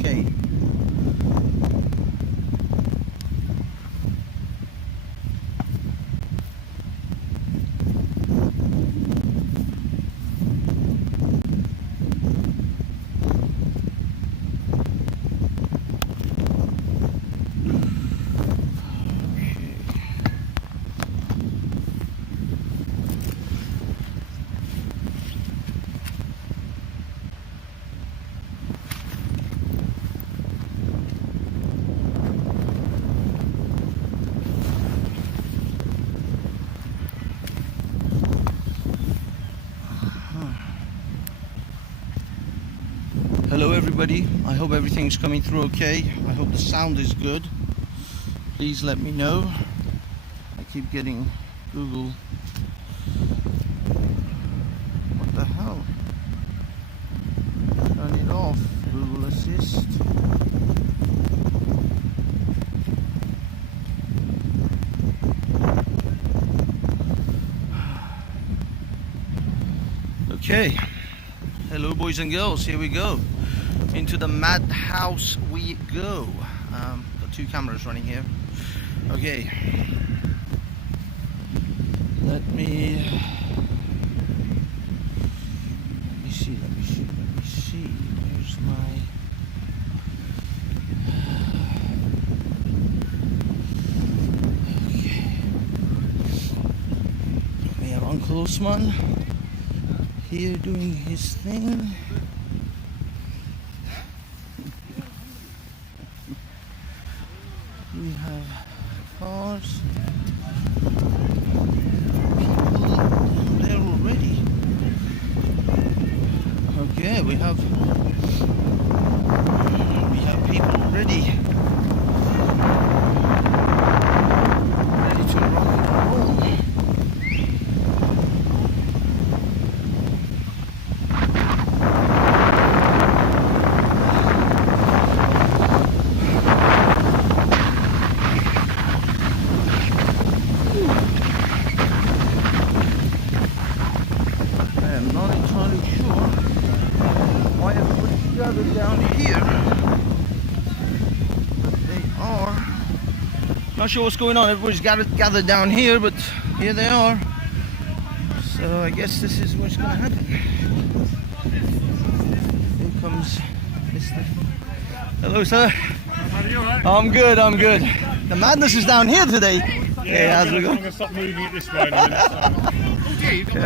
okay. Hello everybody, I hope everything's coming through okay. I hope the sound is good. Please let me know. I keep getting Google. What the hell? Turn it off, Google Assist. Okay. Hello boys and girls, here we go. Into the madhouse we go. Got two cameras running here. Okay. Let me see. Where's my... Okay. We have Uncle Osman here doing his thing. We have cars. People there already. Okay, we have people ready. Ready to rock and roll. Down here, but they are. Not sure what's going on. Everybody's gathered down here, but here they are. So I guess this is what's going to happen. Here comes Mr. Hello, sir. Are you alright? I'm good. The madness is down here today. Yeah, as we go. I'm going to stop moving it this way in a minute. So. Oh dear, you've got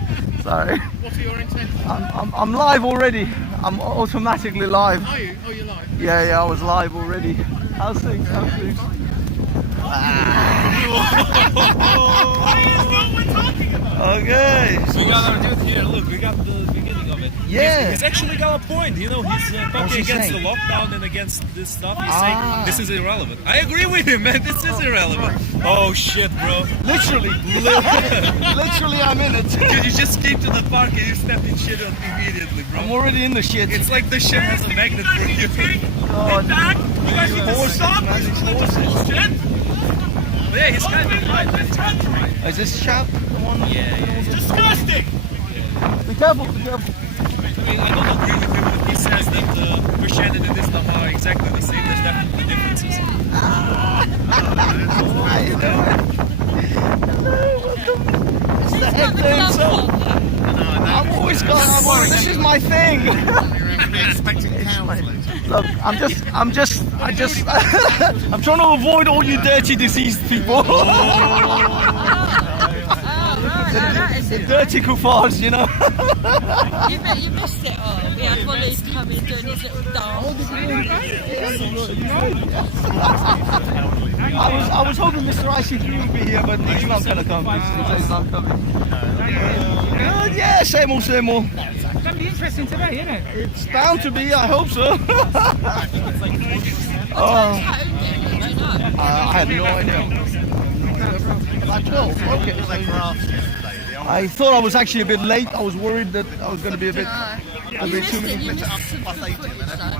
the Sorry. What's your intent? I'm live already. I'm automatically live. Are you? Oh, you're live? Yeah, I was live already. How's things? That's what we're talking about. Okay. We got our dude here. Look, we got the beginning of it. Yeah. He's actually got a point. You know, he's talking against saying? the lockdown and against this stuff. He's saying this is irrelevant. I agree with him, man. This is irrelevant. Oh shit, bro. Literally, I'm in it. Dude, you just came to the park and you stepped in shit immediately, bro. I'm already in the shit. It's like the shit has a magnet for you. Oh, You guys need to stop this bullshit. Yeah, he's kind of right. is this chap the one? Yeah. It's disgusting. Be careful. I mean, I don't agree with him, but he says that Christianity and Islam are exactly the same. There's definitely differences. How you doing? Hello, welcome. It's the head there himself. I'm always going. This is my thing. Look, I'm trying to avoid all you dirty, diseased people. The dirty kuffars, you know. You missed it all. We had Molly's coming doing his little dance. I was hoping Mr. ICQ would be here, but he's not going to come. He's not coming. Good, yeah, same old. It's going to be interesting today, isn't it? It's bound to be, I hope so. I have no idea. About 12, okay. I thought I was actually a bit late. I was worried that I was going to be a bit too late. You missed some good footage though.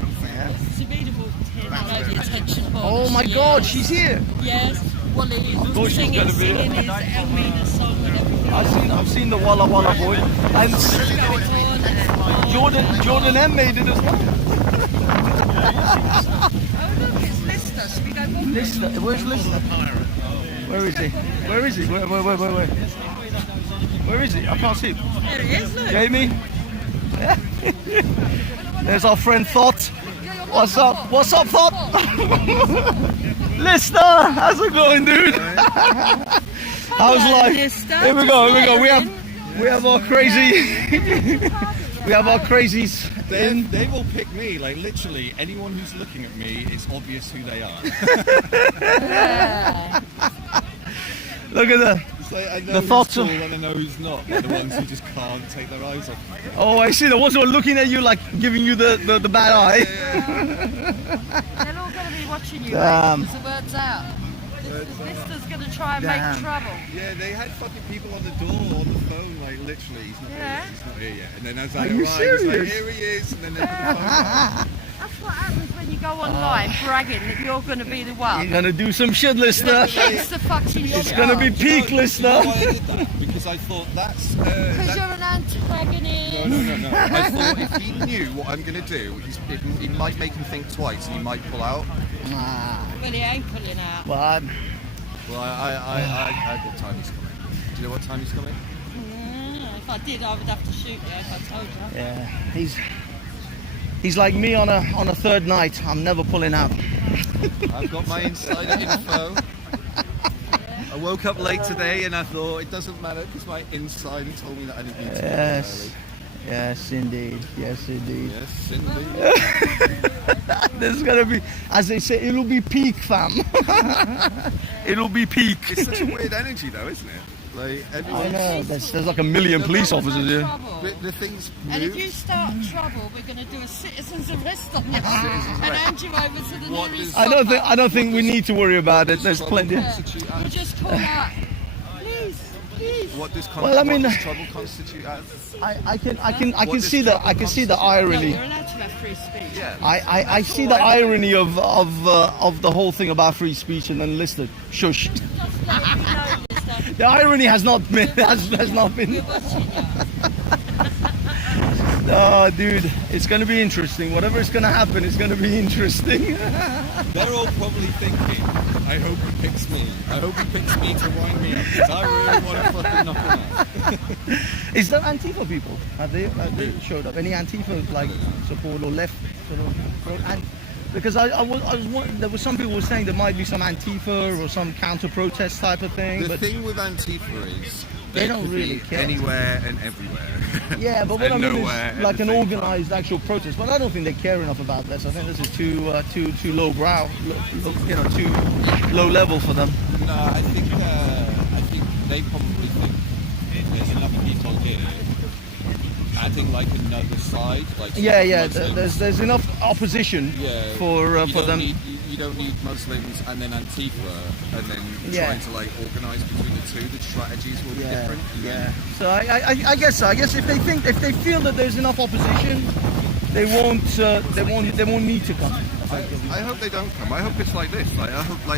Sabina walked in, I know the attention box. Oh my God, she's here. Yes, Wally course she's singing gonna be his Elmina song and everything. I've seen the Walla Walla boy. And Going on. Jordan M made it as well. Oh look, it's Lister. Should we go walking? Lister, where's Lister? Where is he? Where is he? Where? Where is he? I can't see him. There he is, look. Jamie? There's our friend Thought. What's up? What's up, Thought? Lister, how's it going, dude? How's life? Lister. Here we go. We have our crazy. We have our crazies. They will pick me, like literally anyone who's looking at me, it's obvious who they are. Look at that. It's like, I know The who's thoughts cool of- and I know who's not. They're the ones who just can't take their eyes off. Oh, I see. The ones who are looking at you like giving you the bad eye. They're all going to be watching you, Damn. because the word's out. Lister's going to try and Damn. make trouble. Yeah, they had fucking people on the door, on the phone, like literally, he's not Yeah. here, he's not here yet. And then as I Are you arrived, he's like, serious? here he is, and then they put the phone down. That's what happens when you go online bragging that you're going to be the You're one. gonna do some shit, Lister. It's the fucking It's shit. gonna be peak, You know Lister. why I did that? Because I thought that's... Because you're an antagonist. No. I thought if he knew what I'm going to do, it might make him think twice and he might pull out. Well, he ain't pulling out. Well, Well, I heard what time he's coming. Do you know what time he's coming? If I did, I would have to shoot you if I told you. yeah, he's like me on a third night. I'm never pulling out. I've got my insider info. I woke up late today and I thought it doesn't matter because my insider told me that I didn't need to. Yes. Yes, indeed. Yes, indeed. Yes, indeed. This is gonna be, as they say, it'll be peak, fam. It'll be peak. It's such a weird energy though, isn't it? Like I everyone. know. There's like a million police officers here. The things And if move. you start trouble, we're going to do a citizen's arrest on you and hand you over to the What nearest does- I don't think we need to worry about it. There's plenty. Constitute You as? just call out, please. What does Well, I mean- what does trouble constitute as? I can What does see the trouble irony. No, you're allowed to have free speech. Yeah. I see the irony of the whole thing about free speech and then listed. Shush. Just let it be known this stuff. The irony has not been has not been. We're watching you. Oh, dude, it's going to be interesting. Whatever is going to happen, it's going to be interesting. They're all probably thinking, I hope he picks me. I hope he picks me to wind me up because I really want to fucking knock him out. Is there Antifa people? Have they showed up? Any Antifa like support or left sort of? Because I was there was some people were saying there might be some Antifa or some counter-protest type of thing. The but thing with Antifa is They don't could be really care. anywhere and everywhere. yeah, but what I And mean nowhere is at like the an same organised actual protest. But I don't think they care enough about this. I think this is too low brow, too low level for them. No, I think they probably think there's enough people here. I think like another side, like Yeah. Muslims, There's enough opposition for them. You don't need Muslims and then Antifa and then Yeah. trying to like organise between the two. The strategies will be different. And then- So I guess so. I guess if they feel that there's enough opposition, they won't need to come. I hope they don't come. I hope it's like this. Like,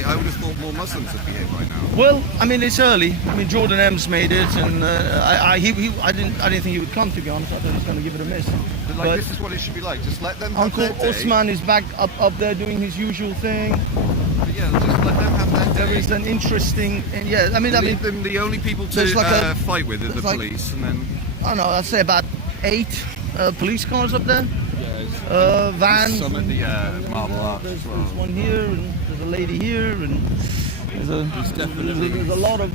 I would have thought more Muslims would be here by now. Well, I mean it's early. I mean Jordan M's made it, and I didn't think he would come, to be honest. I thought he was going to give it a miss. But like this is what it should be like. Just let them have Uncle their day. Osman is back up there doing his usual thing. But yeah, just let them have their There day. is an interesting, I mean Leave them the only people there's to like a- fight with are the there's like- police, and then I don't know. I'd say about 8 police cars up there, yeah, vans. some at the Marble Arch There's as well. one here, and there's a lady here, and there's a lot of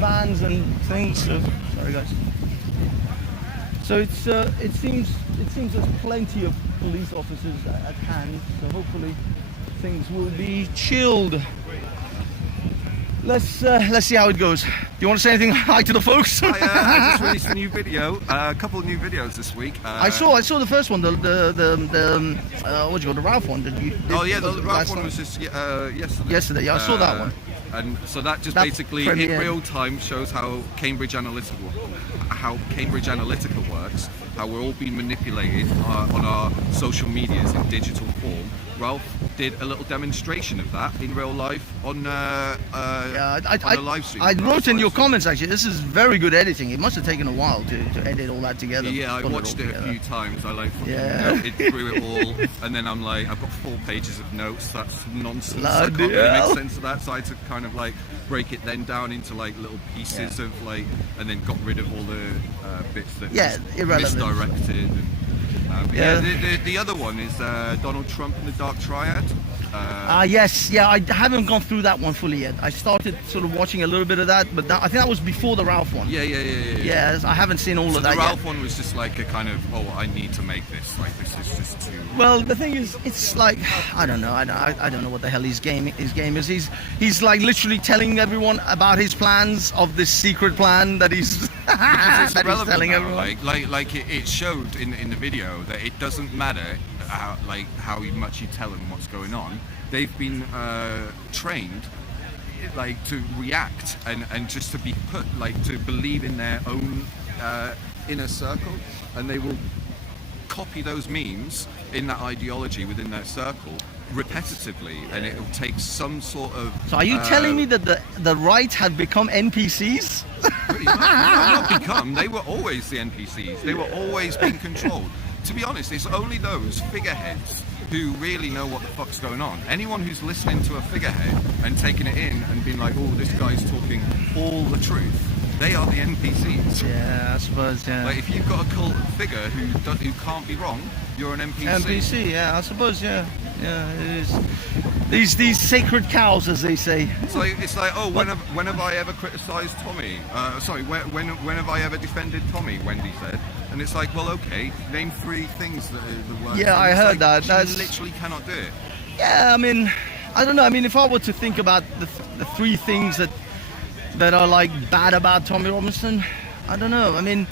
vans and things. So, sorry guys. So it seems there's plenty of police officers at hand. So hopefully things will be chilled. Let's see how it goes. Do you want to say anything hi to the folks? I just released a new video, a couple of new videos this week. I saw the first one, the what you call the Ralph one. Oh yeah, the was it Ralph last one night? was just yesterday. Yesterday, yeah, I saw that one. And so that just That basically premiered. in real time shows how Cambridge Analytica works, how we're all being manipulated on our social medias in digital form Ralph did a little demonstration of that in real life on a live stream. I wrote in your comments actually. This is very good editing. It must have taken a while to edit all that together. Yeah, I Put watched it a few times. I like noted through it all, and then I'm like, I've got 4 pages of notes. That's nonsense. I can't really make sense of that. So I had to kind of like break it then down into like little pieces of like, and then got rid of all the bits that irrelevant. misdirected. The other one is Donald Trump and the Dark Triad. Yes, I haven't gone through that one fully yet. I started sort of watching a little bit of that, but I think that was before the Ralph one. Yeah, I haven't seen all of that yet. The Ralph yet. one was just like a kind of, I need to make this. Like, this is just too... Well, the thing is, it's like, I don't know. I don't know what the hell his game is. He's like literally telling everyone about his plans of this secret plan that he's because it's that he's telling now. everyone. Like it showed in the video that it doesn't matter how much you tell them what's going on. They've been trained like to react and just to be put like to believe in their own inner circle, and they will copy those memes in that ideology within their circle repetitively, and it will take some sort of... So are you telling me that the right have become NPCs? Pretty much. Not become, they were always the NPCs. They were always being controlled. To be honest, it's only those figureheads who really know what the fuck's going on. Anyone who's listening to a figurehead and taking it in and being like, this guy's talking all the truth, they are the NPCs. Yeah, I suppose, yeah. Like, if you've got a cult figure who can't be wrong, you're an NPC. NPC, yeah, I suppose, yeah. Yeah, it is. These sacred cows, as they say. It's like when have I ever criticised Tommy? When have I ever defended Tommy? Wendy said, and it's like, well, okay, name 3 things that are the worst. Yeah, I heard that. That's literally cannot do it. Yeah, I mean, I don't know. I mean, if I were to think about the 3 things that are like bad about Tommy Robinson, I don't know. I mean,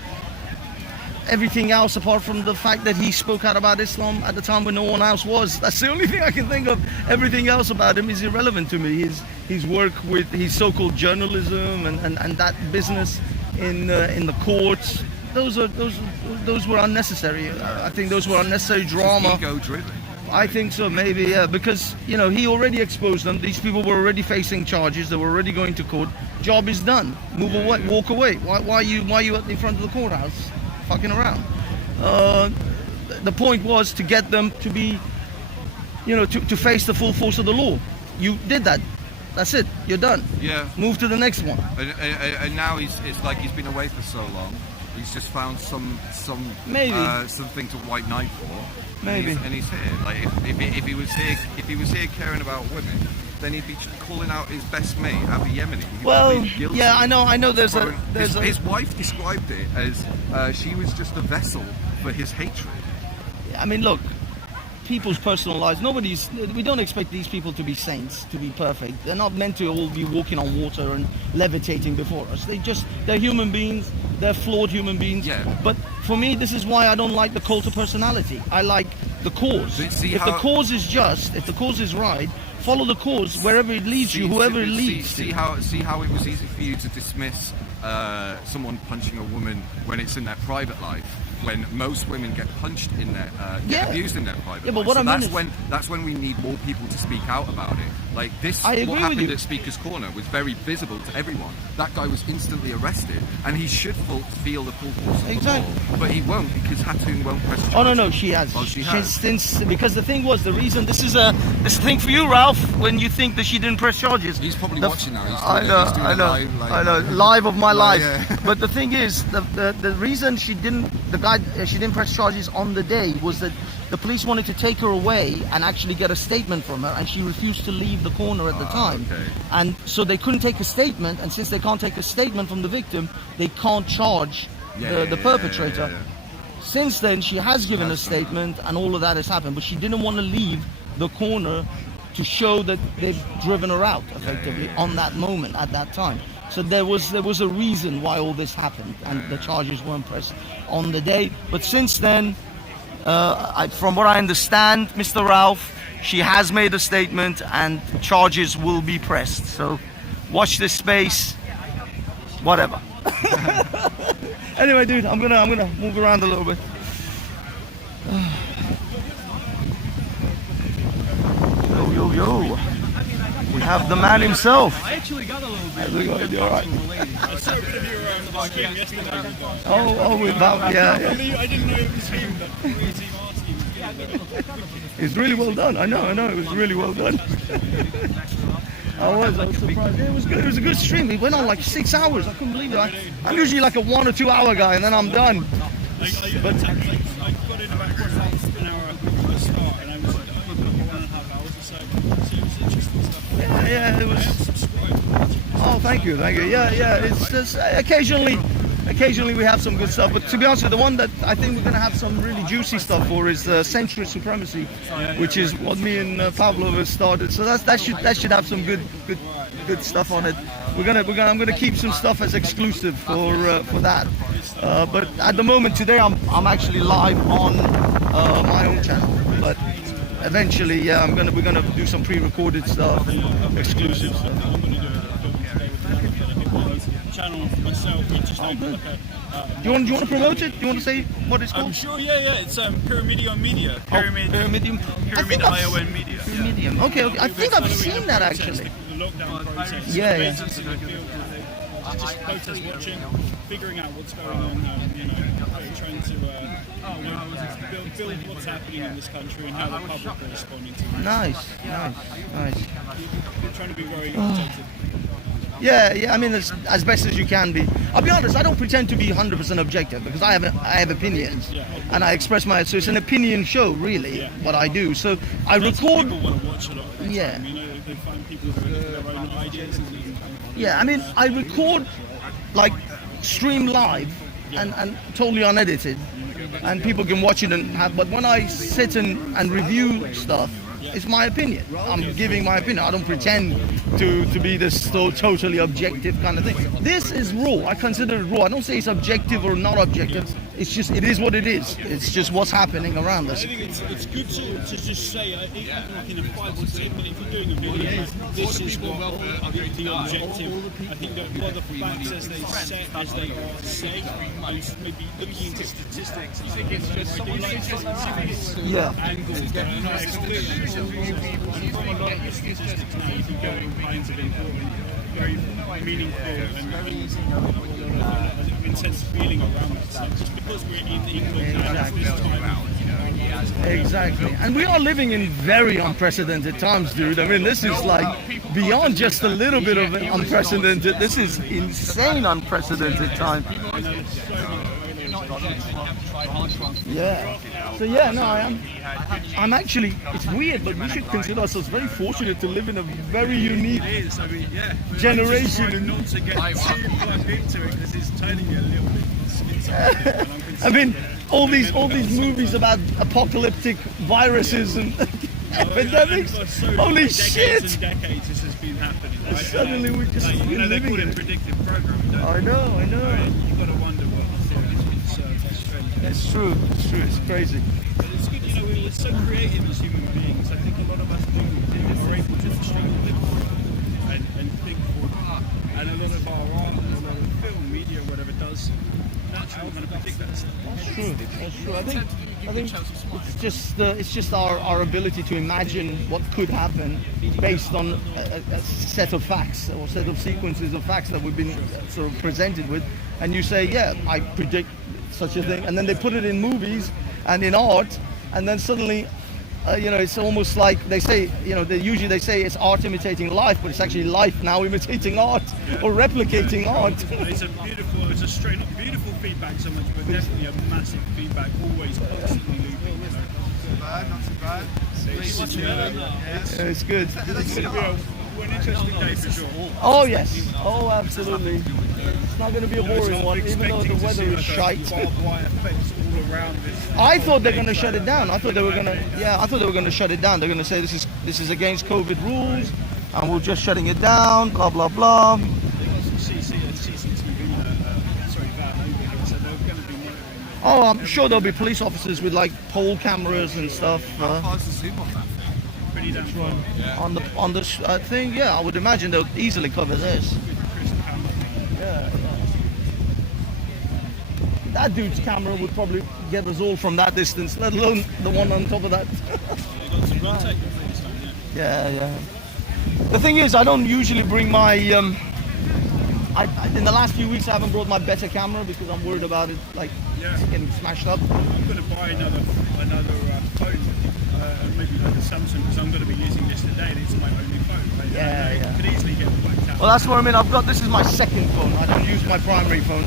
everything else apart from the fact that he spoke out about Islam at the time when no one else was. That's the only thing I can think of. Everything else about him is irrelevant to me. His work with his so-called journalism and that business in the courts. Those were unnecessary. I think those were unnecessary drama. Ego-driven. I think so, maybe, yeah, because he already exposed them. These people were already facing charges. They were already going to court. Job is done. Move away, walk away. Why are you in front of the courthouse, fucking around? The point was to get them to be, to face the full force of the law. You did that. That's it. You're done. Yeah. Move to the next one. And now it's like he's been away for so long. He's just found something to white knight for. Maybe. And he's here. Like if he was here caring about women, then he'd be calling out his best mate, Abiy Yemeni. Well, yeah, I know. His wife described it as she was just a vessel for his hatred. I mean, look, people's personal lives. We don't expect these people to be saints, to be perfect. They're not meant to all be walking on water and levitating before us. They're human beings. They're flawed human beings. Yeah. But for me, this is why I don't like the cult of personality. I like the cause. If the cause is just, if the cause is right, follow the cause wherever it leads you, whoever it leads. See how it was easy for you to dismiss someone punching a woman when it's in their private life, when most women get punched in their get abused in their private life. But what that's when we need more people to speak out about it. Like this, what happened at Speaker's Corner was very visible to everyone. That guy was instantly arrested, and he should feel the full force of the law, but he won't because Hatun won't press charges. Oh no, she has. Oh, she has. Because the thing was, the reason this is a thing for you, Ralph, when you think that she didn't press charges. He's probably watching now. I know, live of my life. Yeah. But the thing is, the reason she didn't press charges on the day was that the police wanted to take her away and actually get a statement from her, and she refused to leave the corner at the time. Okay. And so they couldn't take a statement, and since they can't take a statement from the victim, they can't charge the perpetrator. Yeah. Since then, she has given a statement, and all of that has happened, but she didn't want to leave the corner to show that they've driven her out, effectively, on that moment, at that time. So there was a reason why all this happened, and the charges weren't pressed on the day. But since then, from what I understand, Mr. Ralph, she has made a statement, and charges will be pressed. So watch this space. Whatever. Anyway, dude, I'm gonna move around a little bit. have the man himself. I actually got a little bit. How's it going? You all right? I saw a bit of your stream yesterday. Oh, without, yeah. I didn't know it was him, but It's really well done. I know. It was really well done. I was surprised. It was good. It was a good stream. It went on like 6 hours. I couldn't believe it. I'm usually like a 1 or 2 hour guy, and then I'm done. I got in about an hour before the start, and I was like, 1.5 hours or so. So it was interesting stuff. Yeah, it was. Subscribe. Oh, thank you. Yeah. It's just occasionally we have some good stuff, but to be honest, the one that I think we're going to have some really juicy stuff for is centrist supremacy, which is what me and Pablo have started. So that should have some good stuff on it. I'm gonna keep some stuff as exclusive for that. But at the moment today, I'm actually live on my own channel, but eventually, yeah, we're gonna do some pre-recorded stuff and exclusive stuff. Channel for myself, which is like Do you want to promote it? Do you want to say what it's called? I'm sure, yeah. It's Pyramidion Media. Pyramidum. Pyramid ION Media. Pyramidum. Okay. I think I've seen that actually. The lockdown process. Yeah. Just protest watching, figuring out what's going on, trying to build what's happening in this country and how the public are responding to it. Nice. Trying to be very objective. Yeah. I mean, as best as you can be. I'll be honest. I don't pretend to be 100% objective because I have opinions, and I express my. So it's an opinion show, really, what I do. So I record. People want to watch a lot. Yeah. They find people with their own ideas. Yeah. I mean, I record like stream live and totally unedited, and people can watch it and have. But when I sit and review stuff, it's my opinion. I'm giving my opinion. I don't pretend to be this so totally objective kind of thing. This is raw. I consider it raw. I don't say it's objective or not objective. It's just, it is what it is. It's just what's happening around us. I think it's good to just say, in a 5 or 10 minutes, if you're doing a video, this is what the objective. I think that what the facts as they are safe, and maybe looking into statistics. I think it's just Yeah. angles that are not completely. From a lot of the statistics now, you can go in kinds of important, very meaningful and intense feeling around that stuff. Just because we're in England at this time. Exactly. And we are living in very unprecedented times, dude. I mean, this is like beyond just a little bit of unprecedented. This is insane unprecedented time. Yeah. So yeah, no, I'm actually, it's weird, but we should consider ourselves very fortunate to live in a very unique generation. And not to get too plugged into it because it's turning you a little bit. I mean, all these movies about apocalyptic viruses and epidemics. Holy shit! And decades this has been happening. Right? Suddenly we just they living call in it it. predictive programming. Don't I know. You've got to wonder what the theory is strange. It's true. It's crazy. But it's good, we're so creative as human beings. I think a lot of us are able to extrapolate and think forward. And a lot of our art and a lot of film, media, whatever does, naturally kind of predict that stuff. That's true. I think it's just our ability to imagine what could happen based on a set of facts or set of sequences of facts that we've been sort of presented with, and you say, yeah, I predict such a thing, and then they put it in movies and in art, and then suddenly it's almost like they say, they say it's art imitating life, but it's actually life now imitating art or replicating art. It's a straight up beautiful feedback so much, but definitely a massive feedback, always constantly looping. Not too bad. Yeah, it's good. It's going to be an interesting day for sure. Oh yes, oh absolutely. It's not going to be a boring one, even though the weather is shite. I thought they're going to shut it down. I thought they were going to shut it down. They're going to say this is against COVID rules, and we're just shutting it down. Blah blah blah. Oh, I'm sure there'll be police officers with like pole cameras and stuff. Pretty damn fun. On the thing, yeah, I would imagine they'll easily cover this. Yeah. That dude's camera would probably get us all from that distance, let alone the one on top of that. Got some good tech this time, Yeah. The thing is, I don't usually bring my. In the last few weeks, I haven't brought my better camera because I'm worried about it, like getting smashed up. I'm going to buy another phone, maybe like a Samsung, because I'm going to be using this today, and it's my only phone. But, it could easily get blacked out. Well, that's what I mean. This is my second phone. I don't use my primary phone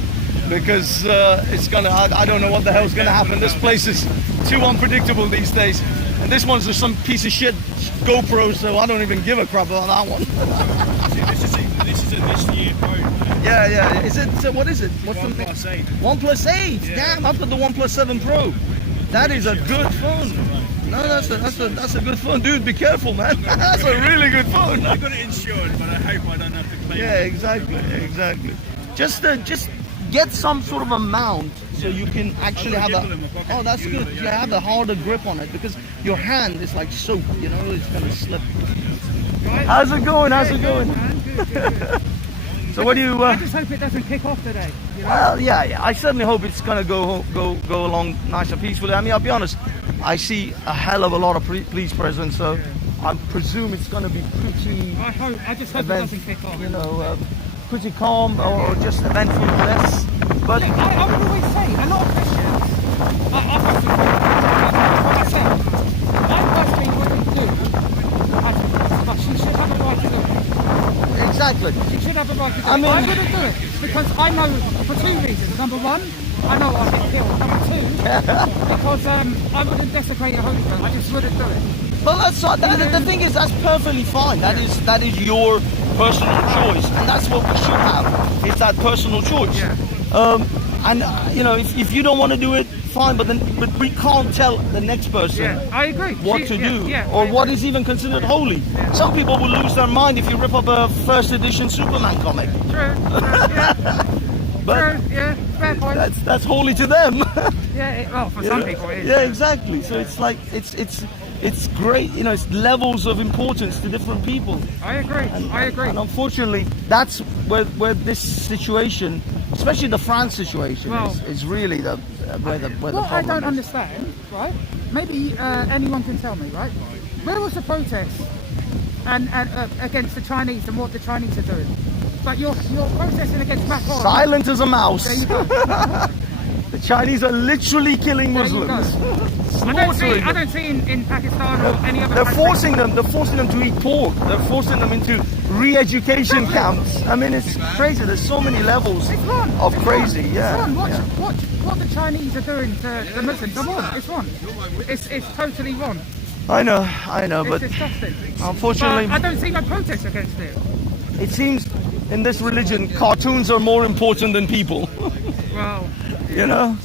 because it's gonna. I don't know what the hell's gonna happen. This place is too unpredictable these days. And this one's just some piece of shit GoPro, so I don't even give a crap about that one. This is a this year phone. Yeah. Is it? So what is it? What's the OnePlus 8. OnePlus 8. Yeah. Damn, I've got the OnePlus 7 Pro. That is a good phone. No, that's a good phone, dude. Be careful, man. That's a really good phone. I got it insured, but I hope I don't have to claim Yeah, it. exactly. Just get some sort of a mount so you can actually have a. Oh, that's good. Yeah, have a harder grip on it because your hand is like soap. You know, it's gonna slip. How's it going? Good. So what do you? I just hope it doesn't kick off today. You know? Well, yeah. I certainly hope it's gonna go along nice and peacefully. I mean, I'll be honest. I see a hell of a lot of police presence, so I presume it's gonna be pretty. I just hope it doesn't kick off. You know, pretty calm or just eventful less. But I would always say a lot of Christians. I said, my question wouldn't do. But she should have a right to do it. exactly. She should have a right to do it. I mean- I wouldn't do it because I know for two reasons. Number one, I know I'll get killed. Number two, because I wouldn't desecrate a holy ground. I just wouldn't do it. Well, that's not, the thing is, that's perfectly fine. That is your personal choice, and that's what we should have. It's that personal choice. Yeah. And you know, if you don't want to do it, fine. But we can't tell the next person Yeah, I agree. what to do or or what is even considered holy. Some people will lose their mind if you rip up a first edition Superman comic. True. Yeah. But True. Yeah. Fair point. that's holy to them. Yeah. Well, for some people it is. Yeah, exactly. So it's like it's great. You know, it's levels of importance to different people. I agree. And unfortunately, that's where this situation, especially the France situation, is really where the problem What I don't is. understand, right? Maybe anyone can tell me, right? Where was the protest and against the Chinese and what the Chinese are doing? But you're protesting against Macron. Silent as a mouse. There you go. The Chinese are literally killing There you Muslims. go. Slaughtering I them. don't see in Pakistan or any other They're country. forcing them to eat pork. They're forcing them into re-education camps. I mean, it's crazy. There's so many levels It's wrong. of It's crazy. wrong. Yeah. It's wrong. yeah. Watch what the Chinese are doing to the Muslims. It's wrong. It's wrong. It's totally wrong. I know, but It's disgusting. unfortunately, But I don't see no protest against it. it seems in this religion, cartoons are more important than people. Well, You know?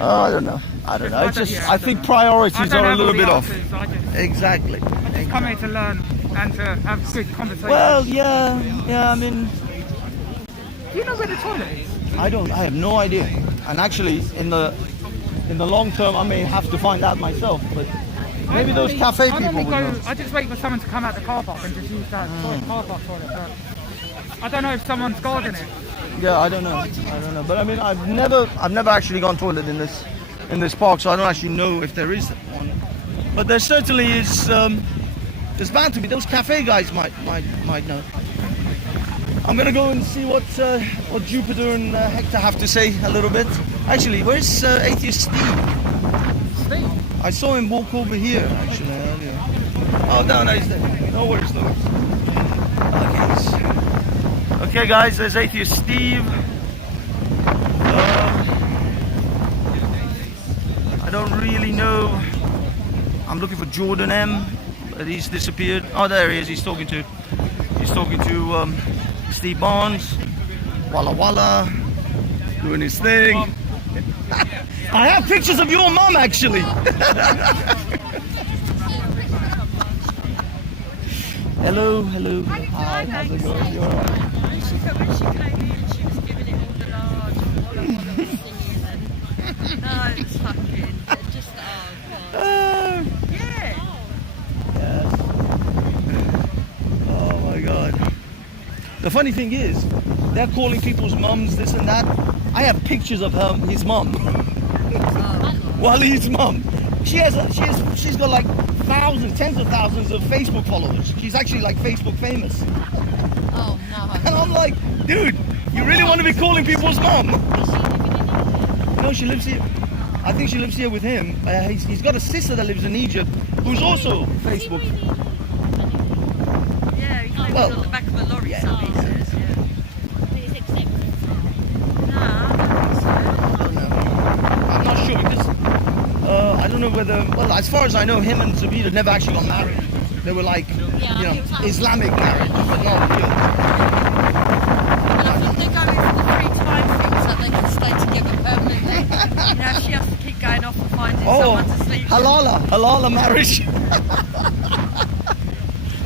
I don't know. I think priorities are a little bit off. Exactly. I just come here to learn and to have good conversations. Well, yeah. I mean, Do you know where the toilet is? I have no idea. And actually, in the long term, I may have to find out myself. But maybe those cafe people would know. I just wait for someone to come out the car park and just use that car park toilet. But I don't know if someone's guarding it. Yeah, I don't know. But I mean, I've never actually gone toilet in this park, so I don't actually know if there is one. But there certainly is. There's bound to be. Those cafe guys might know. I'm gonna go and see what Jupiter and Hector have to say a little bit. Actually, where's Atheist Steve? Steve? I saw him walk over here actually earlier. Oh, no, he's there. No worries. Okay, guys, there's Atheist Steve. I don't really know. I'm looking for Jordan M, but he's disappeared. Oh, there he is. He's talking to Steve Barnes. Walla Walla, doing his thing. I have pictures of your mum actually. Hello. Hi, how's it going? You all right? When she came in, she was giving it all the large, while I was singing and no, it's fucking just God. Yeah. Yes. Oh my God. The funny thing is, they're calling people's mums this and that. I have pictures of his mum. Waleed's mum. she's got like thousands, tens of thousands of Facebook followers. She's actually like Facebook famous. Oh no. And I'm like, dude, you really want to be calling people's mum? No, she lives here. I think she lives here with him. He's got a sister that lives in Egypt who's also Facebook. Yeah, he climbed Well, on the back of a lorry, yeah. so he says, yeah. No, I don't know. I'm not sure because I don't know whether. Well, as far as I know, him and Zabida never actually got married. They were like, Islamic marriage, but not real. I think they're going for the free time thing so they can stay together permanently. She has to keep going off and finding someone to sleep with. Halala marriage.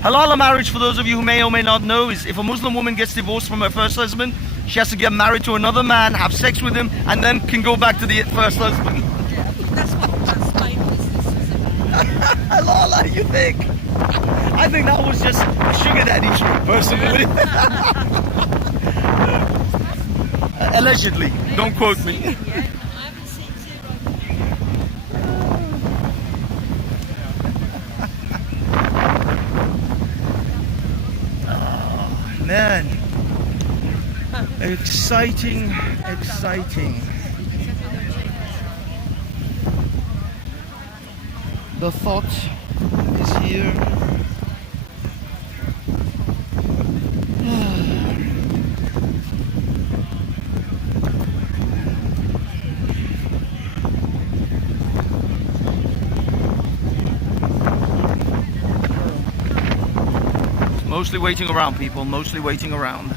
Halala marriage, for those of you who may or may not know, is if a Muslim woman gets divorced from her first husband, she has to get married to another man, have sex with him, and then can go back to the first husband. Yeah, that's what Spain is. Halala, you think? I think that was just a sugar daddy trick, personally. Allegedly, don't quote me. I haven't seen zero. Man, exciting. The thought is here. Mostly waiting around, people. Mostly waiting around.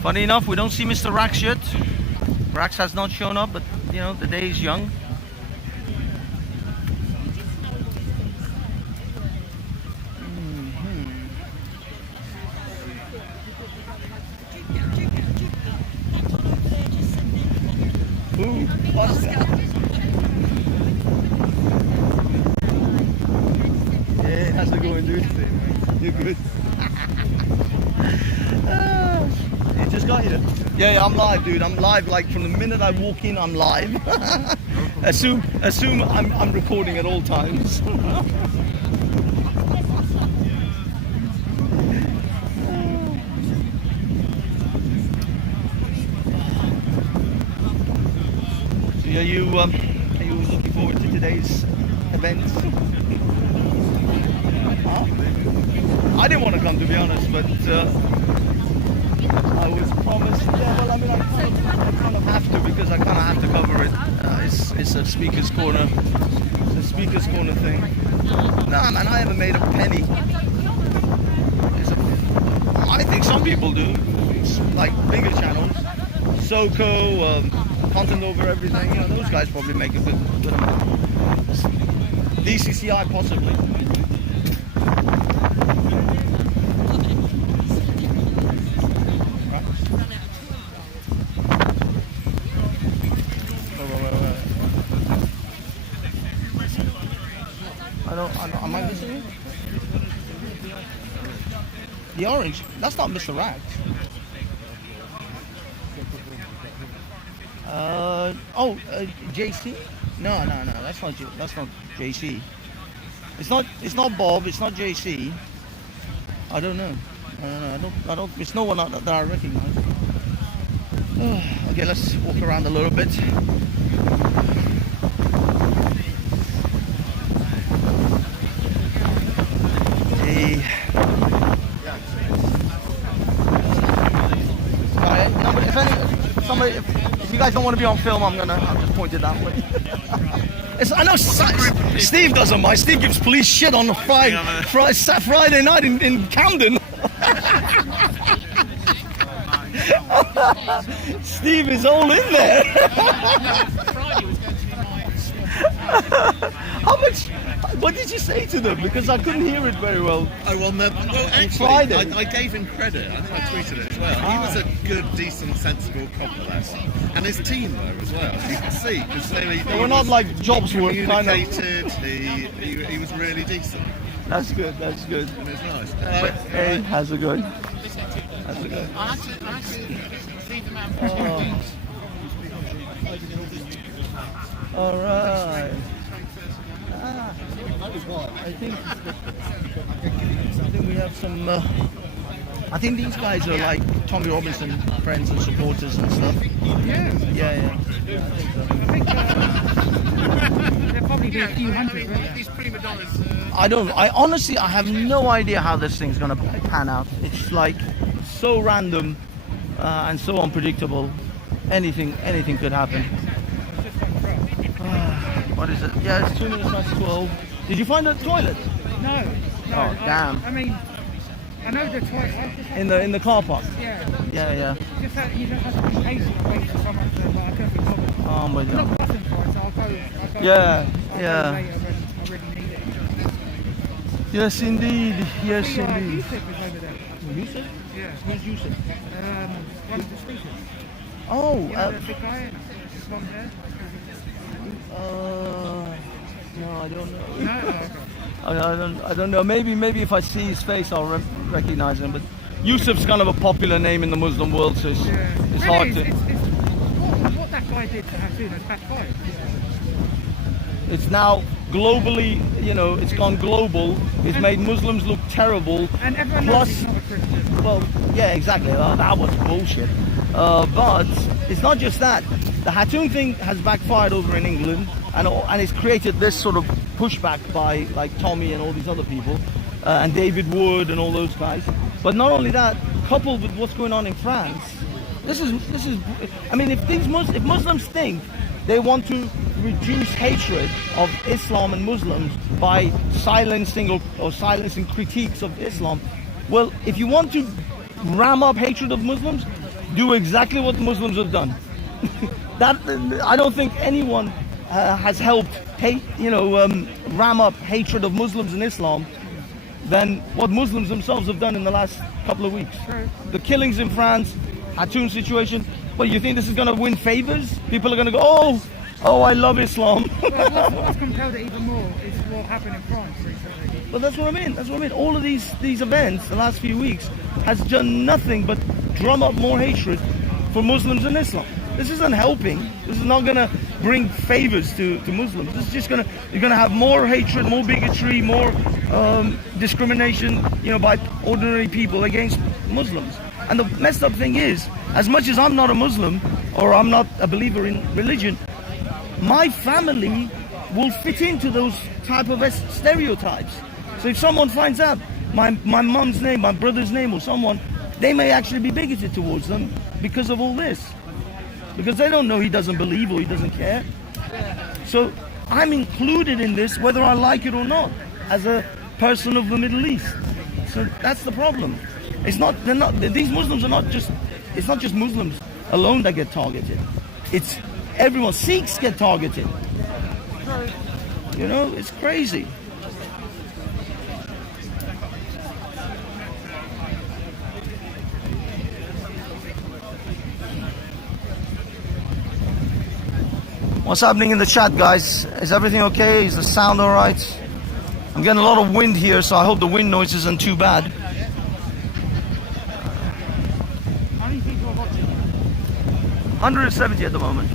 Funny enough, we don't see Mr. Rax yet. Rax has not shown up, but you know, the day is young. Ooh, what's that? Yeah, how's it going, dude? You're good. You just got here? Yeah, I'm live, dude. I'm live. Like from the minute I walk in, I'm live. assume I'm recording at all times. So are you looking forward to today's event? Huh? I didn't want to come, to be honest, but I was promised. Yeah, well, I mean, I kind of have to because I kind of have to cover it. It's a speaker's corner. It's a speaker's corner thing. No, man, I haven't made a penny. I think some people do. It's like bigger channels, Soko, content over everything. You know, those guys probably make a good amount. DCCI possibly. Am I missing it? The orange? That's not Mr. Rack. JC? No, that's not JC. It's not Bob, it's not JC. I don't know. I don't it's no one that I recognize. Okay, let's walk around a little bit. If you guys don't want to be on film, I'll just point it that way. I know Steve doesn't mind. Steve gives police shit on a Friday night in Camden. Steve is all in there. How much? What did you say to them? Because I couldn't hear it very well. Oh, well, actually, Friday. I gave him credit. I think I tweeted it as well. He was a good, decent, sensible cop of that. And his team were as well. You can see, because they were not like jobs work kind of. He was really decent. That's good. And it was nice. Hey, how's it going? I actually seen All right. I think we have some. I think these guys are like Tommy Robinson friends and supporters and stuff. Yeah. There'll probably be a few hundred. I honestly, I have no idea how this thing's gonna pan out. It's like so random and so unpredictable. Anything could happen. What is it? Yeah, it's 2 minutes past 12. Did you find a toilet? No. Oh, damn. I mean, I know the toilet. In the car park. Yeah. Yeah. Just that you just have to be patient and wait for someone to. But I couldn't be bothered. Oh my I'm god. not passing for it, so I'll go. Yeah. I'll go later when I really need it. Yes, indeed. Yes, See, indeed. Yusuf is over there. Yusuf? Yeah. Who's Yusuf? One of the speakers. Oh. You know the big guy? Blonde hair? No, I don't know. No. Oh, okay. I don't know. Maybe if I see his face, I'll recognize him. But Yusuf's kind of a popular name in the Muslim world, so it's hard to. What that guy did to Hassoun has backfired. It's now globally, it's gone global. It's made Muslims look terrible. And everyone knows he's not a Christian. Well, yeah, exactly. That was bullshit. But it's not just that. The Hassoun thing has backfired over in England, and it's created this sort of pushback by like Tommy and all these other people, and David Wood and all those guys. But not only that, coupled with what's going on in France, this is. I mean, if Muslims think they want to reduce hatred of Islam and Muslims by silencing or silencing critiques of Islam, well, if you want to ram up hatred of Muslims, do exactly what Muslims have done. That I don't think anyone has helped ram up hatred of Muslims and Islam than what Muslims themselves have done in the last couple of weeks. The killings in France, Hassoun situation. Well, you think this is going to win favors? People are going to go, oh, I love Islam. Well, what's compelled it even more is what happened in France recently. Well, that's what I mean. All of these events, the last few weeks, has done nothing but drum up more hatred for Muslims and Islam. This isn't helping. This is not going to bring favors to Muslims. This is just you're going to have more hatred, more bigotry, more discrimination, by ordinary people against Muslims. And the messed up thing is, as much as I'm not a Muslim or I'm not a believer in religion, my family will fit into those type of stereotypes. So if someone finds out my mum's name, my brother's name, or someone, they may actually be bigoted towards them because of all this. Because they don't know he doesn't believe or he doesn't care. So I'm included in this whether I like it or not, as a person of the Middle East. So that's the problem. These Muslims are not just, it's not just Muslims alone that get targeted. It's everyone. Sikhs get targeted. It's crazy. What's happening in the chat, guys? Is everything okay? Is the sound all right? I'm getting a lot of wind here, so I hope the wind noise isn't too bad. How many people are watching? 170 at the moment.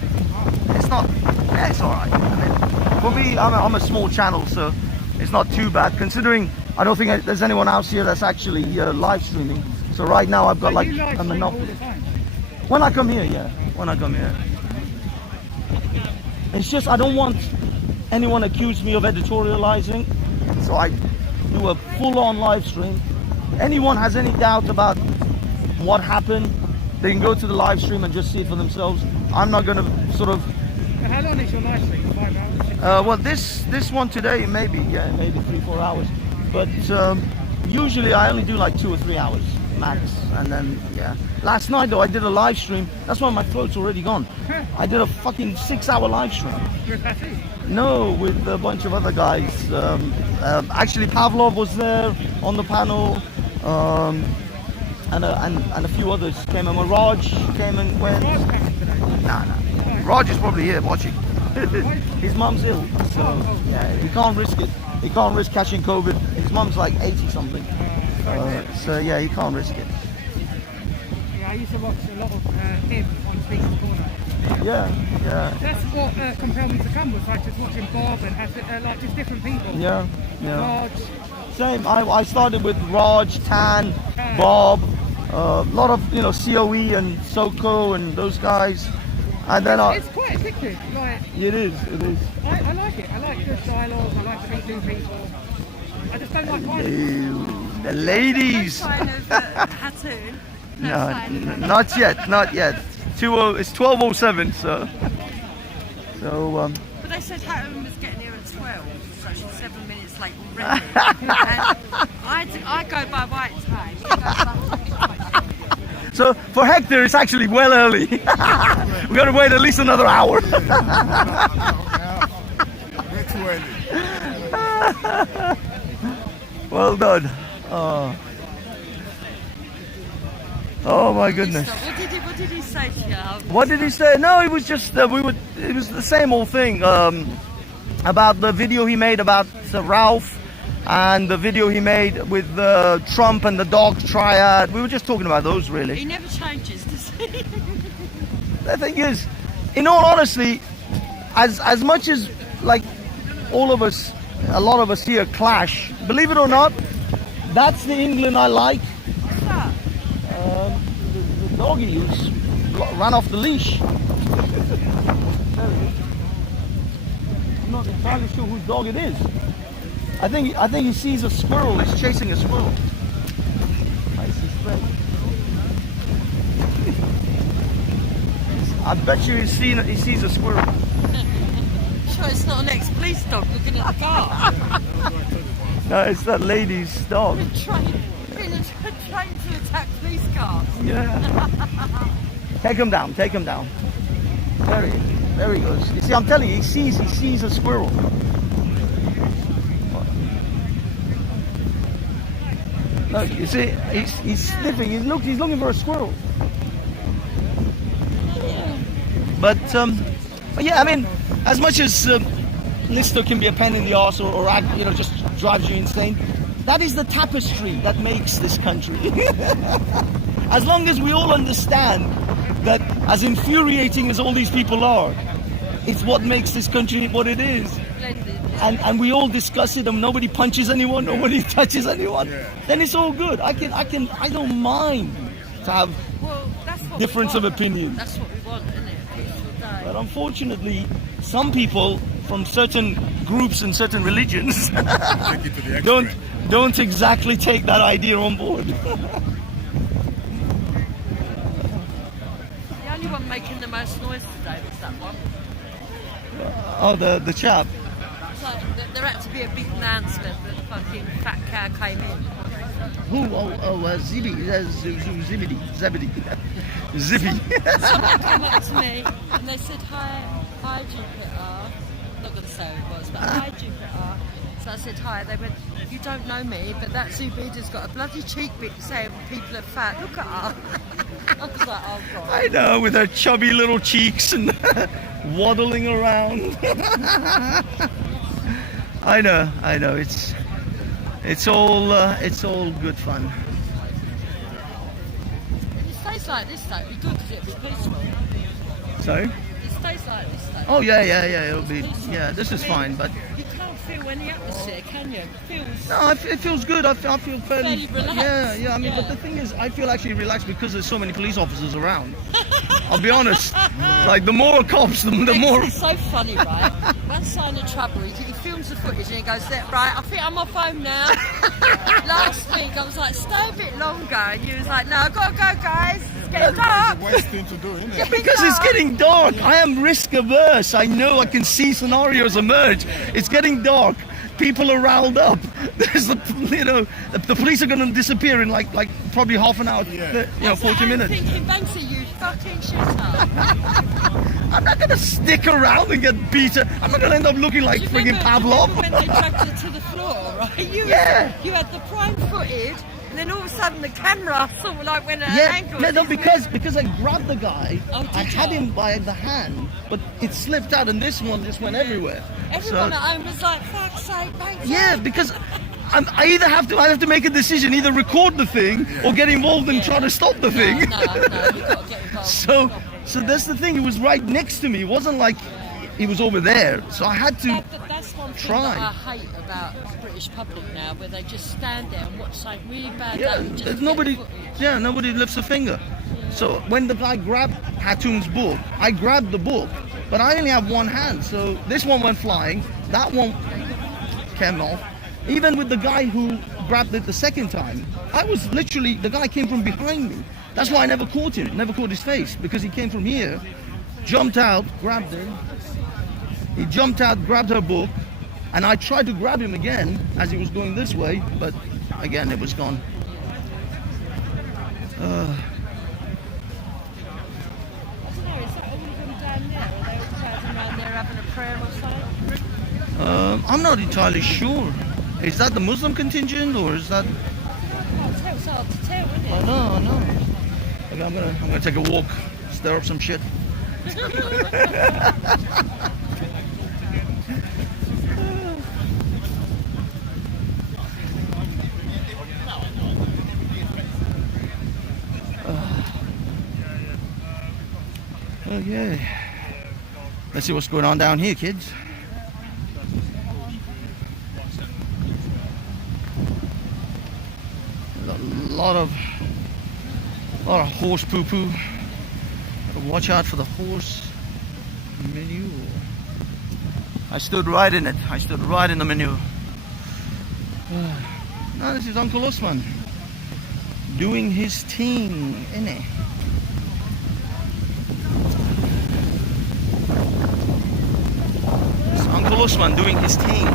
It's not. Yeah, it's all right. I mean, for me, I'm a small channel, so it's not too bad. Considering I don't think there's anyone else here that's actually live streaming. So right now I've got like a monopoly. When I come here, yeah. When I come here. It's just I don't want anyone accuse me of editorializing, so I do a full-on live stream. Anyone has any doubt about what happened, they can go to the live stream and just see it for themselves. I'm not going to sort of. How long is your live stream? 5 hours? Well, this one today maybe 3-4 hours, but usually I only do like 2 or 3 hours max, and then Last night though I did a live stream. That's why my throat's already gone. I did a fucking 6-hour live stream. No, with a bunch of other guys. Actually, Pavlov was there on the panel, and a few others came. And Raj came and went. Nah. Raj is probably here watching. His mum's ill, so he can't risk it. He can't risk catching COVID. His mum's like 80 something. So he can't risk it. I I used to watch a lot of him on Speaker's Corner. Yeah, yeah, That's what compelled me to come, was like just watching Bob and have like just different people. yeah, yeah. Raj. Same. I started with Raj, Tan, Bob, a lot of COE and Soko and those guys, and then It's quite addictive. Like it is. I like it. I like good dialogue. I like meeting people. I just don't like violence. The ladies. No sign of tattoo. No, No, sign of not yet. It's 12:07, so. But they said Hatton was getting here at 12, so she's 7 minutes late already. And I go by white time. He goes by So for Hector, it's actually well early. We got to wait at least another hour. Way too early. Well done. Oh my goodness. What did he say to you? What did he say? No, it was just it was the same old thing about the video he made about Ralph and the video he made with Trump and the dog triad. We were just talking about those, really. He never changes, does he? The thing is, in all honesty, as much as like all of us, a lot of us here clash, believe it or not, that's the England I like. What's that? The doggy who's run off the leash. I'm not entirely sure whose dog it is. I think he sees a squirrel. He's chasing a squirrel. I suspect. I bet you he sees a squirrel. Sure, it's not an ex-police dog looking at the car. No, it's that lady's dog. Been trained to attack police cars. Yeah. Take him down. There he goes. You see, I'm telling you, he sees a squirrel. Look, you see, he's sniffing. He's looking for a squirrel. But yeah, I mean, as much as Lister can be a pain in the arse or just drives you insane, that is the tapestry that makes this country. As long as we all understand that, as infuriating as all these people are, it's what makes this country what it is. And we all discuss it, and nobody punches anyone, nobody touches anyone. Then it's all good. I don't mind to have difference of opinion. That's what we want, isn't it? But unfortunately, some people from certain groups and certain religions don't exactly take that idea on board. The only one making the most noise today was that one. Oh, the chap. It's like there had to be a big announcement that the fucking fat cow came in. Who? Zebedee. Zippy. Someone came up to me and they said, hi Jupiter. I'm not going to say who it was, but hi Jupiter. So I said hi. They went, you don't know me, but that Zubida's got a bloody cheek bit saying people are fat. Look at her. I was like, oh God. I know, with her chubby little cheeks and waddling around. I know. It's all good fun. If it stays like this, though, it'd be good because it'd be peaceful. Sorry? It stays like this, though. Oh yeah. It'll be. Yeah, this is fine, but. You can't feel any atmosphere, can you? It feels. No, it feels good. I feel fairly relaxed. Yeah. I mean, Yeah. but the thing is, I feel actually relaxed because there's so many police officers around. I'll be honest. Like, the more cops, the more. It's so funny, right? One sign of trouble, he films the footage and he goes, right, I think I'm off home now. Last week I was like, stay a bit longer, and you was like, no, I've got to go, guys. It's getting dark. Worst thing to do, isn't it? Because it's getting dark. I am risk averse. I know I can see scenarios emerge. It's getting dark. People are riled up. There's the police are going to disappear in like probably half an hour, 40 minutes. I'm thinking, Banksy, you fucking shitter. I'm not going to stick around and get beaten. I'm not going to end up looking like friggin' Pavlov. When they dragged her to the floor, right? You had the prime footage, and then all of a sudden the camera sort of like went at an angle. No, because I grabbed the guy. Oh, did I had you? him by the hand, but it slipped out, and this one just went everywhere. Everyone at home was like, fuck's sake, Banksy. Yeah, because I either have to make a decision, either record the thing or get involved and try to stop the thing. No, you've got to get involved. So that's the thing. It was right next to me. It wasn't like he was over there. So I had to That's one thing try. that I hate about the British public now, where they just stand there and watch something really bad. Yeah, and just there's get nobody. footage. Yeah, nobody lifts a finger. So when the guy grabbed Hatum's book, I grabbed the book, but I only have one hand. So this one went flying. That one came off. Even with the guy who grabbed it the second time, I was literally, the guy came from behind me. That's why I never caught him, never caught his face, because he came from here, jumped out, grabbed him. He jumped out, grabbed her book, and I tried to grab him again as he was going this way, but again, it was gone. I don't know, is that all of them down there? Are they all crowding around there having a prayer or something? I'm not entirely sure. Is that the Muslim contingent, or is that? It's hard to tell, isn't it? I know. Okay, I'm gonna take a walk, stir up some shit. Okay. Let's see what's going on down here, kids. A lot of horse poo-poo. Gotta watch out for the horse manure. I stood right in it. I stood right in the manure. Now this is Uncle Osman doing his thing, innit? It's Uncle Osman doing his thing.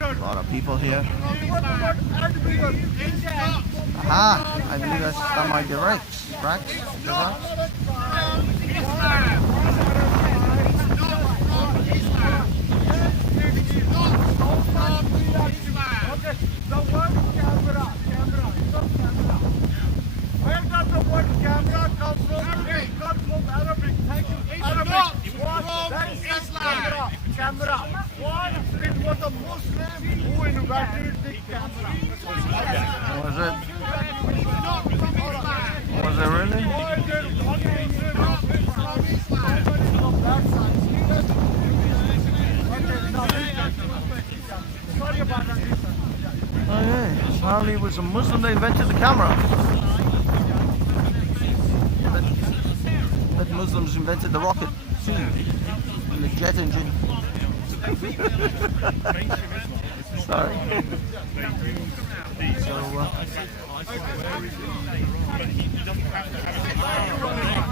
A lot of people here. Aha, I believe that might be Rex. The word camera. Where does the word camera come from? It comes from Arabic. Thank you. Arabic. What? That is camera. What? It was a Muslim who invented the camera. Was it? Was it really? Why did one Muslim that side? Sorry about that. Okay, apparently it was a Muslim that invented the camera. But Muslims invented the rocket too, and the jet engine. Sorry. So,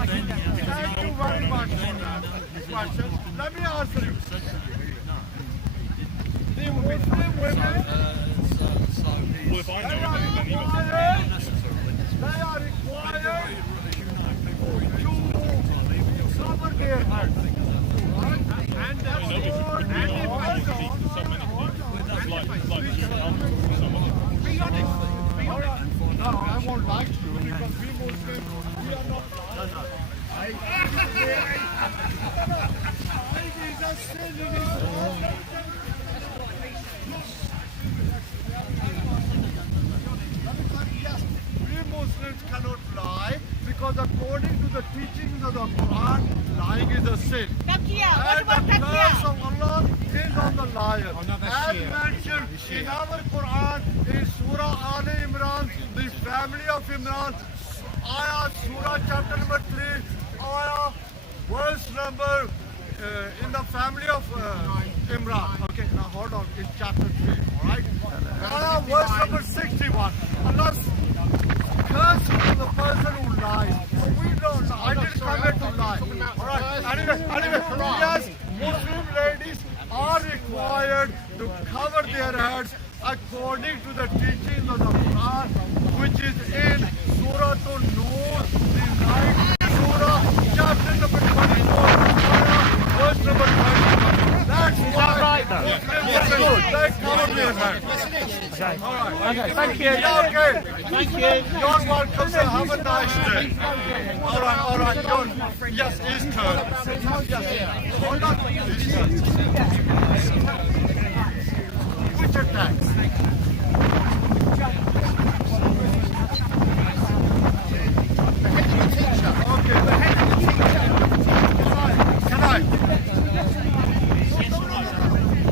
Thank you very much for that question. Let me answer you. The Muslim women, they are required to cover their heads. And no, I won't like to because we Muslims, we are not. Yes, we Muslims cannot lie because according to the teachings of the Quran, lying is a sin. And the curse of Allah is on the liar. As mentioned in our Quran, in Surah Al Imran, the family of Imran, Ayah, Surah chapter number 3, Ayah, verse number, in the family of Imran. Okay, now hold on, in chapter 3, alright? Ayah, verse number 61. Allah's curse on the person who lies. We don't lie. I didn't come here to lie. Alright, anyway, yes, Muslim ladies are required to cover their heads according to the teachings of the Quran, which is in Surah An-Nur, the 9th Surah, chapter number 24, verse number 21. That's why Muslims, they cover their heads. Okay. All right. Okay, thank you. Okay. Thank you. You're welcome, sir. Have a nice day. All right, all right. Yes, his turn. Yes. Hold on. His turn. Which attacks? Okay. Can I?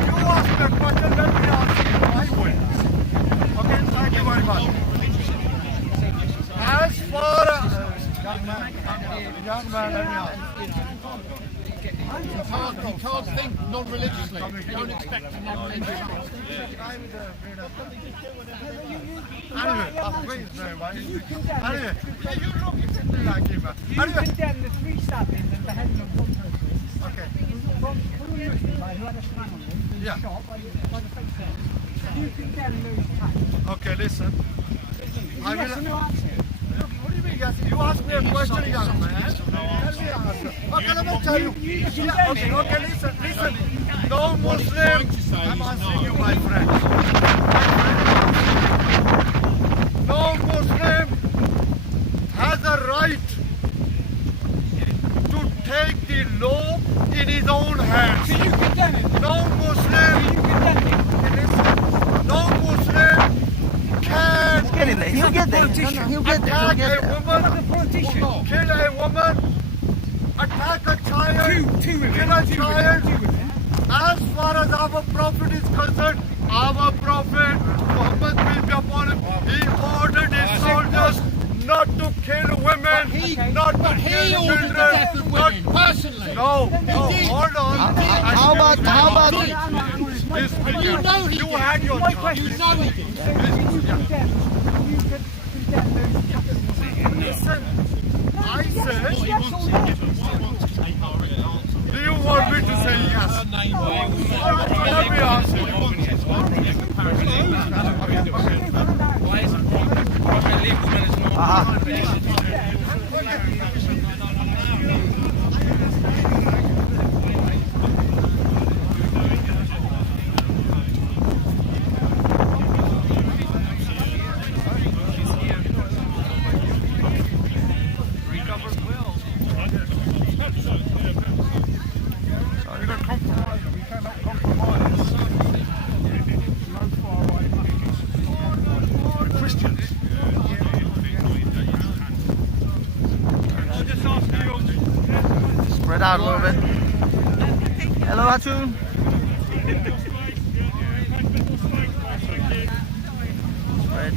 You ask the question, let me answer you. I will. Okay, thank you very much. As far as... young man, let me ask. He can't think non-religiously. Don't expect him non-religiously. Anyway, you look exactly like him. You condemn the 3 stabbings and beheading of one person. Okay. From a Muslim guy who had a slang on him, who was shot by the fake service. You condemn those attacks. Okay, listen. I Yes or no answer? Look, what do you mean, yes? You asked me a question, young man. Let me answer. Okay, let me tell you. Yeah, okay, listen. No Muslim. I'm asking you, my friend. No Muslim has a right to take the law in his own hands. Can you condemn it? No Muslim. No Muslim can Get in there. He'll get there. He'll get there. He'll attack get a there. woman, kill a woman, attack a child, kill a child. As far as our Prophet is concerned, our Prophet, Muhammad peace be upon him, he ordered his soldiers not to kill women, not to kill children. Personally. No, hold on. How about This weekend, you had your chance. You know he did. Listen, I said, do you want me to say yes? Let me ask you. Why is it probably woman is spread out a little bit? Hello, Atun. Spread.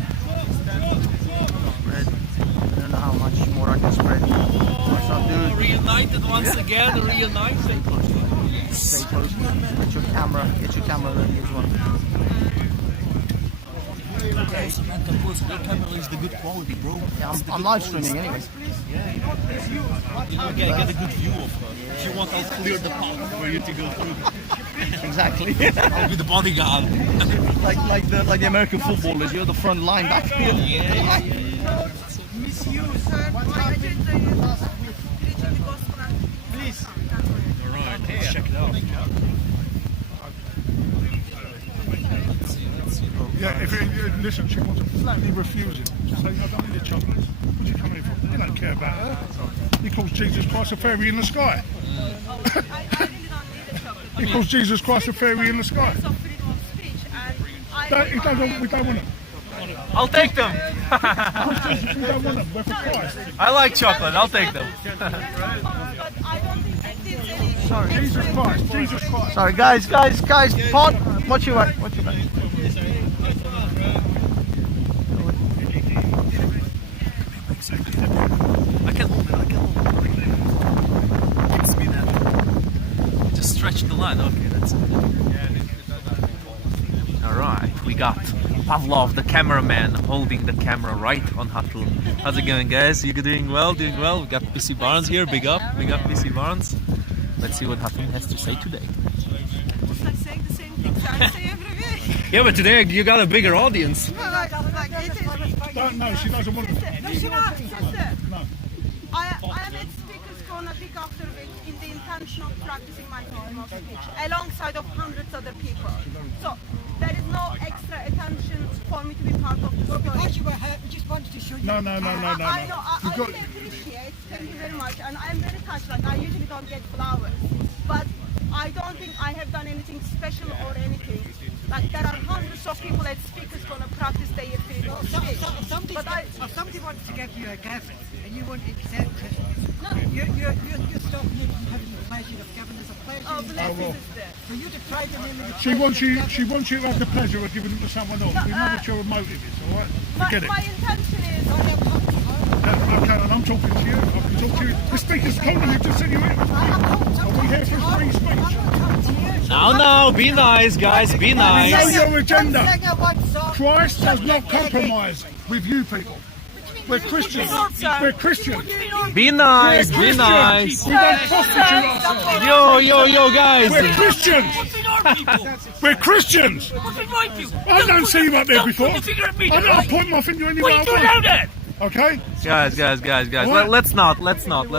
I don't know how much more I can spread. What's up, dude? reunited once again? Reunited. Stay close. Get your camera ready as well. Your camera is the good quality, bro. Yeah, I'm live streaming anyway. Get a good view of her. If you want, I'll clear the path for you to go through. Exactly. I'll be the bodyguard. like the American footballers, you're the front line back here. Please. All right, let's check it out. Yeah, listen, she wants to flatly refuse it. She's like, I don't need a chocolate. What's she coming in for? They don't care about her. He calls Jesus Christ a fairy in the sky. He calls Jesus Christ a fairy in the sky. We don't want it. I'll take them. We don't want them. We're for Christ. I like chocolate. I'll take them. Jesus Christ. Sorry, guys, pod. What you want? I can hold it. Gives me that. Just stretch the line. Okay, that's it. Alright, we got Pavlov, the cameraman, holding the camera right on Huddle. How's it going, guys? You doing well? We got PC Barnes here. Big up PC Barnes. Let's see what Huddle has to say today. It's like saying the same things I say every week. Yeah, but today you got a bigger audience. No, she doesn't want it. No, she not. Sister. No. I am at Speaker's Corner week after week in the intention of practicing my freedom of speech alongside of hundreds other people. So there is no extra your attention for me to be part of the story. Because you were hurt, we just wanted to show you. No. I know, I You've got- really appreciate, thank you very much, and I'm very touched, like I usually don't get flowers, but I don't think I have done anything special or anything. Like there are hundreds of people at speakers going to practice their freedom of speech. If somebody wants to give you a gift and you won't accept it, you're stopping them from having the pleasure of giving us a pleasure. Oh, bless you, sister. For you to try to name it. She wants you to have the pleasure of giving it to someone else. We know what your motive is, all right? Forget it. My intention is, Okay, and I'm talking to you. I can talk to you. The speaker's told you to send you in. Are we here for free speech? No, be nice, guys, be We know nice. your agenda. Christ does not compromise with you people. We're Christians. We're Christians. Be nice, be nice. We don't prostitute ourselves. Yo, guys. We're Christians. We're Christians. I don't see you up there before. I'm not pointing my finger anywhere I want. Okay? Guys. What? Let's not.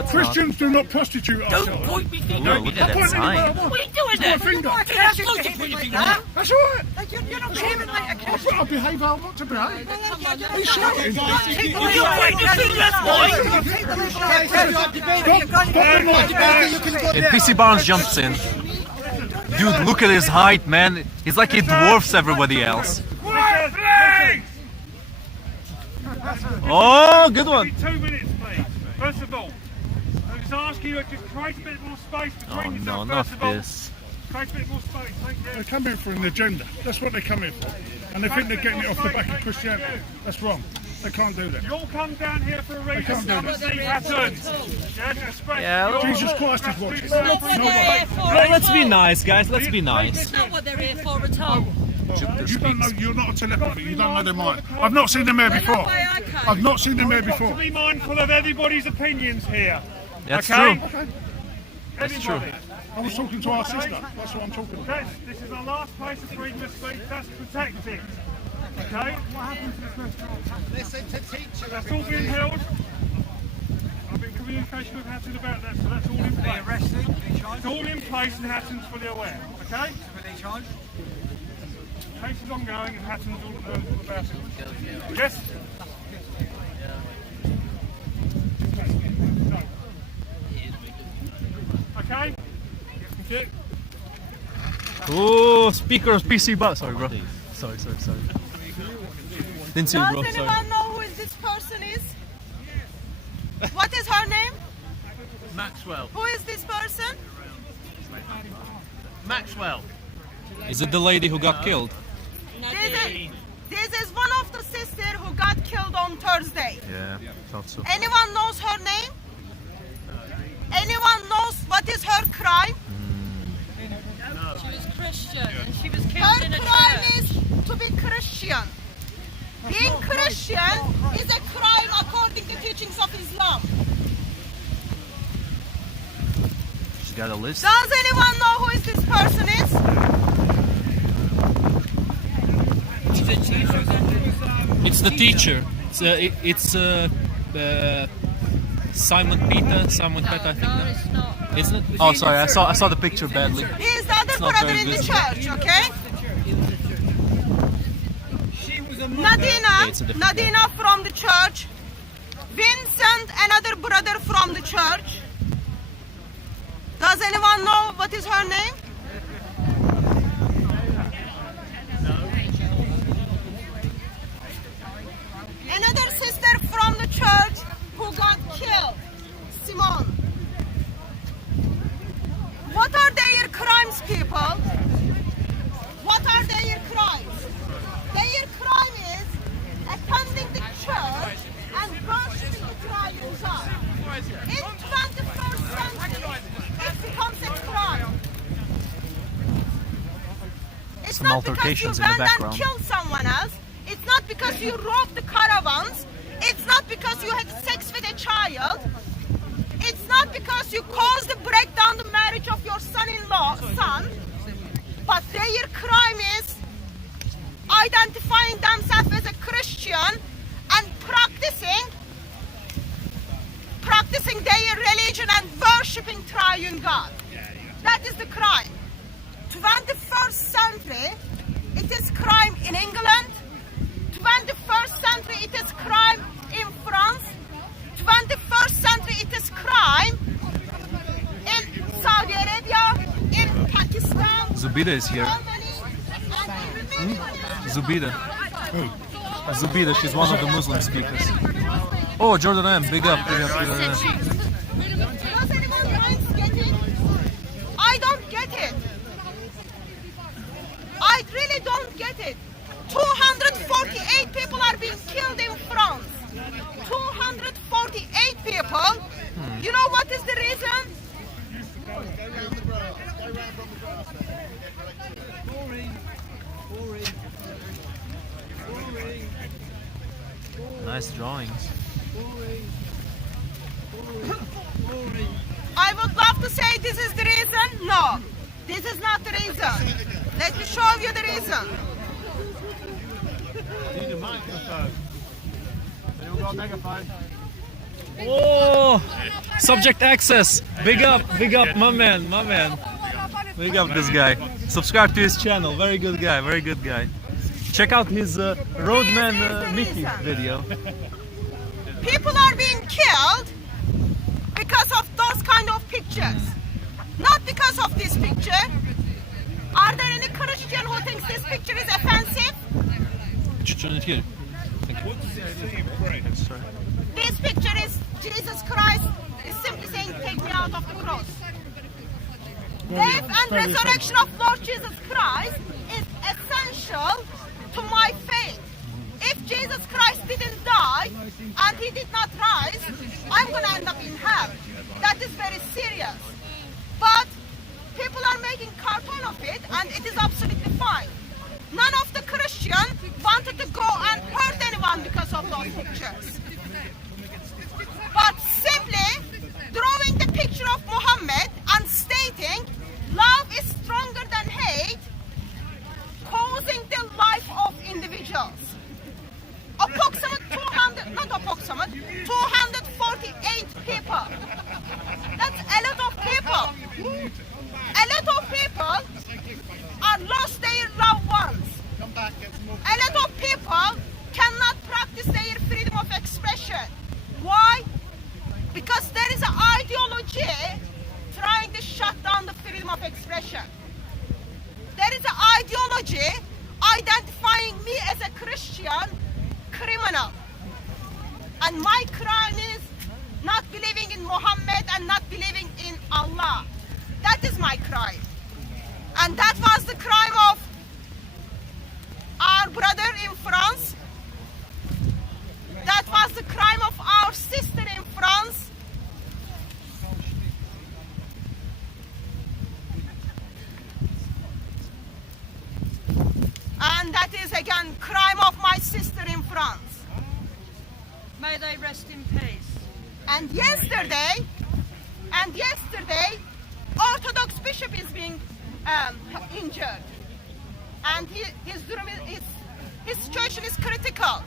Christians do not prostitute ourselves. Ooh, look at that sign. What are you doing That's my finger. That's all right. You're not behaving like a kid. I'll behave how I want to behave. He's shouting. And PC Barnes jumps in. Dude, look at his height, man. He's like he dwarfs everybody else. Oh, good one. 2 minutes, please. First of all, I'm just asking you to create a bit more space Oh between no, yourself. not First of all, this. create a bit more space. Thank you. They come in for an agenda. That's what they come in for. And they think they're getting it off the back of Christianity. That's wrong. They can't do that. You all come down here for a reason. can't do to see patterns. Yeah, respect. Yeah, Jesus Christ is watching. Not what they're here for. Let's be nice, guys. Let's be nice. It's not what they're here for at all. You don't know, you're not a telepathy, you don't know their mind. I've not seen them here before. I've not seen them here You've got before. to be mindful of everybody's opinions here. That's okay? true. That's true. Everybody. I was talking to our sister, that's what I'm talking about. This is our last place of freedom of speech. That's protected. Okay? Listen to teacher. That's all been held. I've been in communication with Hatton about that, so that's all in place. It's all in place and Hatton's fully aware. Okay? Case is ongoing and Hatton's all about it. Yes? Okay? That's it. Oh, speakers, PC Barnes. Sorry, bro. Sorry. Didn't see you, bro. Does Sorry. anyone know who this person is? What is her name? Maxwell. Who is this person? Maxwell. Is it the lady who got killed? This is one of the sisters who got killed on Thursday. Yeah, thought so. Anyone knows her name? Anyone knows what is her crime? She was Christian and she was killed Her in a crime church. is to be Christian. Being Christian is a crime according to teachings of Islam. She's got a list. Does anyone know who is this person is? It's the teacher. It's Simon Peter, I think. No, it's not. Isn't it? Oh, sorry, I saw the picture badly. He is the other not brother very in the visible. church, okay? it's a different Nadina from the church. Vincent, another brother from the church. Does anyone know what is her name? Another sister from the church who got killed, Simone. What are their crimes, people? What are their crimes? Their crime is attending the church and worshiping the triune God. In 21st century, it becomes a crime. It's Some not because you altercations in the went and background. killed someone else. It's not because you robbed the caravans. It's not because you had sex with a child. It's not because you caused to break down the marriage of your son-in-law, but their crime is identifying themselves as a Christian and practicing their religion and worshipping triune God. That is the crime. 21st century it is crime in England. 21st century, it is crime in France. 21st century, it is crime in Saudi Arabia, in Pakistan. Zubida is here. Zubida. Zubida, she's one of the Muslim speakers. Oh, Jordan M, big up, big up, Jordan M. Does anyone mind getting? I don't get it. I really don't get it. 248 people are being killed in France. 248 people. You know what is the reason? Nice drawings. I would love to say this is the reason. No, this is not the reason. Let me show you the reason. Need a microphone. Anyone got a megaphone? Oh, subject access. Big up, my man, my man. Big up this guy. Subscribe to his channel. Very good guy, very good guy. Check out his Roadman Mickey video. People are being killed because of those kind of pictures. Not because of this picture. Are there any Christian who thinks this picture is offensive? This picture is Jesus Christ is simply saying, take me out of the cross. Death and resurrection of Lord Jesus Christ is essential to my faith. If Jesus Christ didn't die and he did not rise, I'm going to end up in hell. That is very serious. But people are making cartoon of it and it is absolutely fine. None of the Christians wanted to go and hurt anyone because of those pictures. But simply drawing the picture of Muhammad and stating love is stronger than hate, causing the life of individuals. Approximate 248 people. That's a lot of people. A lot of people are lost their loved ones. A lot of people cannot practice their freedom of expression. Why? Because there is an ideology trying to shut down the freedom of expression. There is an ideology identifying me as a Christian criminal. And my crime is not believing in Muhammad and not believing in Allah. That is my crime. And that was the crime of our brother in France. That was the crime of our sister in France. And that is again crime of my sister in France. May they rest in peace. And yesterday, Orthodox bishop is being injured, and his situation is critical.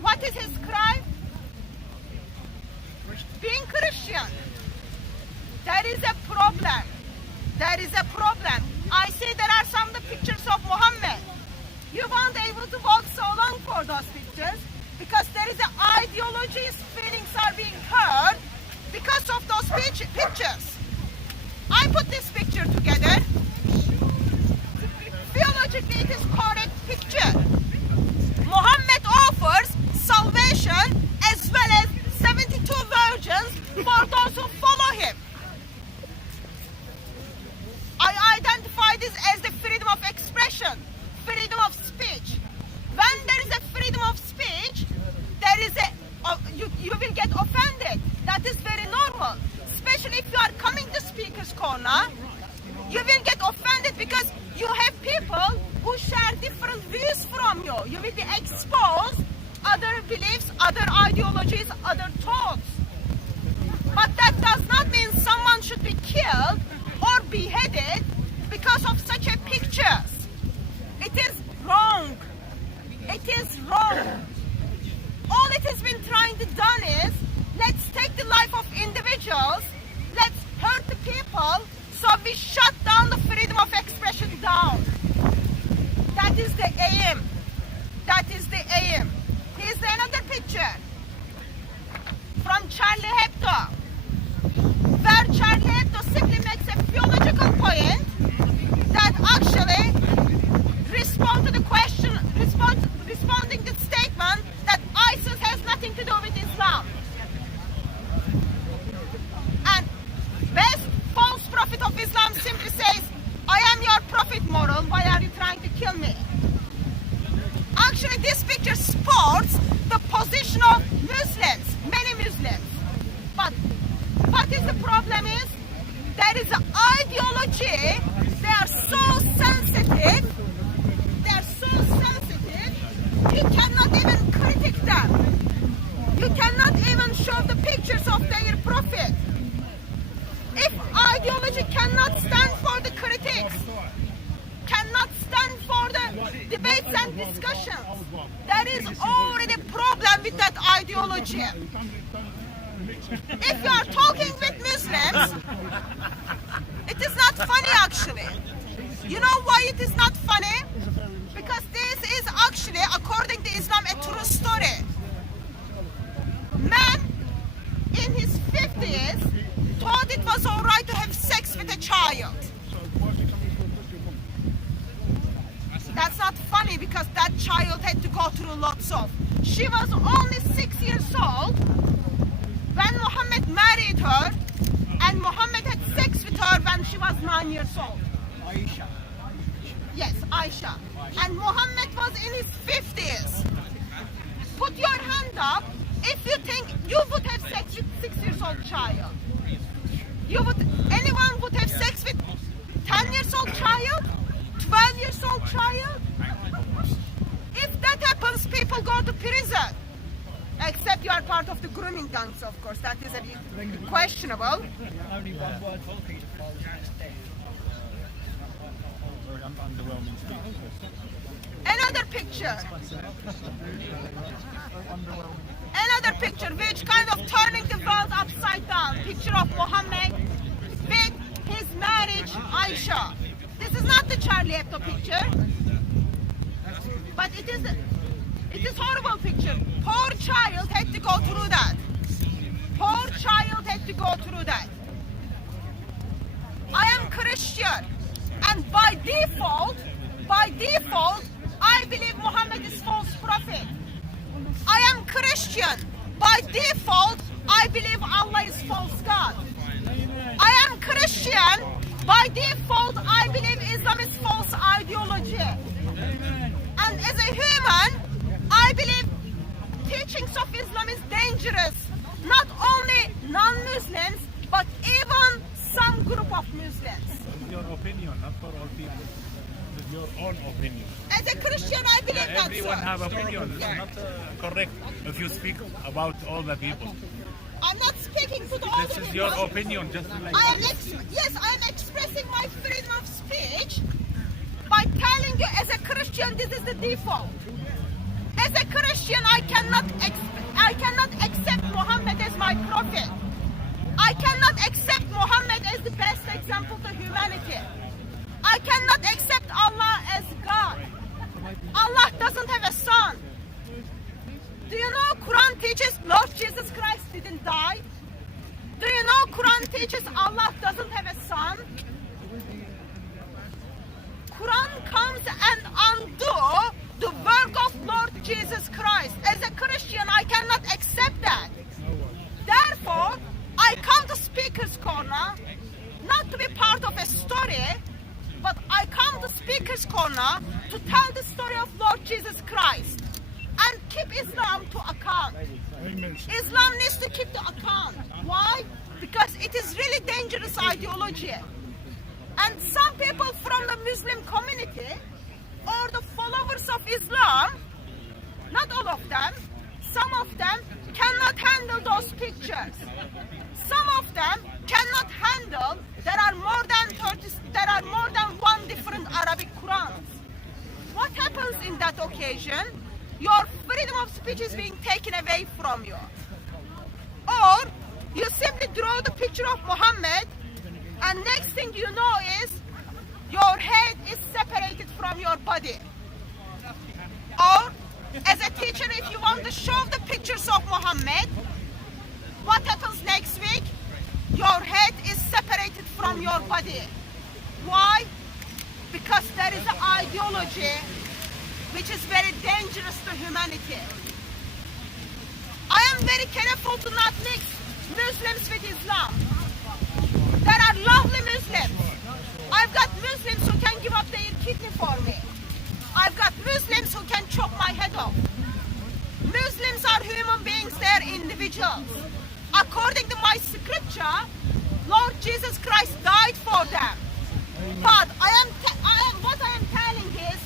What is his crime? Being Christian. There is a problem. There is a problem. I see there are some of the pictures of Muhammad. You weren't able to walk so long for those pictures because there is an ideology, feelings are being hurt because of those pictures. I put this picture together. Theologically, it is correct picture. Muhammad offers salvation as well as 72 virgins for those who follow him. I identify this as the freedom of expression, freedom of speech. When there is a freedom of speech, there is you will get offended. That is very normal. Especially if you are coming to Speaker's Corner, you will get offended because you have people who share different views from you. You will be exposed other beliefs, other ideologies, other thoughts. But that does not mean someone should be killed or beheaded because of such a pictures. It is wrong. It is wrong. All it has been trying to done is, let's take the life of individuals, let's hurt the people, so we shut down the freedom of expression down. That is the aim. That is the aim. Here's another picture from Charlie Hebdo, where Charlie Hebdo simply makes a theological point that actually responding to the statement that ISIS has nothing to do with Islam. And best false prophet of Islam simply says, I am your prophet moral, why are you trying to kill me? Actually, this picture supports the position of Muslims, many Muslims. But what is the problem is, there is an ideology, they are so sensitive, you cannot even critique them. You cannot even show the pictures of their prophet. If ideology cannot stand for the critics, cannot stand for the debates and discussions, there is already a problem with that ideology. If you are talking with Muslims, it is not funny actually. You know why it is not funny? Because this is actually, according to Islam, a true story. Man in his 50s thought it was alright to have sex with a child. That's not funny because that child had to go through lots of. She was only 6 years old when Muhammad married her, and Muhammad had sex with her when she was 9 years old. Aisha. Yes, Aisha. And Muhammad was in his 50s. Put your hand up if you think you would have sex with 6 years old child. Anyone would have sex with 10 years old child? 12 years old child? If that happens, people go to prison. Except you are part of the grooming gangs, of course. That is a bit questionable. Only one word for Peter Another picture. Another picture which kind of turning the world upside down. Picture of Muhammad with his marriage, Aisha. This is not the Charlie Hebdo picture, but it is horrible picture. Poor child had to go through that. Poor child had to go through that. I am Christian, and by default, I believe Muhammad is false prophet. I am Christian. By default, I believe Allah is false God. I am Christian. By default, I believe Islam is false ideology. And as a human, I believe teachings of Islam is dangerous. Not only non-Muslims, but even some group of Muslims. Your opinion, not for all people. It's your own opinion. As a Christian, I believe that, everyone sir. have opinion. It's not correct if you speak about all the people. I'm not speaking to all This the is people. your opinion, just like I am expressing my freedom of speech by telling you, as a Christian, this is the default. As a Christian, I cannot accept Muhammad as my prophet. I cannot accept Muhammad as the best example to humanity. I cannot accept Allah as God. Allah doesn't have a son. Do you know Quran teaches Lord Jesus Christ didn't die? Do you know Quran teaches Allah doesn't have a son? Quran comes and undo the work of Lord Jesus Christ. As a Christian, I cannot accept that. Therefore, I come to Speaker's Corner not to be part of a story, but I come to Speaker's Corner to tell the story of Lord Jesus Christ and keep Islam to account. Islam needs to keep to account. Why? Because it is really dangerous ideology. And some people from the Muslim community or the followers of Islam, not all of them, some of them cannot handle those pictures. Some of them cannot handle there are more than one different Arabic Qurans. What happens in that occasion? Your freedom of speech is being taken away from you. Or you simply draw the picture of Muhammad, and next thing you know is your head is separated from your body. Or, as a teacher, if you want to show the pictures of Muhammad, what happens next week? Your head is separated from your body. Why? Because there is an ideology which is very dangerous to humanity. I am very careful to not mix Muslims with Islam. There are lovely Muslims. I've got Muslims who can give up their kidney for me. I've got Muslims who can chop my head off. Muslims are human beings, they're individuals. According to my scripture, Lord Jesus Christ died for them. But what I am telling is,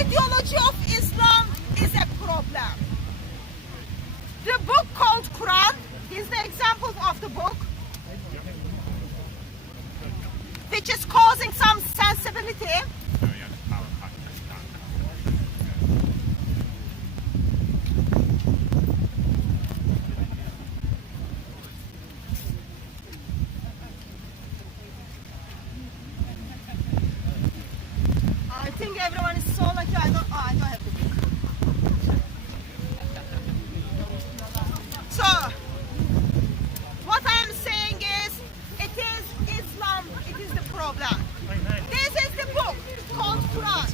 ideology of Islam is a problem. The book called Quran is the example of the book, which is causing some sensibility. I think everyone is so lucky. I don't have the book. So, what I am saying is, it is Islam, it is the problem. This is the book called Quran.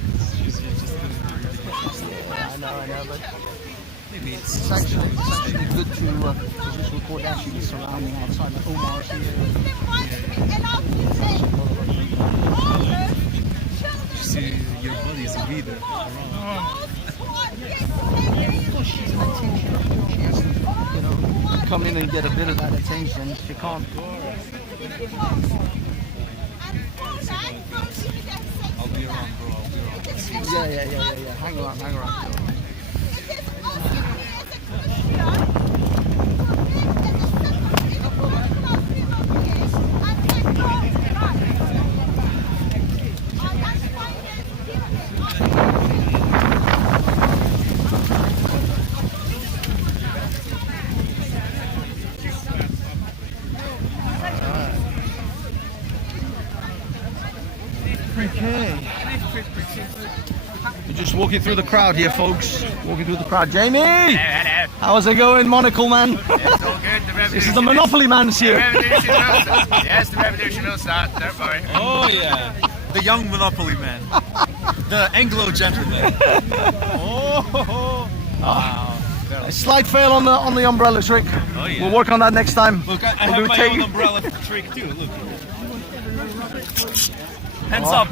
I know, but it's actually good to just record actually the surrounding outside the Omar See, your body is a leader. She's an attention. She has to, come in and get a bit of that attention. She can't. I'll be around, bro. I'll be around. Yeah. Hang around. Okay. We're just walking through the crowd here, folks. Walking through the crowd. Jamie! Hello. How's it going, Monocle Man? It's all good. This is the Monopoly Man's here. Yes, the revolution will start. Don't worry. Oh yeah, the young Monopoly man, the Anglo gentleman. Wow. A slight fail on the umbrella trick. Oh, yeah. We'll work on that next time. Look, I We'll have do my take- own umbrella trick too. Look. Hands up.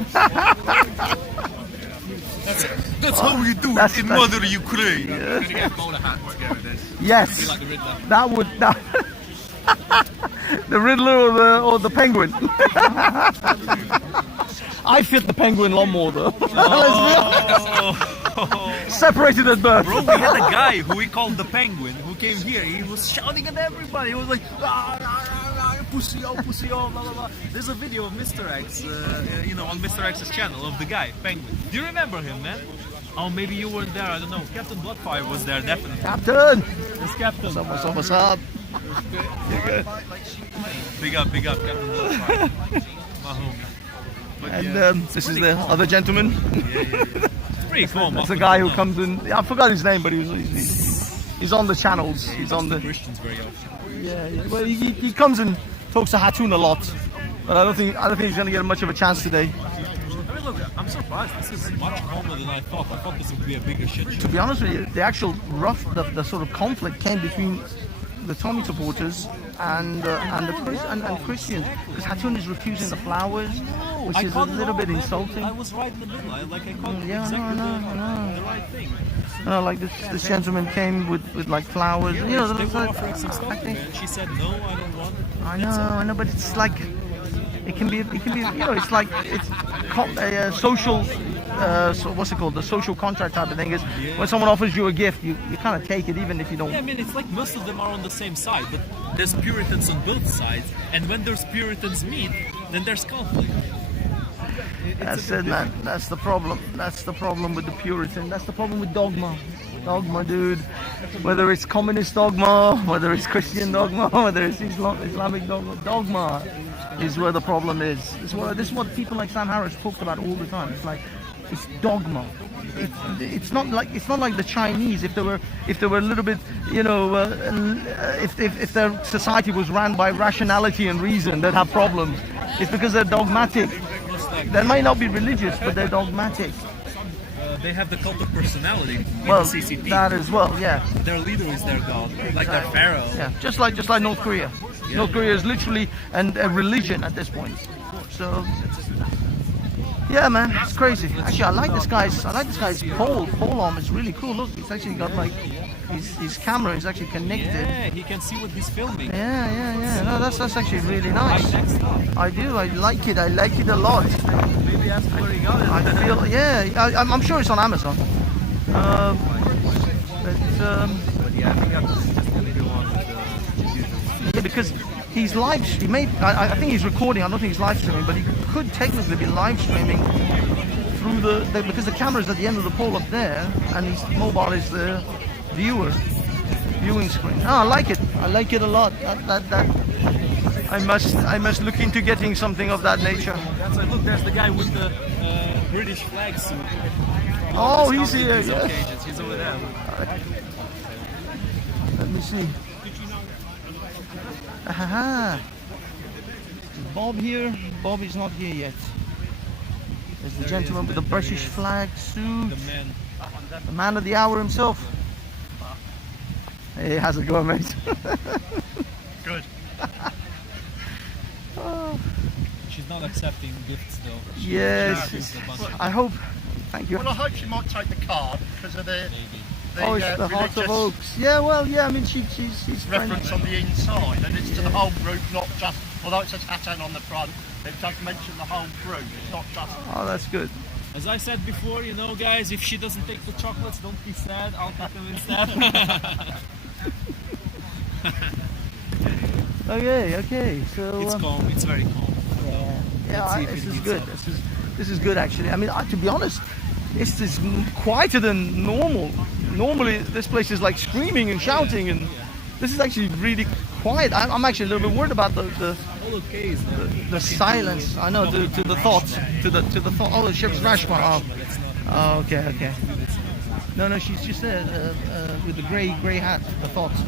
That's how you do it in Mother Ukraine. I'm gonna get a bowler hat to go with this. Yes. Be like the Riddler. That would the Riddler or the Penguin. I fit the Penguin lawnmower though. Separated at birth. Bro, we had a guy who we called the Penguin who came here. He was shouting at everybody. He was like, pussy, oh, blah, blah, blah. There's a video of Mr. X, on Mr. X's channel of the guy, Penguin. Do you remember him, man? Oh, maybe you weren't there. I don't know. Captain Bloodfire was there, definitely. Captain! It's Captain. What's up? You're good. Big up, Captain Bloodfire. My homie. But And this is the other gentleman. Pretty cool. That's the guy who comes in. I forgot his name, but he's on the channels. He's on the Christians very often. Yeah. Well, he comes and talks to Hatun a lot, but I don't think he's going to get much of a chance today. I mean, look, I'm surprised. This is much calmer than I thought. I thought this would be a bigger shit show. To be honest with you, the actual the sort of conflict came between the Tommy supporters and Christians, because Hatun is refusing the flowers, which is a little bit insulting. I was right in the middle. I called Yeah, exactly I know. the right thing. Like this gentleman came with like flowers. Yeah, You know, they that's were like, offering some I stuff, think. and she said no, I don't want it. I know, but it's like it can be, it's like a social, so what's it called? The social contract type of thing is when someone offers you a gift, you kind of take it even if you don't. Yeah, I mean, it's like most of them are on the same side, but there's Puritans on both sides, and when those Puritans meet, then there's conflict. That's it, man. That's the problem. That's the problem with the Puritan. That's the problem with dogma. Dogma, dude. Whether it's communist dogma, whether it's Christian dogma, whether it's Islamic dogma, dogma is where the problem is. This is what people like Sam Harris talked about all the time. It's like, it's dogma. it's not like the Chinese. If they were a little bit, you know, if their society was ran by rationality and reason, they'd have problems. It's because they're dogmatic. They might not be religious, but they're dogmatic. They have the cult of personality in Well, the CCP. that as well, yeah. Their leader is their god, like their pharaoh. Yeah, just like North Korea. Yeah. North Korea is literally a religion at this point. So, yeah, man, it's crazy. Actually, I like this guy's pole arm. It's really cool. Look, he's actually got like his camera is actually connected. Yeah, he can see what he's filming. Yeah. No, that's actually really nice. I do. I like it. I like it a lot. Maybe that's where he got it. I feel, yeah. I'm sure it's on Amazon. But yeah, I think I'm just gonna go on with YouTube. Yeah, because he's he made. I think he's recording. I don't think he's live streaming, but he could technically be live streaming through because the camera is at the end of the pole up there, and his mobile is the viewing screen. Oh, I like it. I like it a lot. That I must look into getting something of that nature. That's like, look, there's the guy with the British flag suit. Oh, he's here. His Yes. occasions. He's over there. Let me see. Aha. Is Bob here? Bob is not here yet. There's the gentleman with the British flag suit. The man of the hour himself. Hey, how's it going, mate? Good. Oh. She's not accepting gifts though. Yes. I hope. Thank you. Well, I hope she might take the card because of the It's the Heart of Oaks. Yeah, well, yeah. I mean, she's reference on the inside, and it's to the whole group, not just. Although it says Hatan on the front, it does mention the whole group. It's not just. Oh, that's good. As I said before, you know, guys, if she doesn't take the chocolates, don't be sad. I'll take them instead. Okay. So it's calm. It's very calm. Yeah, this is good. This is good actually. I mean, to be honest, this is quieter than normal. Normally, this place is like screaming and shouting, and this is actually really quiet. I'm actually a little bit worried about the silence. I know to the thoughts, to the thought. Oh, the ship's Rashma. Oh, okay. No, she's just there with the grey hat. The thoughts.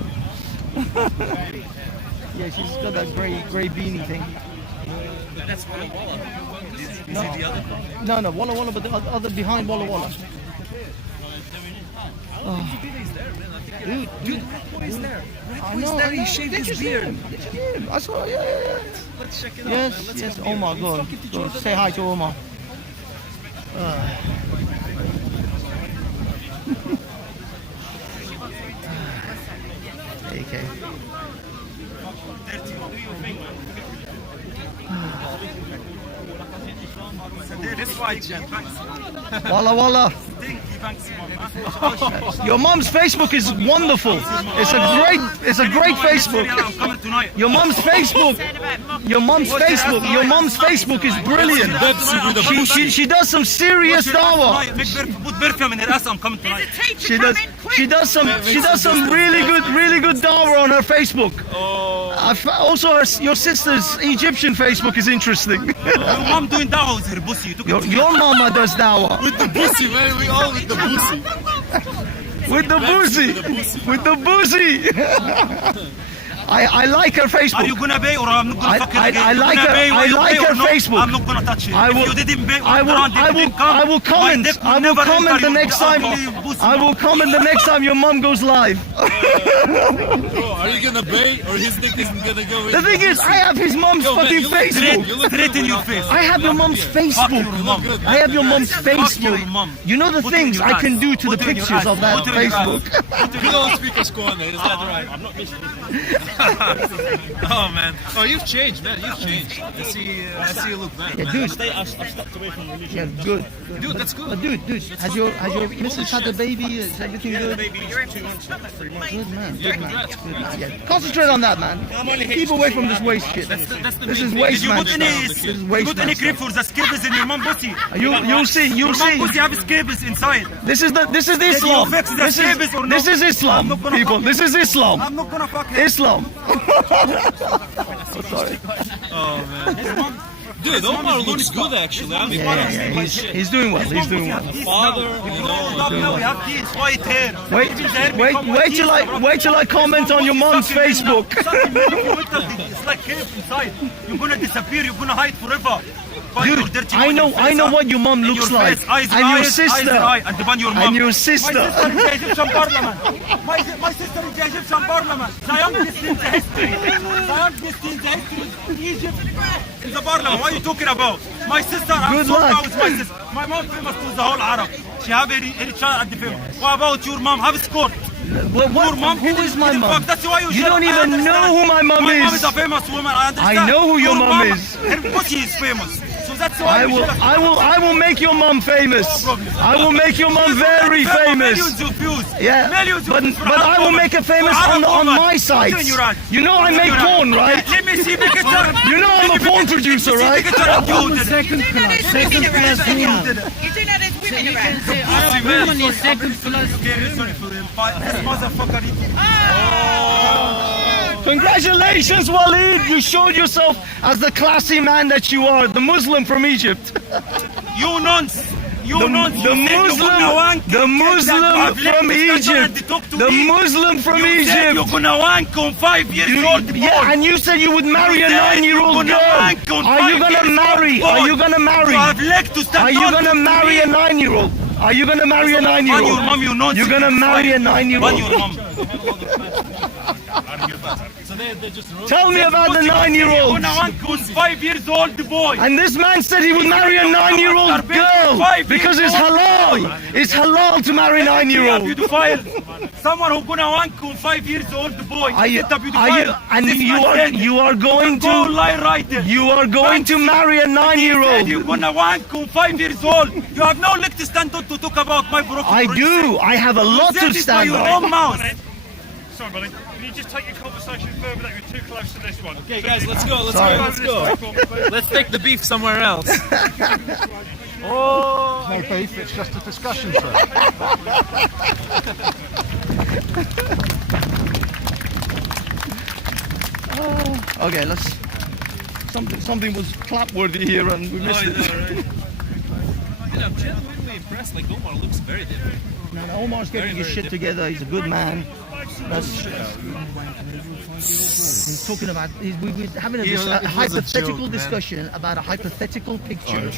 Yeah, she's got that grey beanie thing. But that's Walla Walla. Is it the other one? No, Walla Walla, but the other behind Walla Walla. Dude, Boy is there. I know. He shaved his beard. I saw. Yeah. Let's check it out. Yes. Omar, go say hi to Omar. Okay. This white gent. Walla Walla. Your mom's Facebook is wonderful. It's a great Facebook. Your mom's Facebook is brilliant. She does some serious dawah. Put perfume in her ass. I'm coming tonight. She does some really good dawah on her Facebook. Also, your sister's Egyptian Facebook is interesting. Your mom doing dawah with her pussy. Your mama does dawah. With the pussy, man. We all with the pussy. With the boozy. I like her Facebook. Are you gonna pay or I'm not gonna fucking pay? I like her Facebook. I'm not gonna touch it. I will, if you didn't pay, I will comment the next time. I will comment the next time your mom goes live. Are you gonna pay or his dick isn't gonna go in? The thing is, I have his mom's fucking Facebook. Straight in your face. I have your mom's Facebook. I have your mom's Facebook. You know the things I can do to the pictures of that Facebook. You don't speak a score name, is that right? I'm not listening. Oh man. Oh, you've changed, man. You've changed. I see you look back. Yeah, dude. I've stepped away from religion. Yeah, good. Dude, that's good. Dude, has your missus had the baby? Is everything good? Maybe 2 months, 3 months. Good man. Yeah, congrats. Yeah. Concentrate on that, man. Keep away from this waste shit. This is waste, man. This is waste, put any grip for the scabies in your mom pussy? You'll see. Your mom pussy have scabies inside. This is Islam. This is Islam, people. This is Islam. I'm not gonna fuck him. Islam. Oh, sorry. Oh man. Dude, Omar looks good actually. I mean, Yeah. He's doing well. He's doing well. father, you know. We have kids, white hair. Wait till I comment on your mom's Facebook. It's like cave inside. You're gonna disappear. You're gonna hide forever. Dude, I know what your mom looks like, and your sister, and your sister. My sister is the Egyptian parliament. Zionist in the history. Zionist in the history of Egypt. In the parliament. What are you talking about? My sister, I'm so proud with my sister. My mom famous to the whole Arab. She have a child at the film. What about your mom? Have a score. Your mom, who is my mom? That's why you don't even know who my mom is. My mom is a famous woman. I understand. I know who your mom is. Her pussy is famous. So that's why I will make your mom famous. I will make your mom very famous. Millions of views. Yeah, but I will make her famous on my site. You know I make porn, right? Let me see the picture. You know I'm a porn producer, right? Second class women. You do not as women around. Women is second class. Sorry for them. This motherfucker. Congratulations, Walid! You showed yourself as the classy man that you are, the Muslim from Egypt. You nonce! You nonce! The Muslim from Egypt! The Muslim from Egypt! You're gonna wank on 5 years old boy! Yeah, and you said you would marry a 9-year-old girl! Are you gonna marry? Are you gonna marry? Are you gonna marry a 9-year-old? Are you gonna marry a 9-year-old? Your mom, you nonce! You're gonna marry a 9-year-old? Tell me about the 9-year-old. You're gonna wank on 5 years old boy! And this man said he would marry a 9-year-old girl because it's halal. It's halal to marry a 9-year-old. Someone who's gonna wank on 5 years old boy. You are going to marry a 9-year-old. You're gonna wank on 5 years old. You have no leg to stand up to talk about my broken. I do. I have a lot to stand on. on. Your mouth. Sorry, buddy. Can you just take your conversation further? That you're too close to this one. Okay, guys, let's go. Let's go. Let's take the beef somewhere else. Oh, no beef. It's just a discussion, sir. Okay, let's. Something was clap-worthy here, and we missed it. I'm genuinely impressed. Like Omar looks very different. No, Omar's getting his shit together. He's a good man. He's talking about. We're having a hypothetical discussion about a hypothetical picture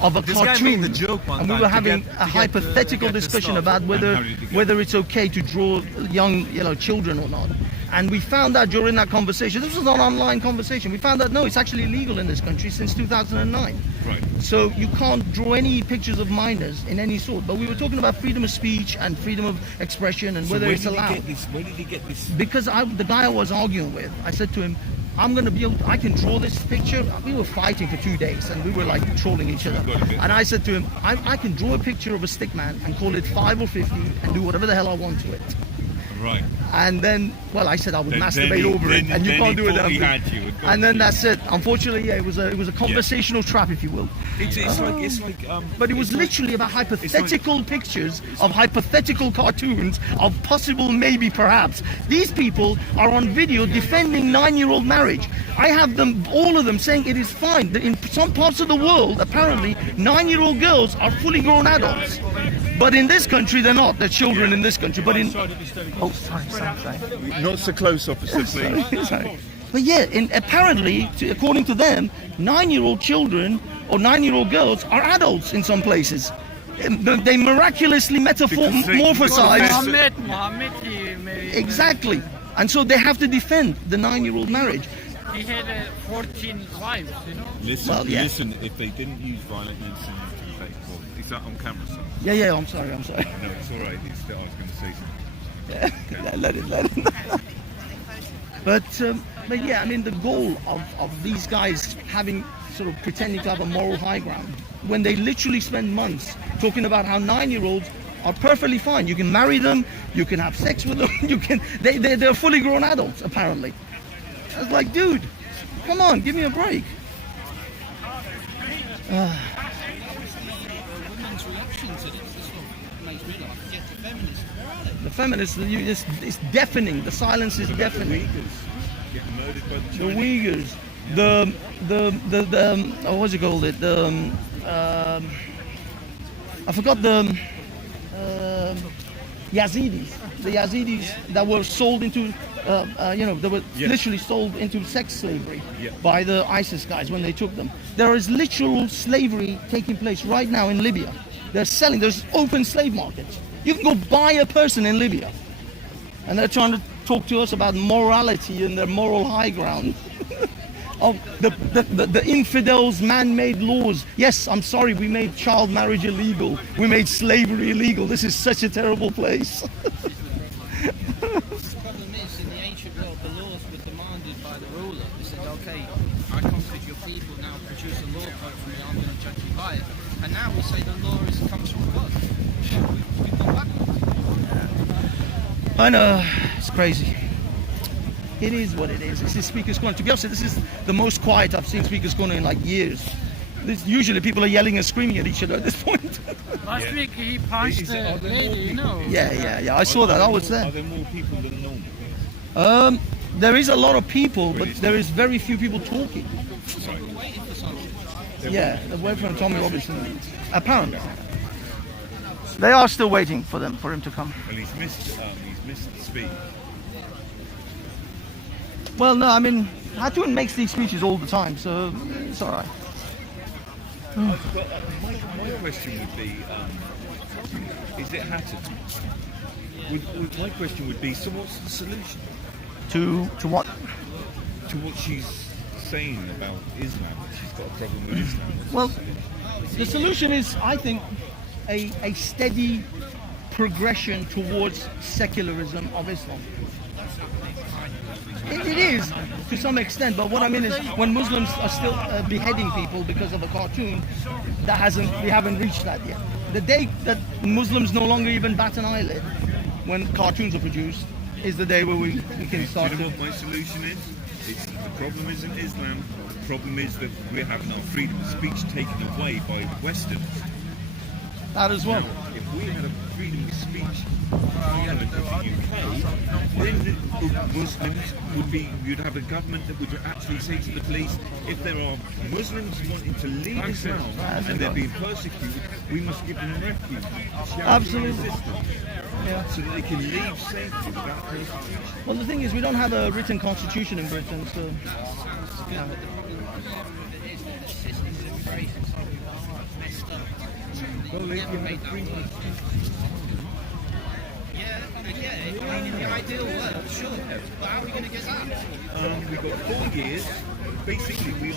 of a cartoon, and we were having a hypothetical discussion about whether it's okay to draw young, children or not. And we found out during that conversation, this was an online conversation, we found out no, it's actually illegal in this country since 2009. Right. So you can't draw any pictures of minors in any sort. But we were talking about freedom of speech and freedom of expression and whether it's allowed. Where did he get this? Because the guy I was arguing with, I said to him, I can draw this picture. We were fighting for 2 days and we were like trolling each other. And I said to him, I can draw a picture of a stick man and call it 5 or 50 and do whatever the hell I want to it. Right. And then, I said I would masturbate over it, and you can't do it. And then that's it. Unfortunately, it was a conversational trap, if you will. But it was literally about hypothetical pictures of hypothetical cartoons of possible, maybe, perhaps. These people are on video defending 9-year-old marriage. I have them, all of them, saying it is fine. That in some parts of the world, apparently, 9-year-old girls are fully grown adults. But in this country, they're not. They're children in this country. But in sorry. Not so close, officer, please. Sorry. But yeah, apparently, according to them, 9-year-old children or 9-year-old girls are adults in some places. They miraculously metamorphosize. Exactly. And so they have to defend the 9-year-old marriage. He had 14 wives, Listen, if they didn't use violent means to is that on camera, sir? Yeah, I'm sorry. No, it's all right. I was going to say something. Yeah, let it. But yeah, I mean, the goal of these guys having sort of pretending to have a moral high ground when they literally spend months talking about how 9-year-olds are perfectly fine. You can marry them, you can have sex with them, they're fully grown adults apparently. I was like, dude, come on, give me a break. The feminists, it's deafening. The silence is deafening. Getting murdered by the Uyghurs. what's it called? I forgot the Yazidis. The Yazidis that were sold into, they were literally sold into sex slavery by the ISIS guys when they took them. There is literal slavery taking place right now in Libya. There's open slave markets. You can go buy a person in Libya. And they're trying to talk to us about morality and their moral high ground. Of the infidels' man-made laws. Yes, I'm sorry, we made child marriage illegal. We made slavery illegal. This is such a terrible place. The problem is, in the ancient world, the laws were demanded by the ruler. They said, okay, I conquered your people, now produce a law code for me, I'm going to judge you by it. And now we say the law comes from God. We've gone backwards. I know, it's crazy. It is what it is. This is Speaker's Corner. To be honest, this is the most quiet I've seen Speaker's Corner in like years. Usually people are yelling and screaming at each other at this point. Last week he punched a lady, you know. Yeah. I saw that. I was there. Are there more people than normal? There is a lot of people, but there is very few people talking. Yeah, they're waiting for Tommy Robinson. Apparently. They are still waiting for him to come. Well, he's missed the speed. Well, no, I mean, Hatun makes these speeches all the time, so it's all right. But my question would be, is it Hatun? My question would be, so what's the solution? To what? To what she's saying about Islam. She's got a problem with Islam. Well, the solution is, I think, a steady progression towards secularism of Islam. It is, to some extent, but what I mean is when Muslims are still beheading people because of a cartoon, we haven't reached that yet. The day that Muslims no longer even bat an eyelid when cartoons are produced is the day where we can start. Do you know what my solution is? The problem isn't Islam, the problem is that we're having our freedom of speech taken away by the Westerners. That as well. Now, if we had a freedom of speech parliament of the UK, then the Muslims you'd have a government that would actually say to the police, if there are Muslims wanting to leave Islam and they're being persecuted, we must give them refuge. Absolutely. Yeah. So that they can leave safely without persecution. Well, the thing is, we don't have a written constitution in Britain, so... Yeah. Well, they can make free in the ideal world, sure. But how are we going to get that? We've got 4 years. Basically, we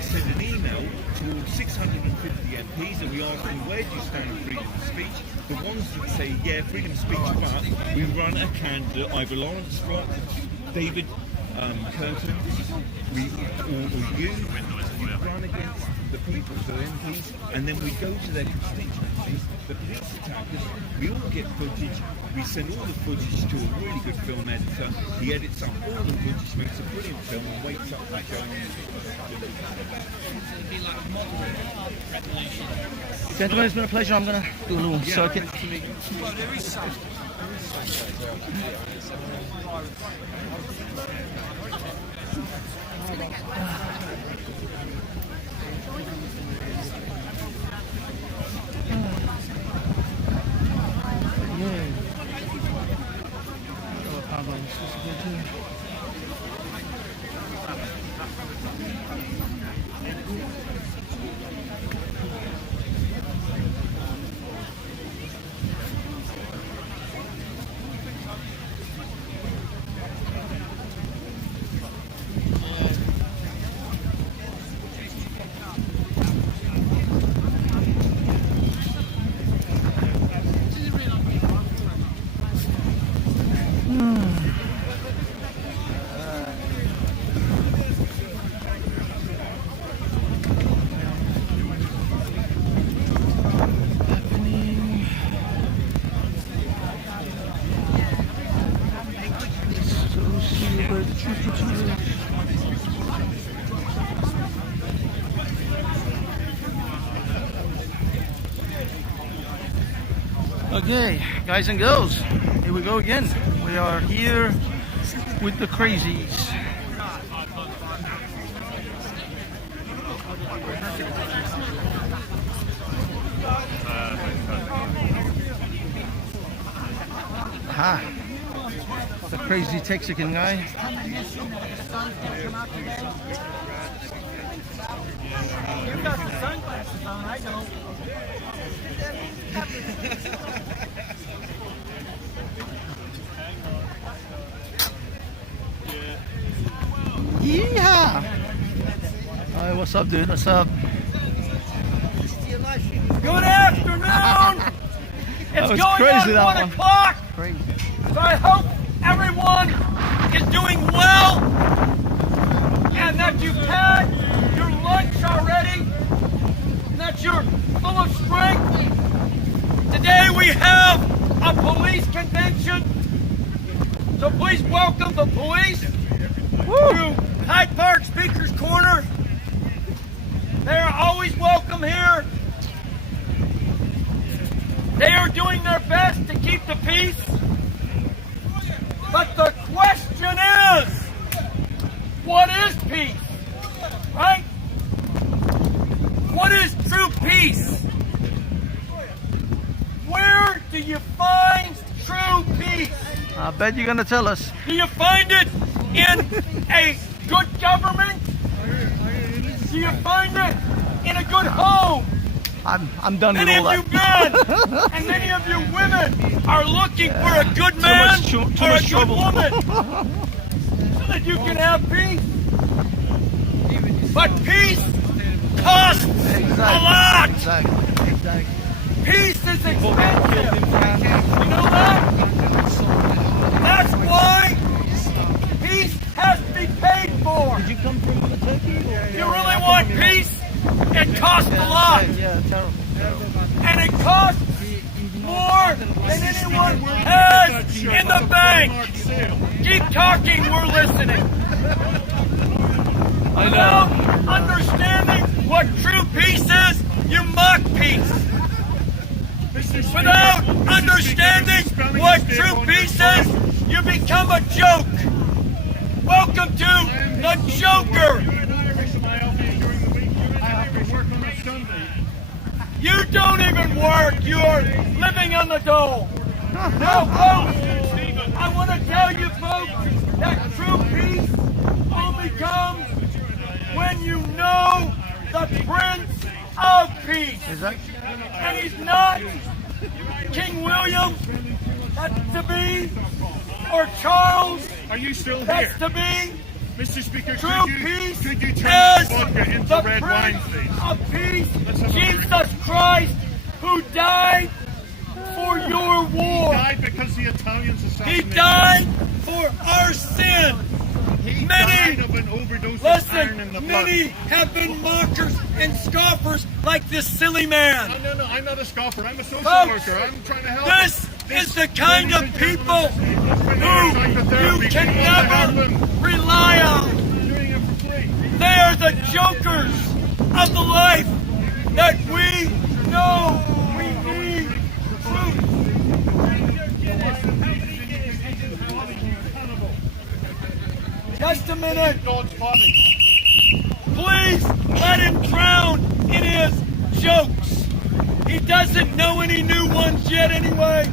send an email to 650 MPs and we ask them, where do you stand on freedom of speech? The ones that say, yeah, freedom of speech, but we run a candidate, either Lawrence Scott, David Curtin, or you run against the people, the MPs, and then we go to their constituencies, the police attack us, we all get footage, we send all the footage to a really good film editor, he edits up all the footage, makes a brilliant film and wakes up the show. Gentlemen, it's been a pleasure. I'm going to do a little circuit. Well, there is some. Okay, guys and girls, here we go again. We are here with the crazies. Ha! The crazy Texican guy. You've got the sunglasses on, I don't. Yeehaw! Hi, what's up, dude? What's up? Good afternoon! It's was going crazy, on that 1 one. o'clock! Crazy. So I hope everyone is doing well and that you've had your lunch already and that you're full of strength. Today we have a police convention. So please welcome the police to Hyde Park Speaker's Corner. They are always welcome here. They are doing their best to keep the peace. But the question is, what is peace? Right? What is true peace? Where do you find true peace? I bet you're gonna tell us. Do you find it in a good government? Do you find it in a good home? I'm done with Many all of you that. men and many of you women are looking for a good man too or much a good trouble. woman so that you can have peace. But peace costs a lot. Exactly. Peace is expensive. You know that? That's why peace has to be paid for. Did you come from Turkey? You really want peace? It costs a lot. Yeah, terrible. And it costs more than anyone has in the bank. Keep talking, we're listening. Without understanding what true peace is, you mock peace. Without understanding what true peace is, you become a joke. Welcome to the Joker. You don't even work. You're living on the dole. Now, folks, I want to tell you, folks, that true peace only comes when you know the Prince of Peace. And he's not King William, that's to be, or Charles. Are you still That's here? to be. Mr. Speaker, True could you peace turn is the vodka into the red wine, Prince please? of Peace, Let's have a Jesus Christ, who died for your war. He died because the Italians He assassinated died him. for our sin. He Many, died of an overdose of iron in the listen, blood. many have been mockers and scoffers like this silly man. No, I'm not a scoffer. I'm a social Folks, worker. I'm trying to help. This is the kind of people who you can never rely on. They are the jokers of the life that we know we need. Just a minute. Please let him drown in his jokes. He doesn't know any new ones yet anyway.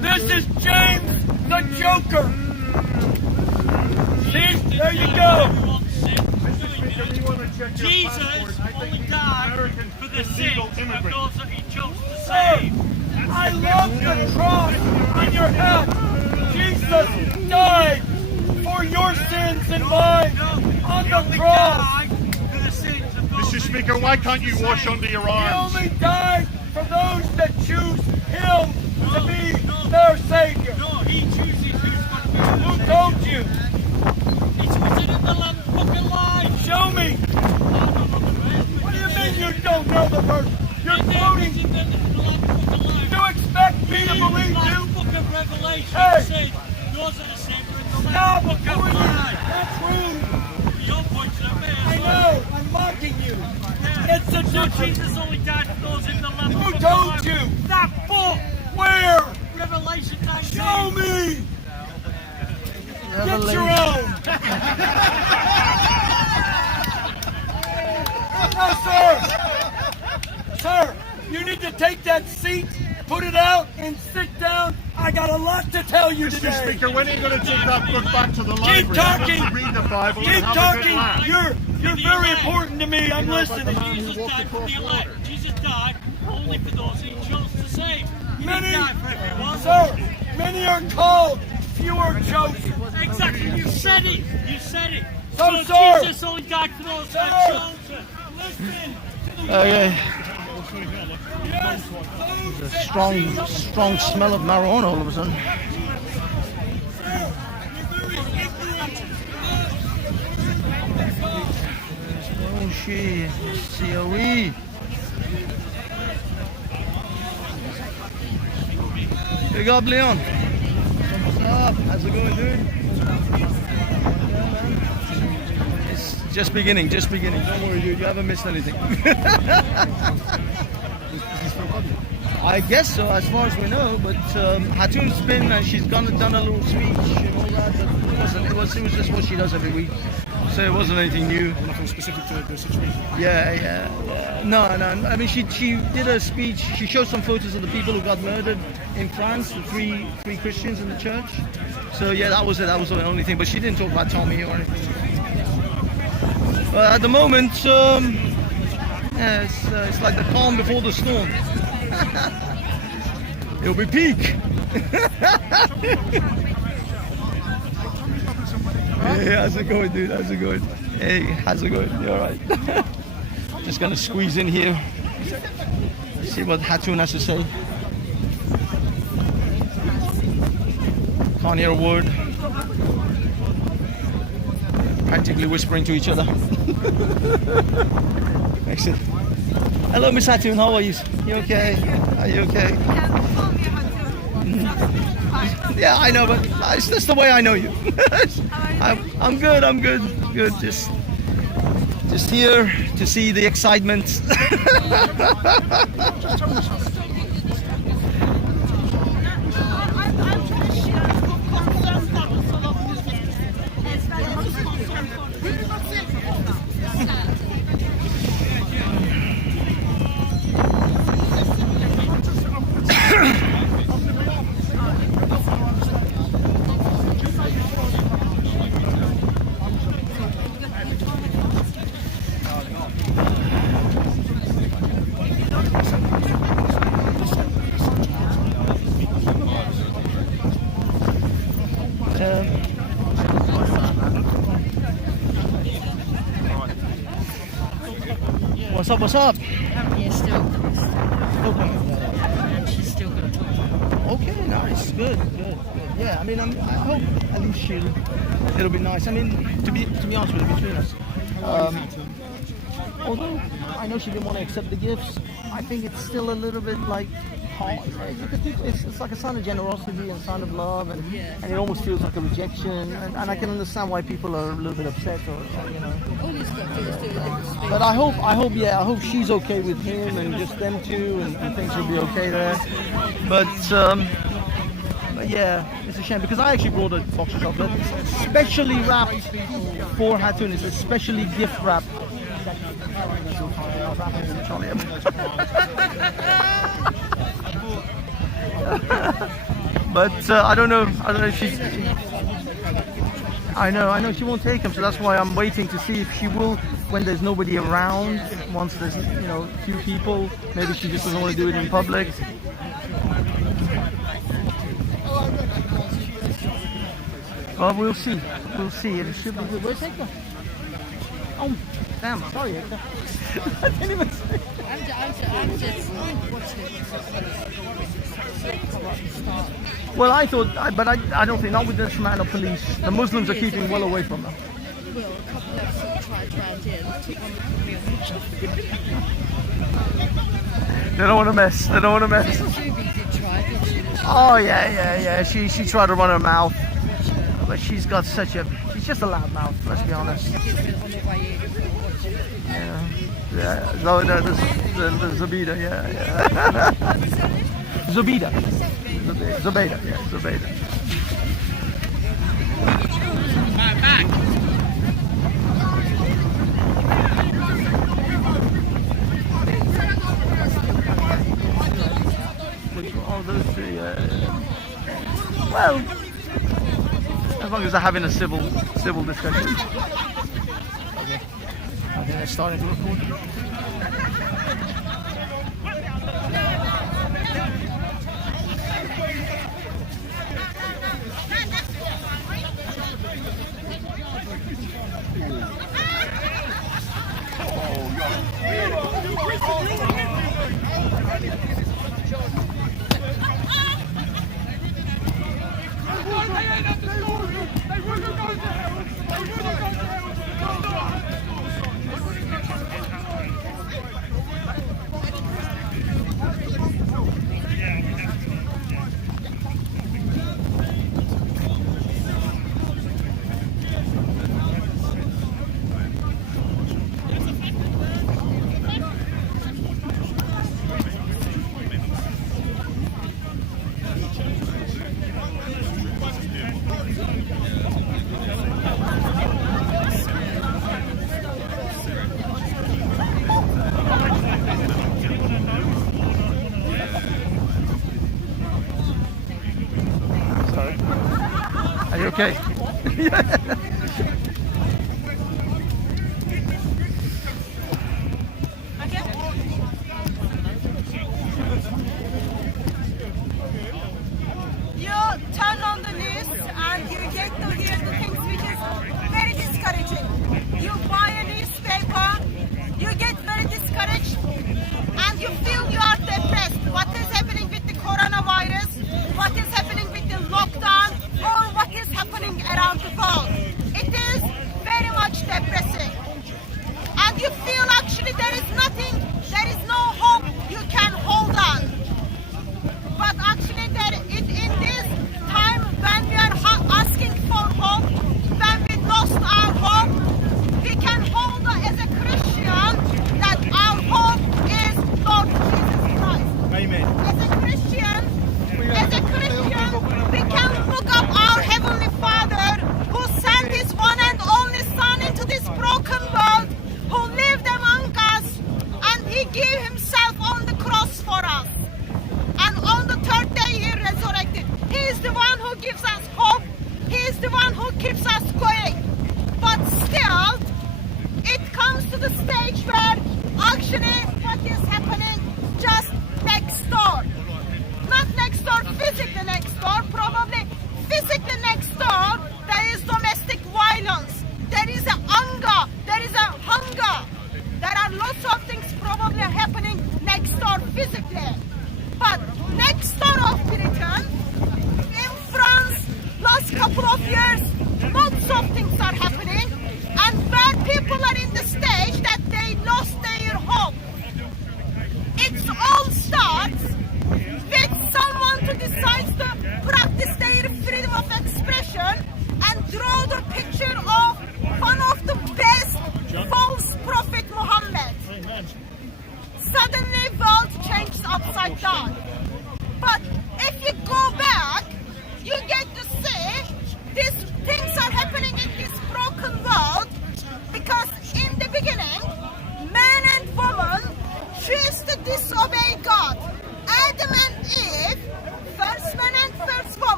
This is James the Joker. See? There you go. Jesus only died for the sins of those that he chose to save. I love the cross on your head. Jesus died for your sins and mine on the cross. Mr. Speaker, why can't you wash under your He arms? only died for those that choose him to be their Savior. No, he chooses who's going to be. Who told you? It's written in the Lamb's Book of Life. Show me. What do you mean you don't know the verse? You're quoting. You expect me to believe you? Book of Revelation says yours are the same in the Lamb's Book of Life. That's rude. Your point's at me. I know. I'm mocking you. It's a difference. Jesus only died for those in the Lamb's Book of Life. Who told you? That book. Where? Revelation 19. Show me. Get your own. No, sir. Sir, you need to take that seat, put it out, and sit down. I got a lot to tell you Mr. today. Speaker, when are you going to take that book back to the library? Keep talking. Have to read the Bible. Keep and have a good talking. laugh. You're very important to me. I'm listening. Jesus died for the elect. Jesus died only for those he chose to save. He didn't Many, die for everyone. sir, many are called, few are chosen. Exactly. You said it. You said it. So, sir. Jesus only died for those who are chosen. Listen. Okay. There's a strong smell of marijuana all of a sudden. Oh shit, COE. Big up, Leon. What's up? How's it going, dude? It's just beginning. Don't worry, dude. You haven't missed anything. I guess so, as far as we know. But Hatoon's been and she's done a little speech and all that. But it was just what she does every week. So it wasn't anything new. Nothing specific to the situation. Yeah. No. I mean, she did a speech. She showed some photos of the people who got murdered in France, the three Christians in the church. So yeah, that was it. That was the only thing. But she didn't talk about Tommy or anything. But at the moment, yeah, it's like the calm before the storm. It'll be peak. Hey, how's it going, dude? How's it going? Hey, how's it going? You alright? Just gonna squeeze in here. See what Hatoon has to say. Can't hear a word. Practically whispering to each other. Excellent. Hello, Miss Hatoon. How are you? You okay? Are you okay? Yeah, I know, but it's just the way I know you. I'm good. Good. Just here to see the excitement. What's up? Yeah, still coming. And she's still going to talk. Okay, nice, good. Yeah, I mean, I hope at least it'll be nice. I mean, to be honest with you, between us, although I know she didn't want to accept the gifts, I think it's still a little bit like hard. It's like a sign of generosity and sign of love, and it almost feels like a rejection. And I can understand why people are a little bit upset, or you know. All he's got to do is do a little speech. But I hope she's okay with him and just them two, and things will be okay there. But yeah, it's a shame because I actually brought a box of chocolate, specially wrapped for Hatoon. It's a specially gift wrap. But I don't know if she. I know she won't take them, so that's why I'm waiting to see if she will when there's nobody around. Once there's a few people, maybe she just doesn't want to do it in public. Well, we'll see. It should be good. Where's Hector? Oh, damn! Sorry, Hector. I didn't even say. I'm just watching it. Well, I thought, but I don't think, not with this amount of police. The Muslims are keeping well away from them. Well, a couple of sort of tried round here. They don't want to mess. Subi did try, didn't she? Oh yeah. She tried to run her mouth, but she's got she's just a loud mouth. Let's be honest. Yeah. No, the Zubeda, yeah. Zubeda. as they're having a civil discussion. Okay. I think they're starting to record. Are you okay? You turn on the news and you get to hear the things which is very discouraging. You buy a newspaper, you get very discouraged, and you feel you are depressed. What is happening with the coronavirus? What is happening with the lockdown? Or what is happening around the world?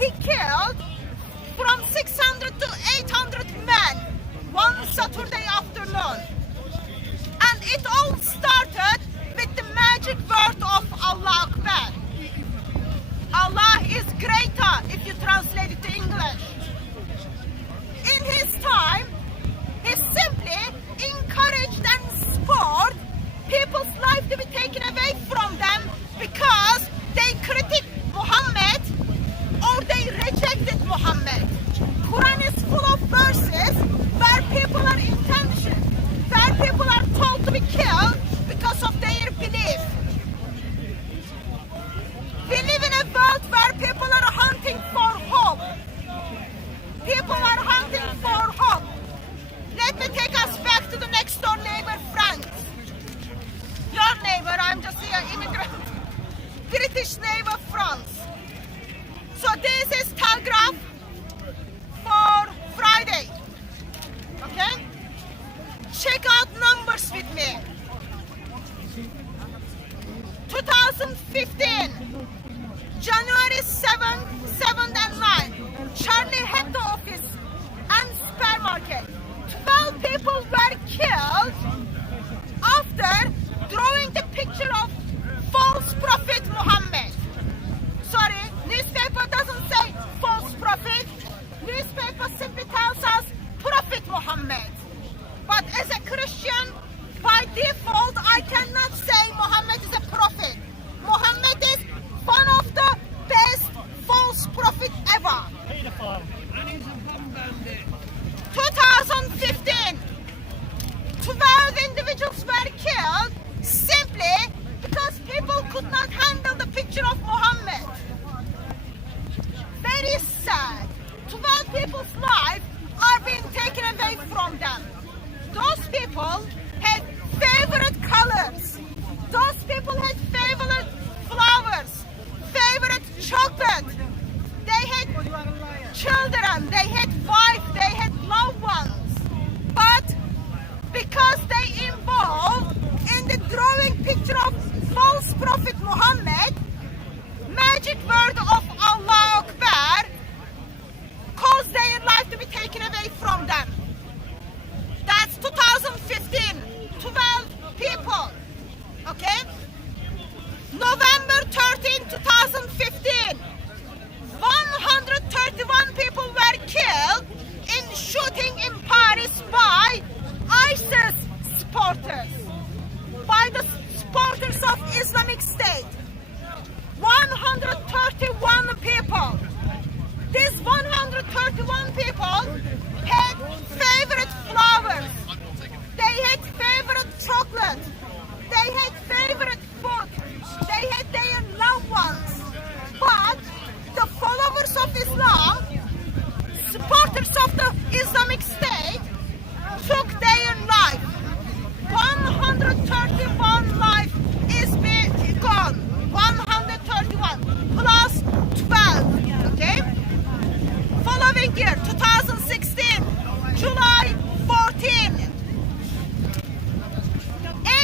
he killed from 600 to 800 men one Saturday afternoon. And it all started with the magic word of Allah Akbar. Allah is greater if you translate it to English. In his time, he simply encouraged and spurred people's life to be taken away from them because they critiqued Muhammad or they rejected Muhammad. Quran is full of verses where people are intentioned, where people are told to be killed because of their belief. We live in a world where people are hunting for hope. People are hunting for hope. Let me take us back to the next door neighbor, France. Your neighbor, I'm just here, immigrant. British neighbor, France. So this is Telegraph for Friday. Okay? Check out numbers with me. 2015, January 7th and 9th, Charlie Hebdo office and supermarket. 12 people were killed after drawing the picture of false prophet Muhammad. Sorry, newspaper doesn't say false prophet. Newspaper simply tells us Prophet Muhammad. But as a Christian, by default, I cannot say Muhammad is a prophet. Muhammad is one of the best false prophet ever. 2015, 12 individuals were killed simply because people could not handle the picture of Muhammad. Very sad. 12 people's lives are being taken away from them. Those people had favorite colors. Those people had favorite flowers, favorite chocolate. They had children, they had wives, they had loved ones. But because they involved in the drawing picture of false prophet Muhammad, magic word of Allah Akbar caused their life to be taken away from them. That's 2015, 12 people, okay? November 13, 2015, 131 people were killed in shooting in Paris by ISIS supporters, by the supporters of Islamic State. 131 people. These 131 people had favorite flowers. They had favorite chocolate. They had favorite food. They had their loved ones. But the followers of Islam, supporters of the Islamic State, took their life. 131 life is gone. 131 plus 12. Okay? Following year, 2016, July 14.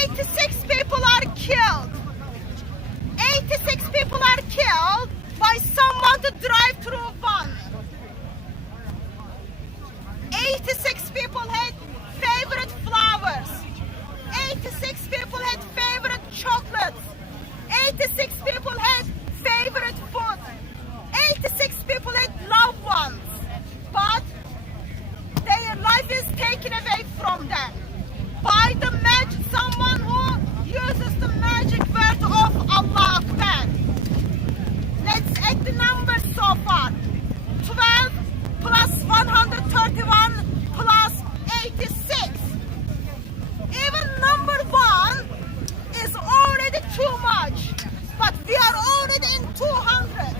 86 people are killed. 86 people are killed by someone to drive through van. 86 people had favorite flowers. 86 people had favorite chocolates. 86 people had favorite food. 86 people had loved ones. But their life is taken away from them by the magic, someone who uses the magic word of Allah Akbar. Let's add the numbers so far. 12 plus 131 plus 86. Even number 1 is already too much. But we are already in 200.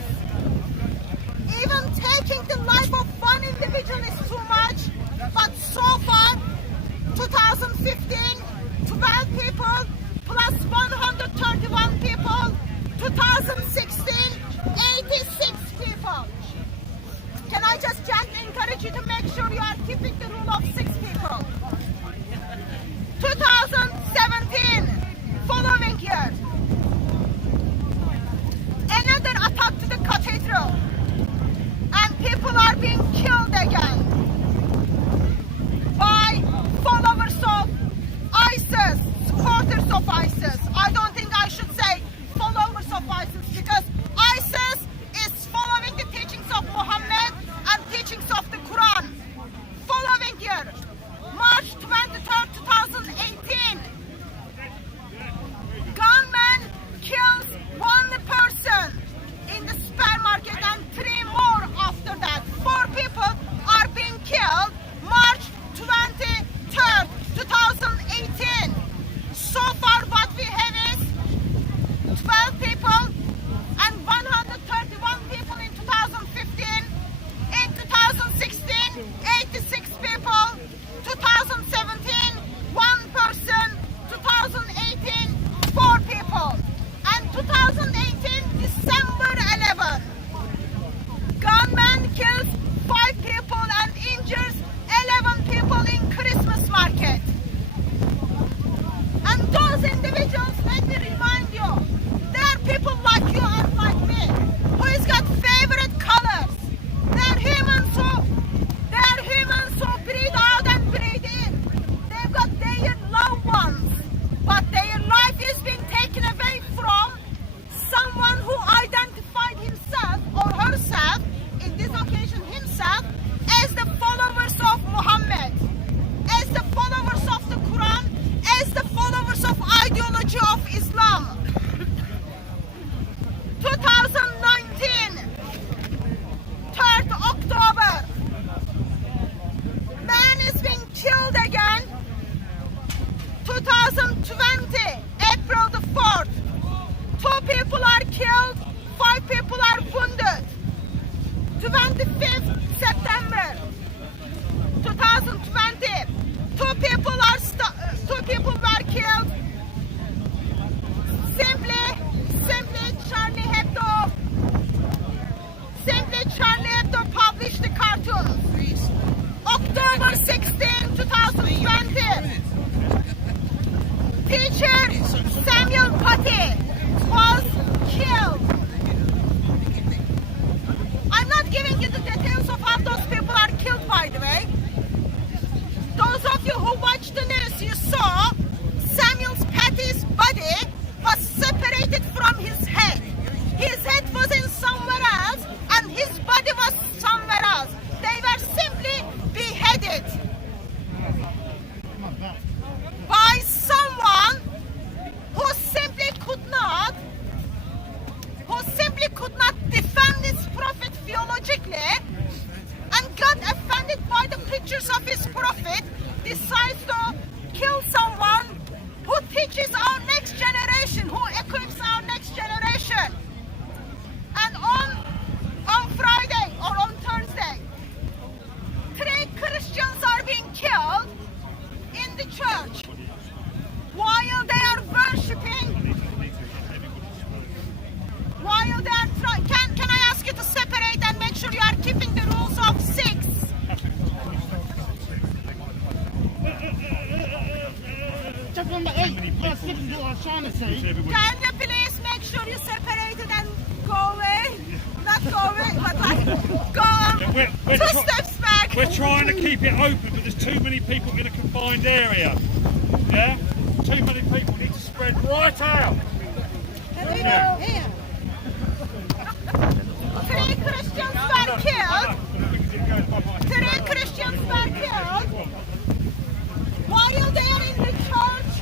Even taking the life of one individual is too much. But so far, 2015, 12 people 2018, December 11. Gunman kills 5 people and injures 11 people in Christmas market. And those individuals, let me remind you, they are people like you and like me, who's got favorite colors. They're humans who breathe out and breathe in. They've got their loved ones, but their life is being taken away from someone who identified himself or herself, in this occasion himself, as the followers of Muhammad, as the followers of the Quran, as the followers of ideology of Islam. 2019, 3rd October, man is being killed again. 2020, April the 4th, 2 people are killed, 5 people are wounded. 25th September 2020, 2 people were killed. Simply Charlie Hebdo. Simply Charlie Hebdo published the cartoon. October 16, 2020. Teacher Samuel Patti was killed. I'm not giving you the details of how those people are killed, by the way. Those of you who watched the news, you saw Samuel Patti's body was separated from his head. His head was in somewhere else and his body was somewhere else. They were simply beheaded by someone who simply could not defend his prophet theologically, and got offended by the pictures of his prophet, decides to kill someone who teaches our next generation, who equips our next generation. And on Friday or on Thursday, 3 Christians are being killed in the church while they are worshipping. While they are trying, can I ask you to separate and make sure you are keeping the rules of 6? Just on the 8, that's what I was trying to say. Can you please make sure you separate it and go away? Not go away, but like go 2 steps back. We're trying to keep it open, but there's too many people in a confined area. Yeah? Too many people need to spread right out. Yeah. 3 Christians were killed. 3 Christians were killed while they are in the church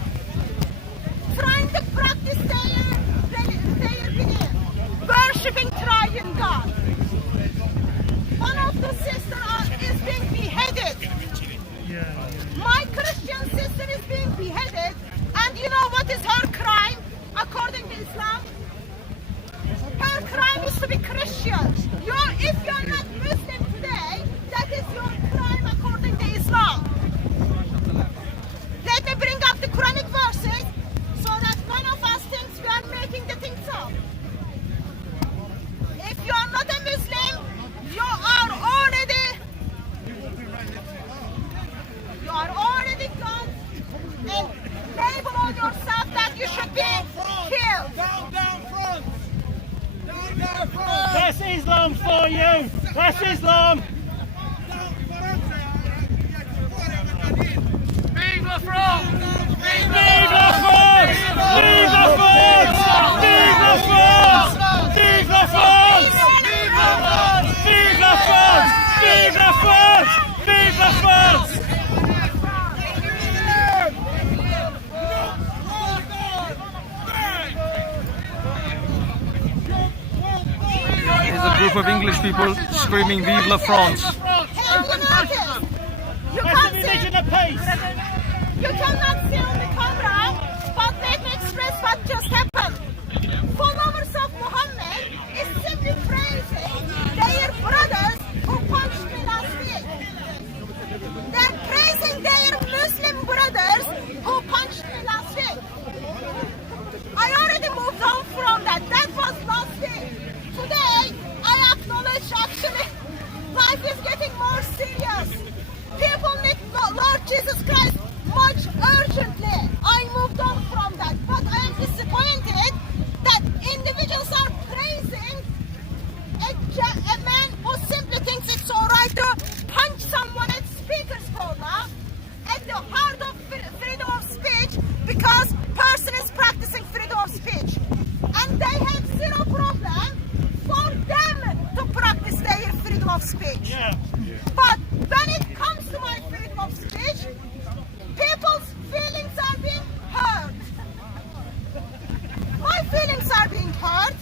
trying to practice their belief, worshipping triune God. One of the sisters is being beheaded. My Christian sister is being beheaded, and you know what is her crime according to Islam? Her crime is to be Christian. If you're not Muslim today, that is your crime according to Islam. Let me bring up the Quranic verses so that none of us thinks we are making the things up. If you are not a Muslim, you are already got a label on yourself that you should be killed. Down front! That's Islam for you! That's Islam! Vive la France! Vive la France! Vive la France! Vive la France! Vive la France! Vive la France! Vive la France! Vive la France! There's a group of English people screaming "Vive la France!" You cannot see on the camera, but let me express what just happened. Followers of Muhammad is simply praising their brothers who punched me last week. They're praising their Muslim brothers who punched me last week. I already moved on from that. But when it comes to my freedom of speech, people's feelings are being hurt. My feelings are being hurt.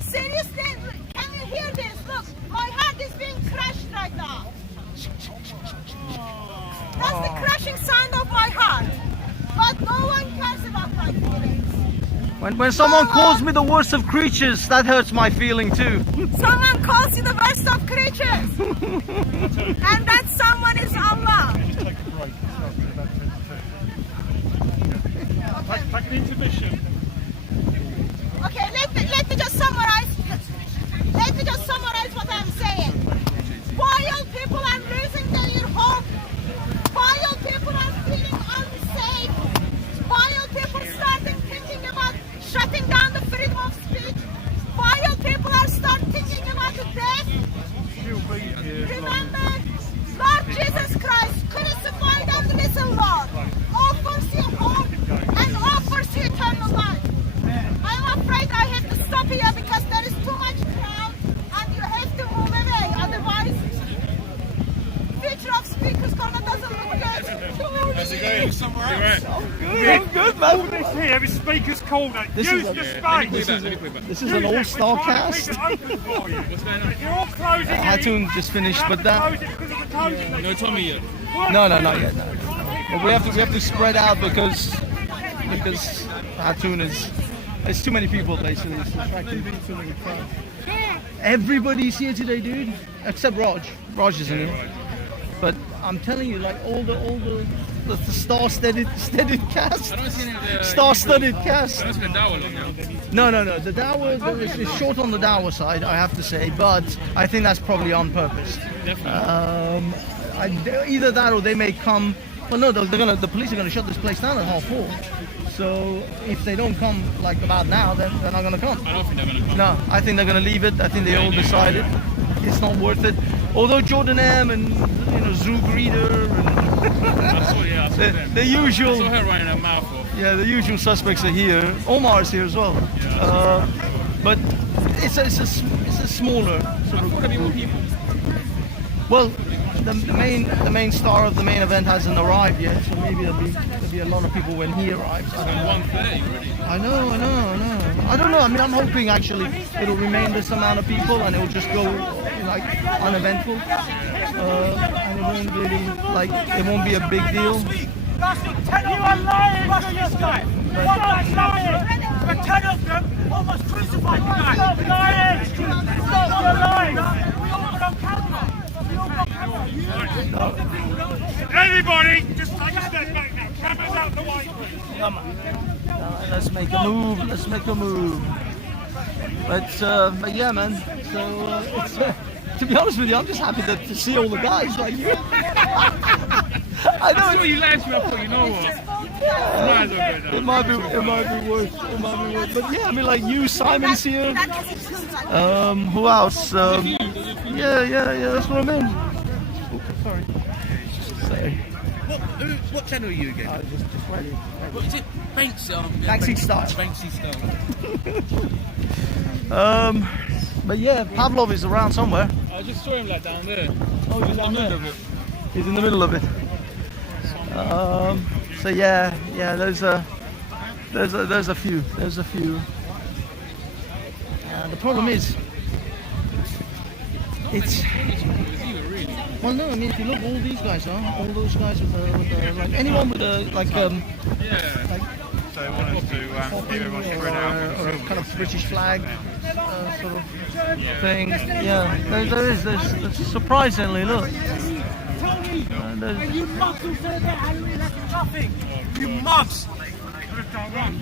Seriously, can you hear this? Look, my heart is being crushed right now. That's the crushing sound of my heart. But no one cares about my feelings. When someone calls me the worst of creatures, that hurts my feeling too. Someone calls you the worst of creatures. And that someone is Allah. Take an intermission. Okay, let me just summarize. Let me just summarize what I'm saying. While people are losing their hope, while people are feeling unsafe, while people starting thinking about shutting down the freedom of speech, while people are start thinking about the death, remember, Lord Jesus Christ, crucified and risen Lord, offers you hope and offers you eternal life. I'm afraid I have to stop here because there is too much crowd and you have to move away, otherwise future of Speakers Corner doesn't look good. How's it going? Somewhere else. I'm good, man. All this here is Speakers Corner. This Use is the a- space. This is an all-star cast. You're all closing it. Hatun just finished, but that. No Tommy yet. No, not yet. No. But we have to spread out because Hatun is. There's too many people basically. It's attracting too many crowds. Everybody's here today, dude, except Raj. Raj isn't here. But I'm telling you, like all the star-studded cast, star-studded cast. No. The Dawa is short on the Dawa side, I have to say, but I think that's probably on purpose. Either that or they may come. Well, no, the police are gonna shut this place down at 4:30. So if they don't come like about now, then they're not gonna come. I don't think they're going to come. No, I think they're gonna leave it. I think they all decided it's not worth it. Although Jordan M and Zoog Reader and the usual. I saw her running her mouth off. Yeah, the usual suspects are here. Omar is here as well. But it's a smaller sort of group. Well, the main star of the main event hasn't arrived yet, so maybe there'll be a lot of people when he arrives. I don't know. 1:30 already. I know. I don't know. I mean, I'm hoping actually it'll remain this amount of people and it'll just go like uneventful, and it won't really it won't be a big deal. Last week, 10 you are lying, this guy. You are lying. The 10 of them almost crucified the guy. Stop lying. Stop lying. We all got on camera. Everybody, just take a step back now. Camera's out the way. Come on. Let's make a move. But yeah, man. So it's, to be honest with you, I'm just happy to see all the guys like you. I know. When you laughed me, I thought, you know what? It might be worth. But yeah, I mean, like you, Simon's here. Who else? Yeah. That's what I mean. Oops, sorry. What channel are you again? Just ready. What is it? Banksy. Banksy style. Banksy style. But yeah, Pavlov is around somewhere. I just saw him like down there. Oh, he's down there. He's in the middle of it. So yeah, there's a few. The problem is, it's. Well, no, I mean, if you look, all these guys are, all those guys with the like, anyone with a like So they want us to keep everyone spread out, or a kind of British flag sort of thing. Yeah, there's surprisingly, look. You mobs who said that Halloween, that's nothing. You mobs.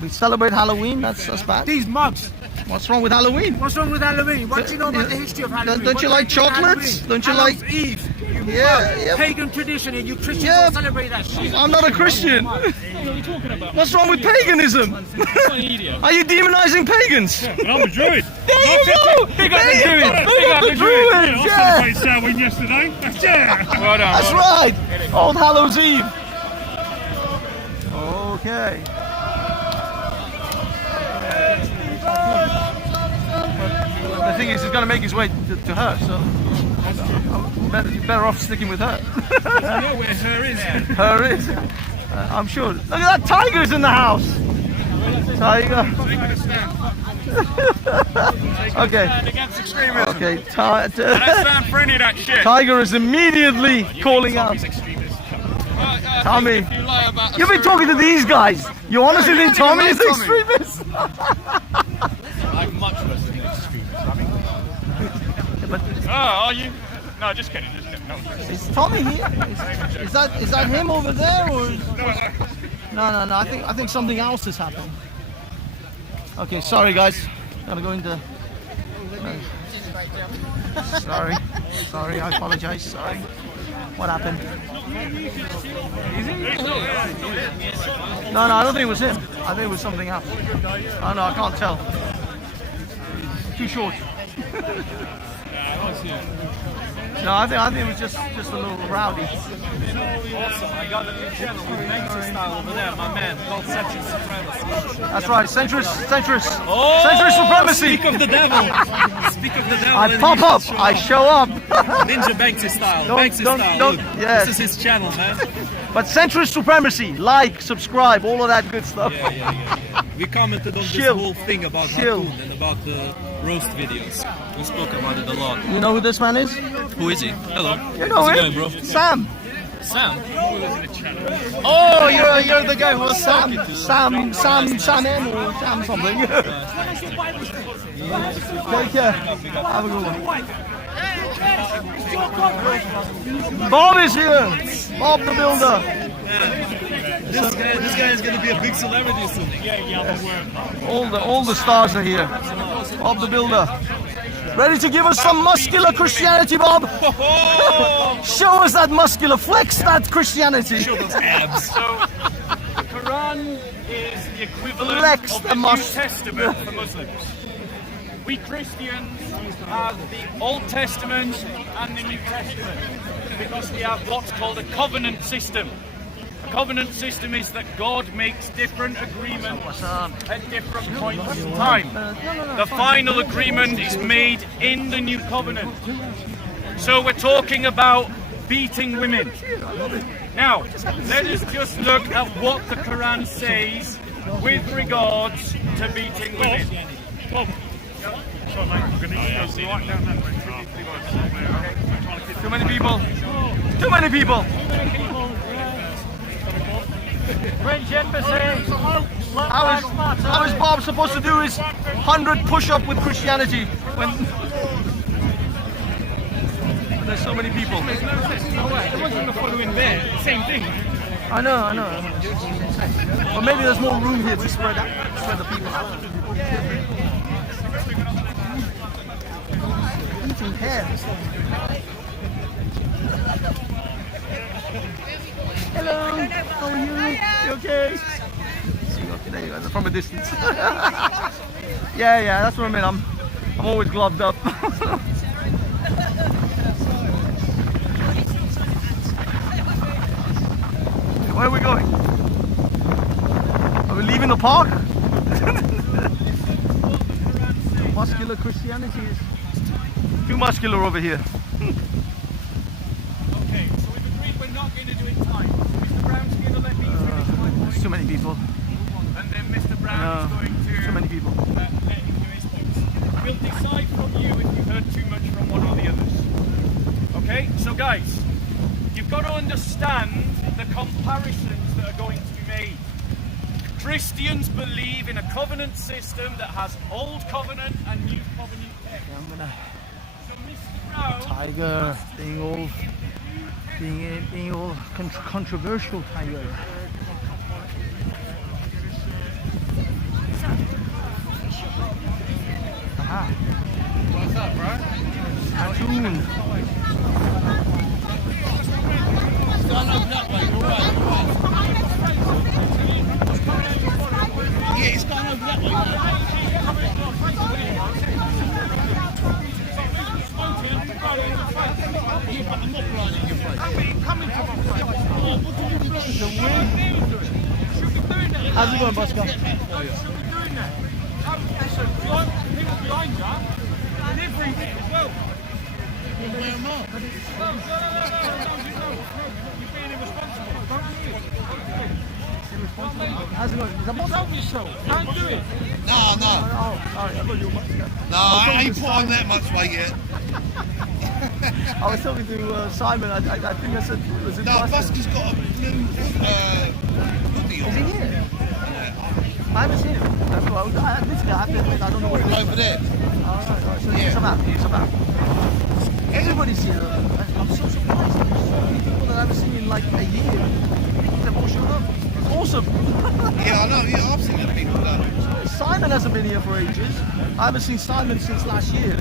We celebrate Halloween. That's bad. These mobs. What's wrong with Halloween? What's wrong with Halloween? What do you know about the history of Halloween? Don't you like chocolates? Don't you like Eve? Yeah. Pagan tradition, and you Christians don't celebrate that shit. I'm not a Christian. What are you talking about? What's wrong with paganism? Are you demonizing pagans? I'm a Druid. There you go. Big up the Druids. Big up the Druids. I celebrated Samhain yesterday. Yeah. Well done. That's right. Old Hallows Eve. Okay. The thing is, he's going to make his way to her, so You're better off sticking with her. I know where her is. Her is. I'm sure. Look at that, Tiger's in the house. Tiger. Okay. Against extremism. Okay. I don't stand for any of that shit. Tiger is immediately calling out. Tommy, you've been talking to these guys. You honestly think Tommy is an extremist? I'm much worse than an extremist. Oh, are you? No, just kidding. No. Is Tommy here? Is that him over there, or? No. I think something else is happening. Okay, sorry guys. Gotta go into. Sorry. I apologize. Sorry. What happened? No, I don't think it was him. I think it was something else. Oh no, I can't tell. Too short. No, I think it was just a little rowdy. Awesome. I got a new channel with Banksy style over there, my man, called Centrist Supremacy. That's right, centrist. Oh, centrist supremacy. Speak of the devil. Speak of the devil. I pop up. I show up. Ninja Banksy style. Banksy style. Don't, Look, yes. This is his channel, man. But centrist supremacy, like, subscribe, all of that good stuff. Yeah. We commented on this whole thing about Harpoon and about the roast videos. We spoke about it a lot. You know who this man is? Who is he? Hello. You know How's him? it going, bro? Sam. Oh, you're the guy who was Sam M or Sam something. Take care. Have a good one. Bob is here. Bob the Builder. This guy is going to be a big celebrity soon. All the stars are here. Bob the Builder. Ready to give us some muscular Christianity, Bob? Show us that muscular, flex that Christianity. Show those abs. So, the Quran is the equivalent Flex of the the New mus- Testament for Muslims. We Christians have the Old Testament and the New Testament because we have what's called a covenant system. A covenant system is that God makes different agreements at different points in time. The final agreement is made in the new covenant. So we're talking about beating women. Now, let us just look at what the Quran says with regards to beating women. Too many people. French embassy. How is Bob supposed to do his 100 push-up with Christianity when there's so many people? It wasn't the following there. Same thing. I know. But maybe there's more room here to spread the people out. Eating hair. Hello, how are you? You okay? See, okay, there you go, from a distance. yeah, that's what I mean. I'm always gloved up. Where are we going? Are we leaving the park? Muscular Christianity is too muscular over here. Okay, so we've agreed we're not going to do it time. Mr. Brown's going to let me finish my point. There's too many people. And then Mr. Brown is going to too many people. let him do his points. We'll decide from you if you heard too much from one or the others. Okay, so guys, you've got to understand the comparisons that are going to be made. Christians believe in a covenant system that has Old Covenant and New Covenant text. I'm gonna So Mr. Brown, Tiger being all controversial. Tiger. Aha. what's up, bro? Cartoon. Yeah, it's gone over that way. How's it going, Bosco? How's it going? Is that boss? Help yourself. Don't do it. No. Oh, alright, I thought you were much. No, I ain't put on that much weight yet. I was talking to Simon. I think I said, was it No, Buster's got a blue hoodie on. Is he here? I haven't seen him. That's what I have to admit, I don't know what it is. Over there. Alright, so it's about. Everybody's here. I'm so surprised. So many people that I haven't seen in like a year. They've all showed up. It's awesome. Yeah, I know. Yeah, I've seen the people though. Simon hasn't been here for ages. I haven't seen Simon since last year. I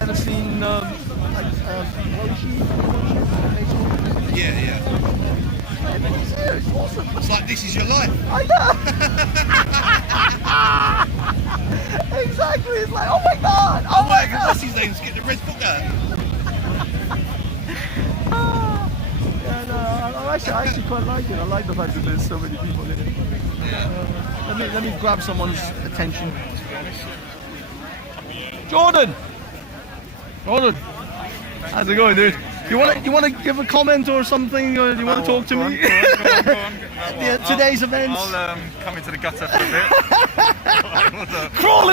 haven't seen Yeah. Everybody's here. It's awesome. It's like this is your life. I know. Exactly. It's like, oh my god. Oh my god. What's his name? Get the red book out. I actually quite like it. I like the fact that there's so many people in it. Let me grab someone's attention. Jordan, how's it going, dude? You want to give a comment or something, or do you want to talk to me? Go on. Today's event. I'll come into the gutter for a bit. Crawl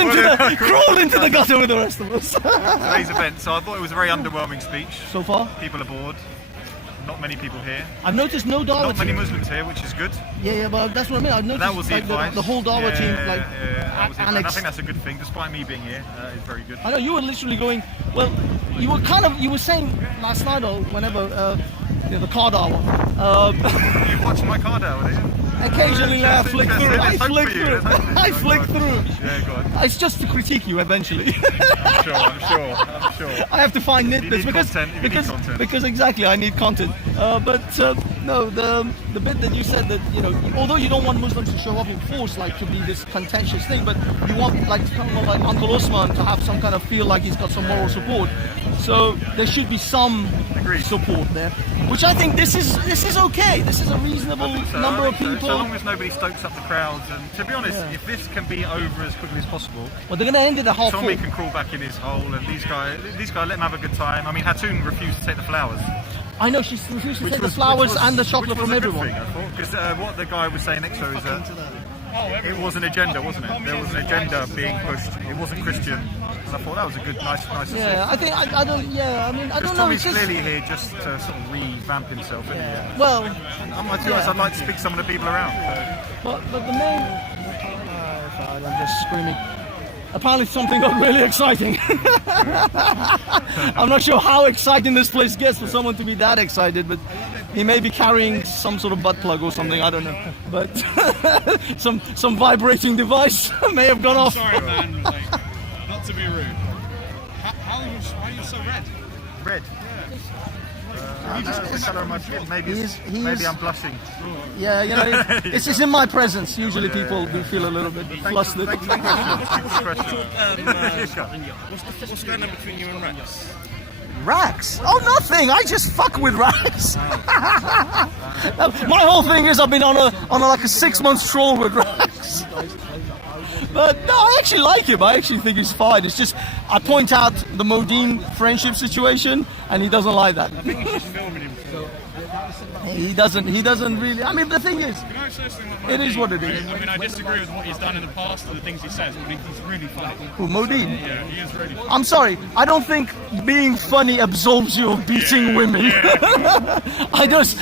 into the gutter with the rest of us. Today's event. So I thought it was a very underwhelming speech. So far, people are bored. Not many people here. I've noticed no Dawa Not many team. Muslims here, which is good. Yeah, but that's what I mean. I've noticed That was the like, advice. the whole Dawa team, like that was it. And I annex. think that's a good thing, despite me being here. It's very good. I know you were literally going. Well, you were saying last night or whenever the car Dawa. You watched my car Dawa, did you? Occasionally, I flick through. I flick through. Yeah, go on. It's just to critique you eventually. I'm sure. I have to find nitpicks because exactly I need content. But no, the bit that you said that although you don't want Muslims to show up in force like to be this contentious thing, but you want like someone like Uncle Osman to have some kind of feel like he's got some moral support. So there should be some support there, which I think this is okay. This is a reasonable number of people. So long as nobody stokes up the crowds, and to be honest, if this can be over as quickly as possible, well, they're going to end it at half Tommy full. can crawl back in his hole, and these guys let him have a good time. I mean, Hatun refused to take the flowers. I know, she refused to take the flowers and the chocolate from everyone. Because what the guy was saying next to her is that it was an agenda, wasn't it? There was an agenda being pushed. It wasn't Christian. And I thought that was a good, nice to see. Yeah, I think I don't. Yeah, I mean, I don't know. Tommy's clearly here just to sort of revamp himself. Yeah. Well, I'd like to speak to some of the people around. But the main. I'm just screaming. Apparently something got really exciting. I'm not sure how exciting this place gets for someone to be that excited, but he may be carrying some sort of butt plug or something, I don't know. But some vibrating device may have gone off. Sorry, man. Not to be rude. Why are you so red? Red? That's the colour of my skin. Maybe I'm blushing. Yeah, it's just in my presence. Usually people do feel a little bit flustered. What's going on between you and Rex? Rax? Oh, nothing. I just fuck with Rax. My whole thing is I've been on like a 6-month stroll with Rax. But no, I actually like him. I actually think he's fine. It's just I point out the Modine friendship situation, and he doesn't like that. I think he's just filming him. He doesn't really. I mean, the thing is, it is what it is. I mean, I disagree with what he's done in the past and the things he says, but he's really funny. Who, Modine? Yeah, he is really funny. I'm sorry, I don't think being funny absolves you of beating women. I just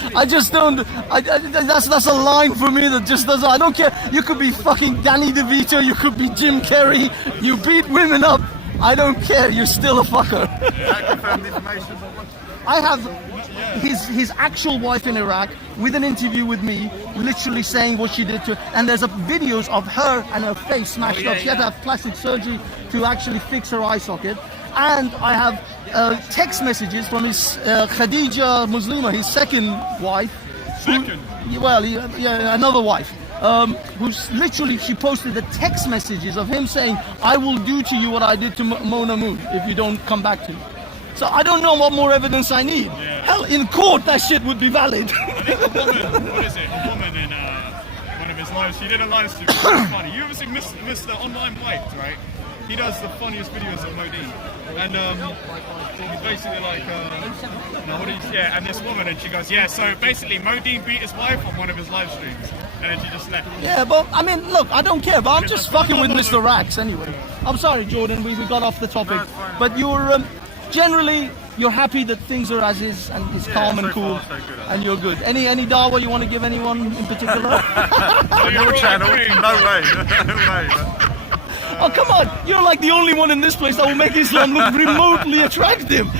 don't. That's a line for me that just doesn't. I don't care. You could be fucking Danny DeVito, you could be Jim Carrey. You beat women up, I don't care. You're still a fucker. Confirmed information. I have his actual wife in Iraq with an interview with me, literally saying what she did to her. And there's videos of her and her face smashed up. She had to have plastic surgery to actually fix her eye socket. And I have text messages from his Khadija Muslima, his second wife. Another wife. Who's literally, she posted the text messages of him saying, I will do to you what I did to Mona Moon if you don't come back to me. So I don't know what more evidence I need. Hell, in court that shit would be valid. I think a woman in one of his lives, she did a line to funny. You ever seen Mr. Online White, right? he does the funniest videos of Modine, and he's basically like, and this woman, and she goes, yeah, so basically Modine beat his wife on one of his live streams, and then she just left. Yeah, but I mean, look, I don't care, but I'm just fucking with Mr. Rax anyway. I'm sorry, Jordan, we got off the topic, but you're generally you're happy that things are as is and it's calm and cool, and you're good. Any dawa you want to give anyone in particular? On your channel? No way. Oh, come on! You're like the only one in this place that will make Islam look remotely attractive.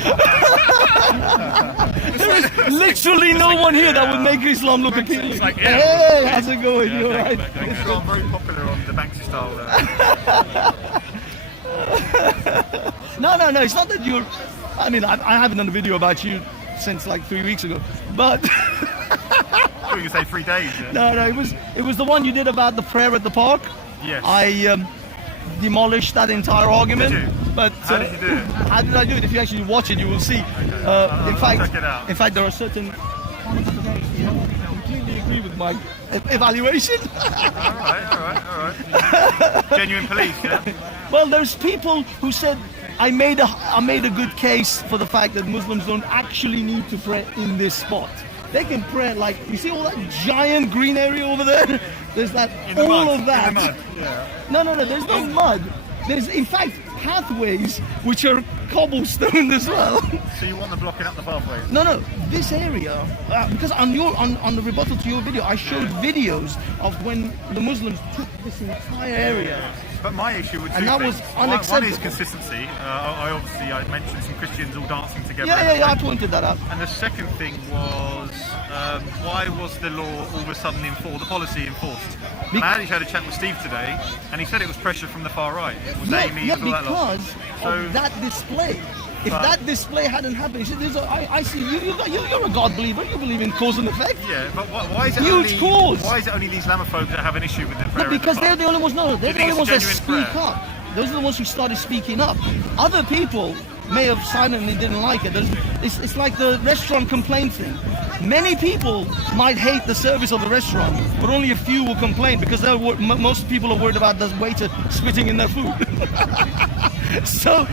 There is literally no one here that would make Islam look appealing. Hey, how's it going? You alright? I'm very popular on the Banksy style. No, it's not that you're... I mean, I haven't done a video about you since like 3 weeks ago, but... I you say 3 days. Yeah? No, it was the one you did about the prayer at the park. Yes. I demolished that entire argument. Did you? But how did you do it? How did I do it? If you actually watch it, you will see. Okay. In fact, there are certain... completely agree with my evaluation. all right. Genuine police, yeah? Well, there's people who said I made a good case for the fact that Muslims don't actually need to pray in this spot. They can pray like, you see all that giant green area over there? There's that, all of that. In the mud. Yeah. No, there's no mud. There's in fact pathways which are cobblestone as well. So you want them blocking up the pathways? No, this area, because on the rebuttal to your video, I showed videos of when the Muslims took this entire area. But my issue with two things. One is consistency. I mentioned some Christians all dancing together. Yeah, I pointed that out. And the second thing was, why was the law all of a sudden the policy enforced? And I actually had a chat with Steve today, and he said it was pressure from the far right. It was Amy, all that lot. Because of that display. If that display hadn't happened, I see you're a God believer. You believe in cause and effect. Yeah, but why is it Why is it only these Islamophobes that have an issue with the prayer? Because they're the only ones. No, they're the only ones that speak up. Those are the ones who started speaking up. Other people may have silently didn't like it. It's like the restaurant complaint thing. Many people might hate the service of the restaurant, but only a few will complain because most people are worried about the waiter spitting in their food. So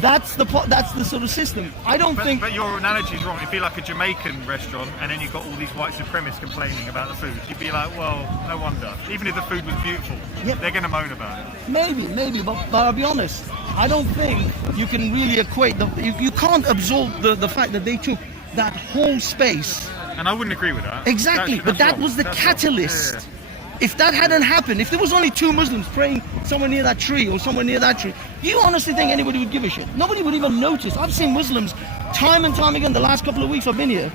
that's the sort of system. I don't think. But your analogy is wrong. It'd be like a Jamaican restaurant, and then you've got all these white supremacists complaining about the food. You'd be like, well, no wonder. Even if the food was beautiful, they're going to moan about it. Maybe, but I'll be honest. I don't think you can really equate you can't absorb the fact that they took that whole space. And I wouldn't agree with that. Exactly, but that was the catalyst. Yeah. If that hadn't happened, if there was only 2 Muslims praying somewhere near that tree or somewhere near that tree, do you honestly think anybody would give a shit? Nobody would even notice. I've seen Muslims time and time again the last couple of weeks I've been here.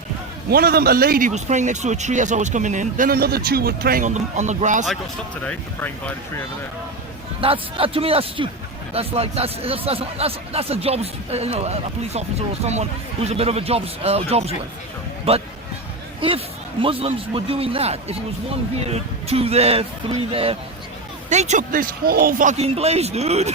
One of them, a lady, was praying next to a tree as I was coming in. Then another 2 were praying on the grass. I got stopped today for praying by the tree over there. To me, that's stupid. That's a jobs, a police officer or someone who's a bit of a jobs worth. But if Muslims were doing that, if it was 1 here, 2 there, 3 there, they took this whole fucking place, dude.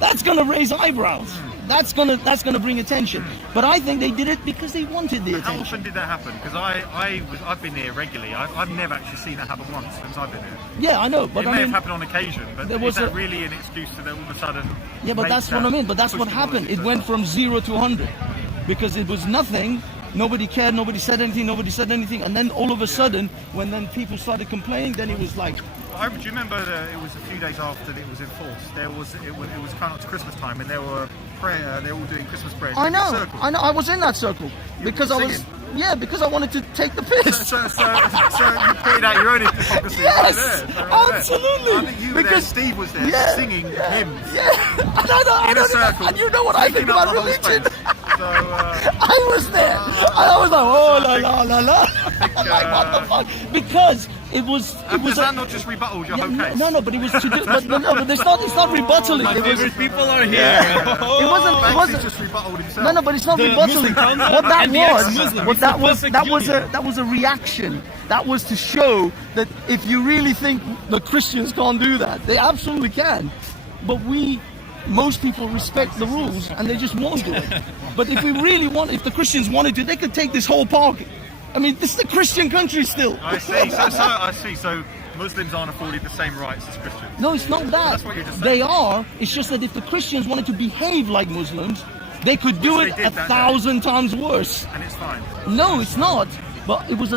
That's gonna raise eyebrows. That's gonna bring attention. But I think they did it because they wanted the attention. How often did that happen? Because I've been here regularly. I've never actually seen that happen once since I've been here. Yeah, I know. But it may have happened on occasion. But is that really an excuse to all of a sudden? Yeah, but that's what I mean. But that's what happened. It went from 0 to 100 because it was nothing. Nobody cared. Nobody said anything. And then all of a sudden, when then people started complaining, then it was like. Do you remember it was a few days after it was enforced? It was kind of Christmas time, and they were they're all doing Christmas prayers. I know. I was in that circle because I wanted to take the piss. So you pointed out your own hypocrisy. Yes, right there, absolutely. I think you were there. Steve was there singing hymns. Yeah, in a circle. And you know what I think about religion. I was there. I was like, oh la la la la. I'm like, what the fuck? Because it was. Does that not just rebuttal your whole case? No, but it was to do. But it's not rebuttaling. My favorite people are here. Yeah. It wasn't just rebutted himself. No, but it's not rebuttaling. That was a reaction. That was to show that if you really think the Christians can't do that, they absolutely can. But most people respect the rules and they just won't do it. But if the Christians wanted to, they could take this whole park. I mean, this is a Christian country still. I see. So Muslims aren't afforded the same rights as Christians. No, it's not that. That's what you're just saying. They are. It's just that if the Christians wanted to behave like Muslims, they could do Which it they did 1,000 times worse. And it's fine. No, it's not. But it was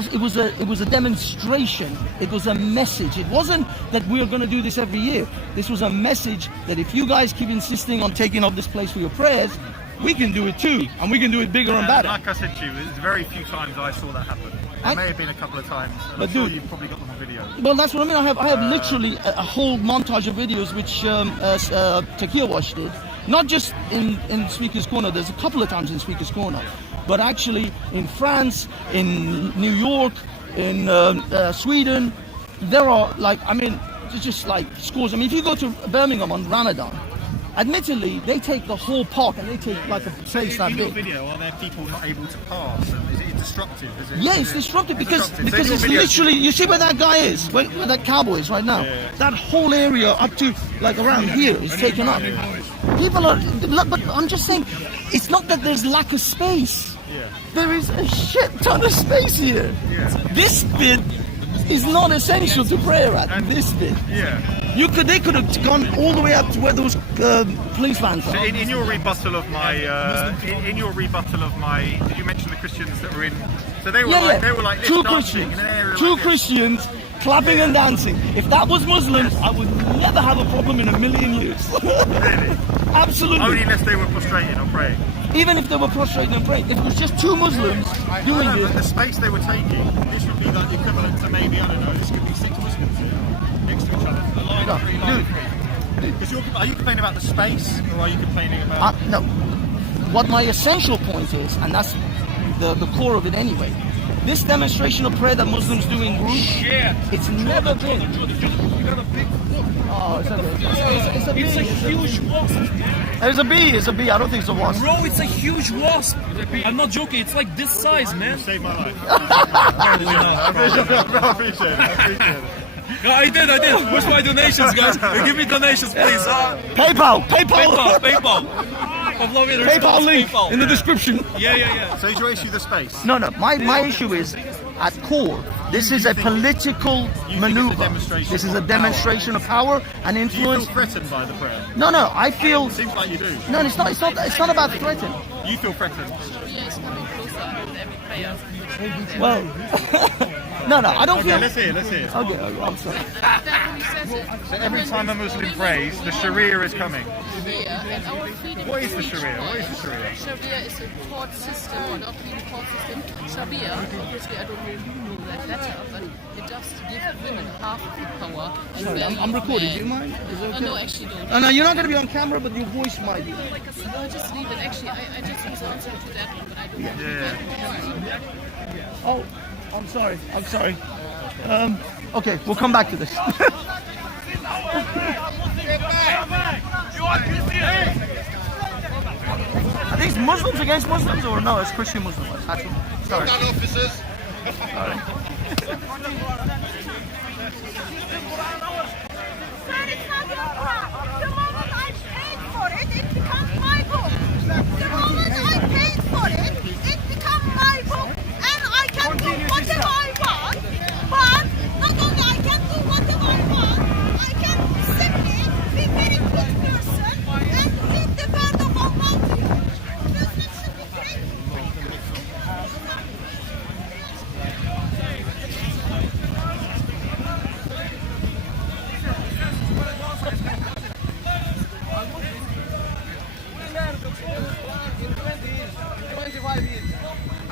a demonstration. It was a message. It wasn't that we are going to do this every year. This was a message that if you guys keep insisting on taking up this place for your prayers, we can do it too, and we can do it bigger and better. Like I said to you, it's very few times I saw that happen. There may have been a couple of times, and But I'm sure dude- you've probably got them on video. Well, that's what I mean. I have literally a whole montage of videos which Takir Wash did. Not just in Speaker's Corner. There's a couple of times in Speaker's Corner, but actually in France, in New York, in Sweden. There are there's just like scores. I mean, if you go to Birmingham on Ramadan, admittedly they take the whole park and they take like a place that In your big. video, are there people not able to pass? And is it disruptive? Is it, Yeah, is it's it- disruptive it's because disruptive. So in your it's video- literally, you see where that guy is, where that cowboy is right now. That whole area up to like around here is taken up. People are, but I'm just saying, it's not that there's lack of space. There is a shit ton of space here. This bit is not essential to prayer at. This bit. They could have gone all the way up to where those police vans are. So in your rebuttal of my, did you mention the Christians that were in? So they were like two dancing Christians, in an area two like this. Christians clapping and dancing. If that was Muslims, I would never have a problem in a million years. Really? Absolutely. Only unless they were prostrating or praying. Even if they were prostrating and praying, if it was just two Muslims doing No, it. but the space they were taking, this would be like the equivalent to maybe, I don't know, this could be 6 Muslims next to each other. The line No, 3, line 3. Because are you complaining about the space, or are you complaining about... No. What my essential point is, and that's the core of it anyway, this demonstration of prayer that Muslims do in groups, it's never been... Oh, it's okay. It's a bee. It's a huge wasp. It's a bee. It's a bee. I don't think it's a wasp. Bro, it's a huge wasp. I'm not joking. It's like this size, man. You saved my life. I appreciate it. I did. Where's my donations, guys? Give me donations, please. PayPal. PayPal. PayPal link in the description. Yeah. So is your issue the space? No. My issue is, at core, this is a political maneuver. This is a demonstration of power and Do you influence. feel threatened by the prayer? No, I feel. Seems like you do. No, it's not. It's not about threatening. You feel threatened. Well, no, I don't Okay, feel. let's hear. Okay, I'm sorry. So every time a Muslim prays, the Sharia is coming. What is the Sharia? Sharia is a court system, or not really court system. Sharia, obviously, I don't know if you know that letter, but it does give women half of the power. and Sorry, value I'm of recording. men. Do you mind? Is it okay? No, actually don't. No, you're not going to be on camera, but your voice might be. No, just leave it. Actually, I just was answering to that one, but I don't Oh, I'm sorry. Okay, we'll come back to this. Are these Muslims against Muslims or no? It's Christian Muslims. Sorry. officers. The moment I paid for it, it becomes my book. The moment I paid for it, it becomes my book. And I can do whatever I want. But not only I can do whatever I want, I can simply be a very good person and read the word of Almighty. This should be great.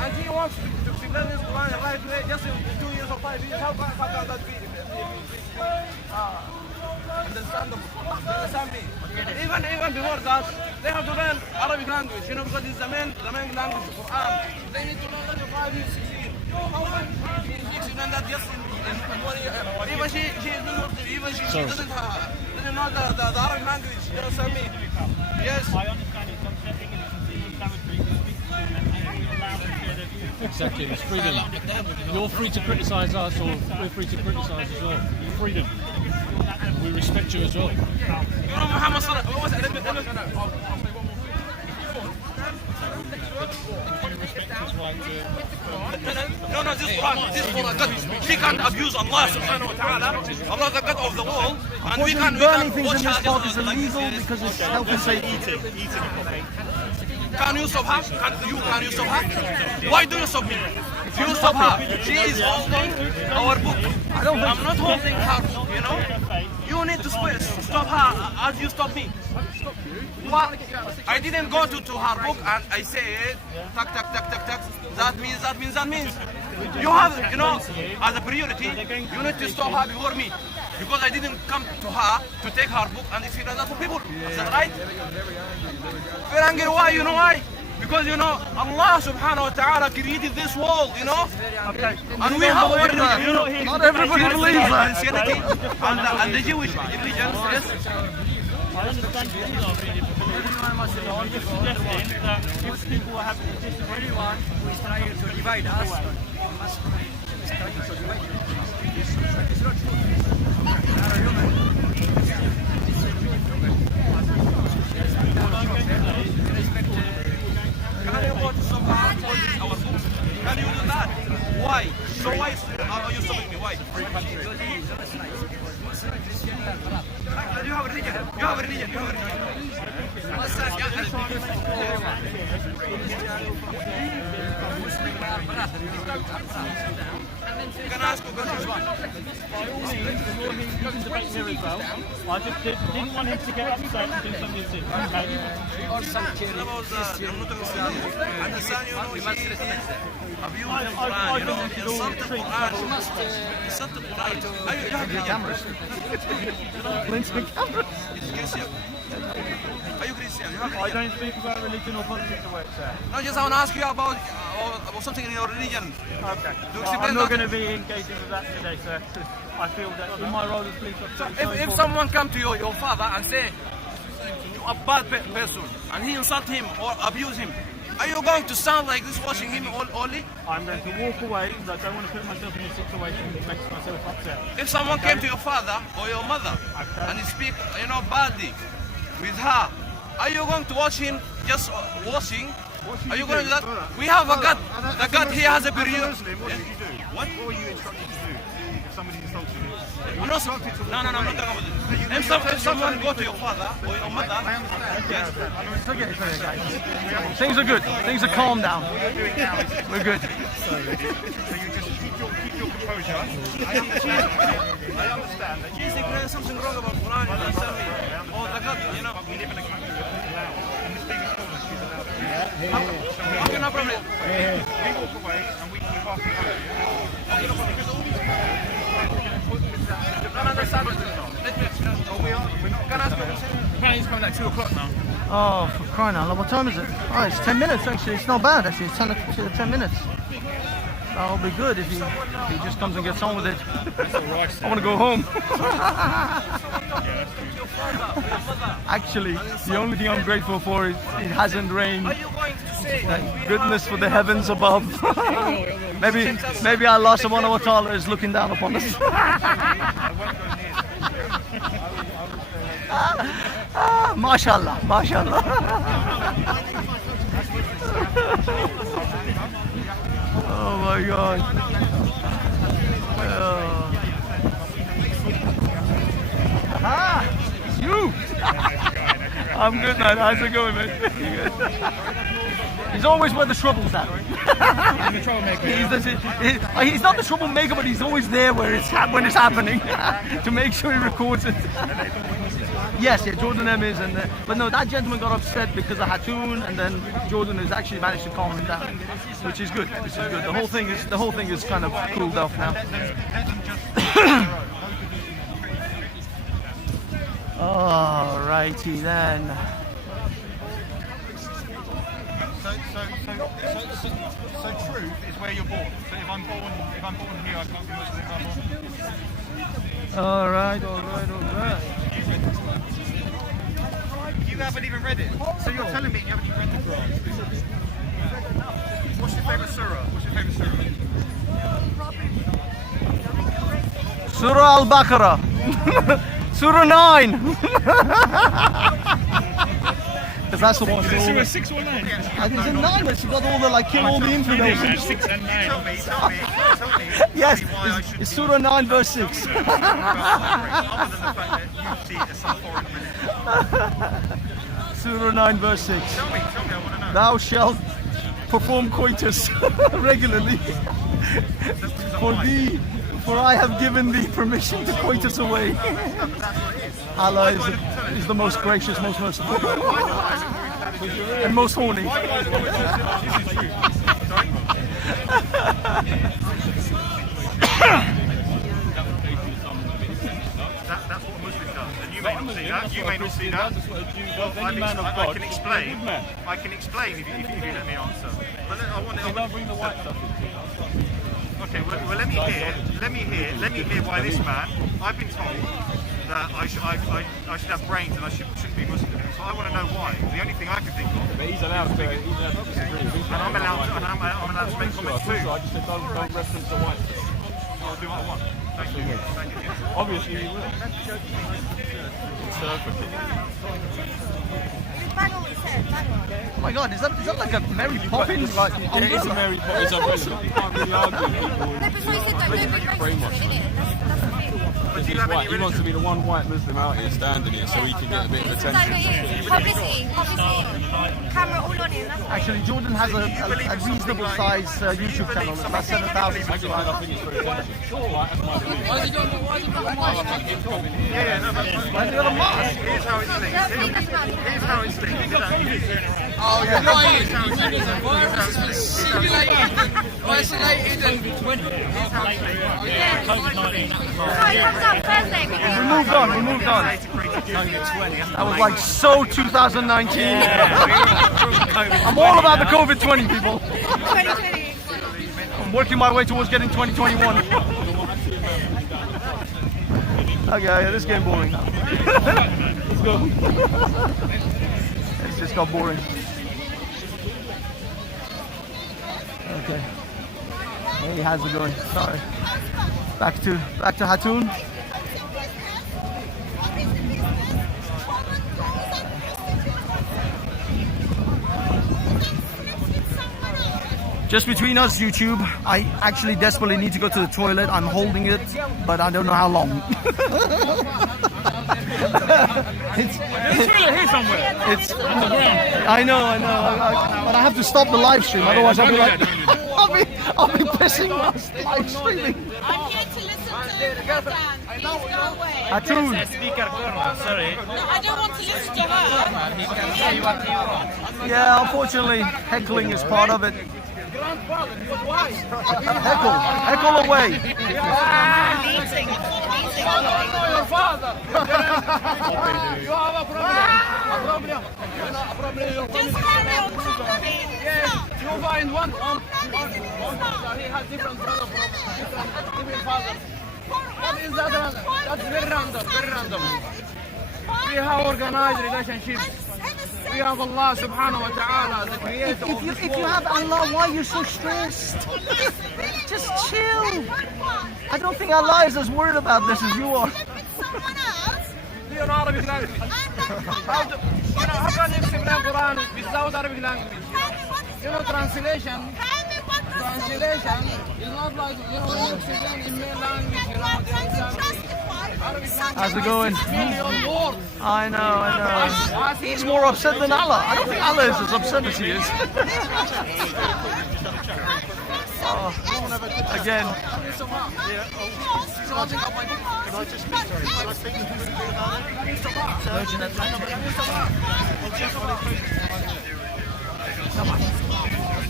And he wants to learn his Quran the right way just in 2 years or 5 years. How can that be? Understandable. You understand me? Even before that, they have to learn Arabic language, because it's the main language of Quran. They need to learn that for 5 years, 6 years. How can she learn that just in 1 year? Even she doesn't know the Arabic language. You understand me? Yes. I understand it's upsetting and it's inflammatory to speak to them and you're allowed to share their views. Exactly, it's freedom. You're free to criticise us, or we're free to criticise as well. Freedom. We respect you as well. No, this one. we can't abuse Allah subhanahu wa ta'ala. Allah is the God of the world. And we Unfortunately, can burning things in watch this others park is like illegal this. because it's health and safety. Can you stop her? Can you stop her? Why do you stop me? You stop her. She is holding our book. I'm not holding her book, you know? You need to stop her as you stop me. Well, I didn't go to her book and I said, tak, tak, tak, tak, tak. That means. You have, you know, as a priority, you need to stop her before me. Because I didn't come to her to take her book and distribute that for people. Is that right? We're angry. Why? You know why? Because you know Allah subhanahu wa ta'ala created this world, you know? Okay. And we have our religion, you know, not everybody believes that. Christianity and the Jewish religion, yes? I understand your opinion. I'm just suggesting that if people have disagreement, who is trying to divide us, is trying to divide us. It's not Can you go to some our books? Can you do that? Why? So why are you stopping me? Why? You have a religion. You have a religion. You have a Can I ask you a question? By all means, the more he can debate here as well. I just didn't want him to get upset and do something silly. Are you Christian? I don't speak about religion or politics or work, sir. No, just I want to ask you about something in your religion. Okay. Do you Well, explain I'm not that? going to be engaging with that today, sir. 'Cause I feel that in my role as police officer, it's so If important. someone come to your father and say you a bad person and he insult him or abuse him, are you going to sound like this watching him only? I'm going to walk away because I don't want to put myself in a situation that makes myself upset. If someone came to your father or your mother and he speak, you know, badly with her, are you going to watch him just watching? Are you going to do that? We have a God. The God here has a period. What did you do? What were you instructed to do if somebody insulted you? I'm not, no, I'm not talking about this. If someone go to your father or your mother, yes. Things are good. Things are calm down. We're good. So you just keep your composure. I understand that you think there's something wrong about Quran, you tell me. Or the God, you know. We live in a country that's allowed. In this big corner, she's allowed. Okay, no problem. We walk away and we pass it over. Okay, no problem. We're not going to ask you. Apparently he's coming at 2 o'clock now. Oh, for crying out loud. What time is it? Oh, it's 10 minutes actually. It's not bad actually. It's 10 minutes. That'll be good if he just comes and gets on with it. I want to go home. Actually, the only thing I'm grateful for is it hasn't rained. Thank goodness for the heavens above. maybe Allah subhanahu wa ta'ala is looking down upon us. Mashallah, mashallah. Oh my God. It's you. I'm good, man. How's it going, man? He's always where the trouble's at. I'm the troublemaker. He's not the troublemaker, but he's always there where when it's happening to make sure he records it. Yes, yeah, Jordan M is, but no, that gentleman got upset because of Hatun, and then Jordan has actually managed to calm him down, which is good. Which is good. The whole thing is kind of cooled off now. Alrighty then. So truth is where you're born. So if I'm born here, I can't be Muslim. If I'm born. All right. You haven't even read it. So you're telling me you haven't even read the Quran. What's your favourite surah? Surah Al-Baqarah. Surah 9. Because that's the one. Is it Surah 6 or 9? I think it's 9, but she got all the kill all the infidels. 6 and 9. Tell me. Yes, tell me why I should it's Surah 9 verse 6. other than the fact that you see it as some foreign religion. Surah 9 verse 6. Tell me, I want to know. Thou shalt perform coitus regularly for I have given thee permission to coitus away. Allah is the most gracious, most merciful, and most horny. That's what Muslims does, and you may not see that. You may not see that. I can explain. I can explain if you let me answer. But I want to bring the white stuff in. Okay, well let me hear why this man. I've been told that I should have brains and I shouldn't be Muslim. So I want to know why. The only thing I can think of. But he's allowed to. And I'm allowed to make comments too. I just said don't reference the white. I'll do what I want. Thank you. Obviously you will. Oh my God, is that like a Mary Poppins? Like, it is a Mary Poppins umbrella. You can't really argue with people. Brainwashed. He wants to be the one white Muslim out here standing here so he can get a bit of attention. Camera all on him. Actually, Jordan has a reasonable size YouTube channel. It's about 7,000 subscribers. I think it's for attention. Why is he doing Why got a mask? Here's how it's linked. Here's how it's linked. Oh, you're lying. You think there's a virus that's been simulated, isolated, and We moved on. That was like so 2019. I'm all about the COVID-20, people. 2020. I'm working my way towards getting 2021. Okay, yeah, this game boring now. Let's go. It's just got boring. Okay. Hey, how's it going? Sorry. Back to Hatun. Just between us, YouTube, I actually desperately need to go to the toilet. I'm holding it, but I don't know how long. It's here somewhere. It's I know. But I have to stop the live stream, otherwise I'll be like, I'll be pissing whilst live streaming. I'm here to listen to Hassan. Please go away. Hatun. No, I don't want to listen to her. Yeah, unfortunately, heckling is part of it. Heckle away. your father. You have a problem. A problem. Just carry on talking. Yes, you find one. He has different brother from different father. What is that? That's very random. We have organized relationships. We have Allah subhanahu wa ta'ala, the creator of this If you have Allah, why are you so stressed? Just chill. I don't think Allah is as worried about this as you are. Do you know Arabic language? How can you explain Quran without Arabic language? You know, translation is not like, you know, you explain in main language, you know, How's it going? million words. I know. He's more upset than Allah. I don't think Allah is as upset as he is. Again.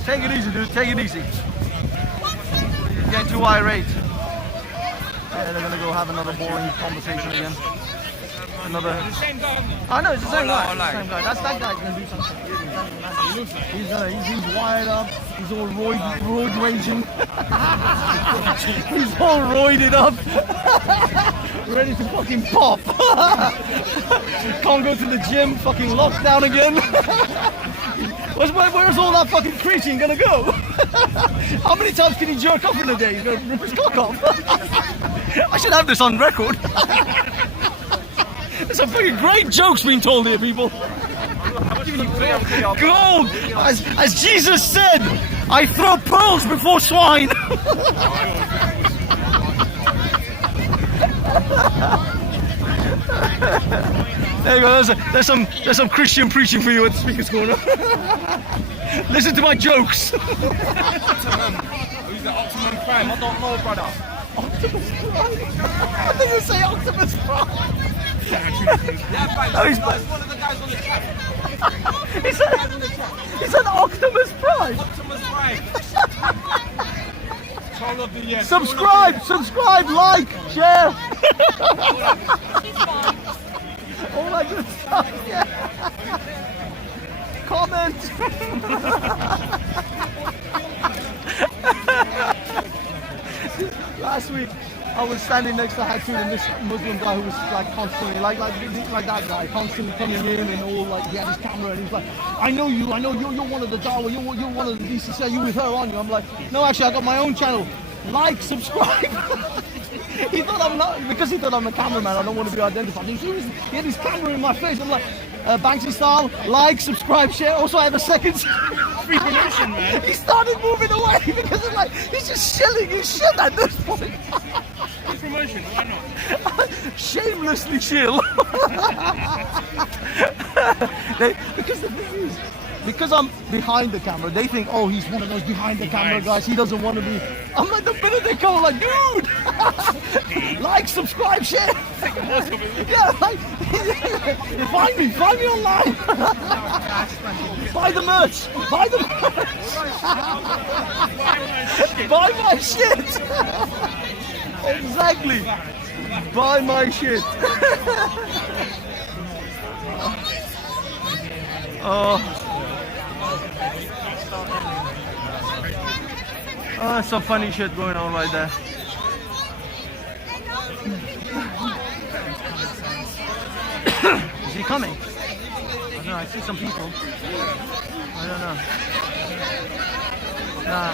Take it easy, dude. Take it easy. You're getting too irate. Yeah, they're gonna go have another boring conversation again. Another. I know it's the same guy. Same guy. That's that guy's gonna do something. He's wired up. He's all roid raging. He's all roided up, ready to fucking pop. Can't go to the gym. Fucking lockdown again. Where's all that fucking preaching gonna go? How many times can he jerk off in a day? He's gonna rip his cock off. I should have this on record. There's some fucking great jokes being told here, people. Gold! As Jesus said, I throw pearls before swine. There you go. There's some Christian preaching for you at the Speaker's Corner. Listen to my jokes. Who's the Optimum Prime? I don't know, brother. Optimus Prime? I think you say Optimus Prime. Yeah, he's one of the guys on the chat. He said Optimus Prime. Optimus Prime. Subscribe, like, share. All that good stuff, yeah. Comment. Last week, I was standing next to Hatun and this Muslim guy who was like constantly, like that guy, constantly coming in and all like he had his camera and he's like, I know you're one of the dogma, you're one of the DCC, you with her on you. I'm like, no, actually I got my own channel. Like, subscribe. He thought I'm not, because he thought I'm a cameraman, I don't want to be identified. He had his camera in my face. I'm like, Banksy style, like, subscribe, share. Also, I have a second. Free promotion, man. He started moving away because it's like, he's just shilling his shit at this point. Free promotion, why not? Shamelessly chill. Because the thing is, because I'm behind the camera, they think, oh, he's one of those behind the camera guys. He doesn't want to be. I'm like, the minute they come, I'm like, dude, like, subscribe, share. Yeah, like, find me online. Buy the merch. Buy my shit. Exactly. Buy my shit. Oh, some funny shit going on right there. Is he coming? I don't know, I see some people. I don't know. Nah.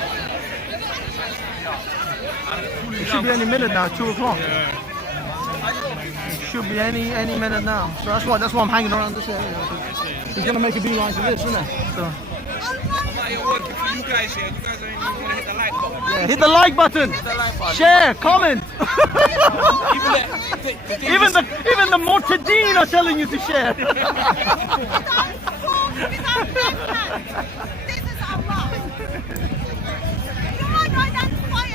It should be any minute now, 2 o'clock. It should be any minute now. So that's why I'm hanging around this area. He's gonna make a beeline to this, isn't it? So. You guys here, you guys don't even want to hit the like button. Yeah, hit the like button. Share, comment. even the Mortadine are telling you to share. This is Allah. You might identify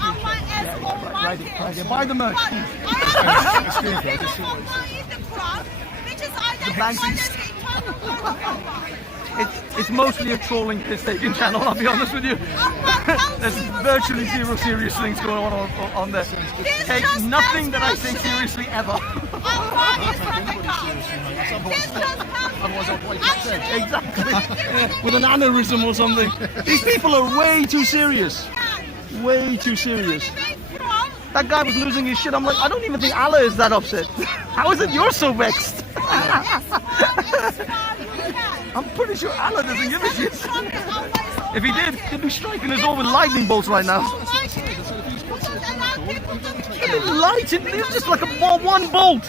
Allah as Almighty. Right, buy the merch. Allah is the Quran, which is identified as the eternal word of Allah. It's mostly a trolling piss-taking channel, I'll be honest with you. There's virtually zero serious things going on there. Take nothing that I say seriously ever. Exactly. With an aneurysm or something. These people are way too serious. Way too serious. That guy was losing his shit. I'm like, I don't even think Allah is that upset. How is it you're so vexed? I'm pretty sure Allah doesn't give a shit. If he did, he'd be striking us all with lightning bolts right now. Lighting, it's just like one bolt.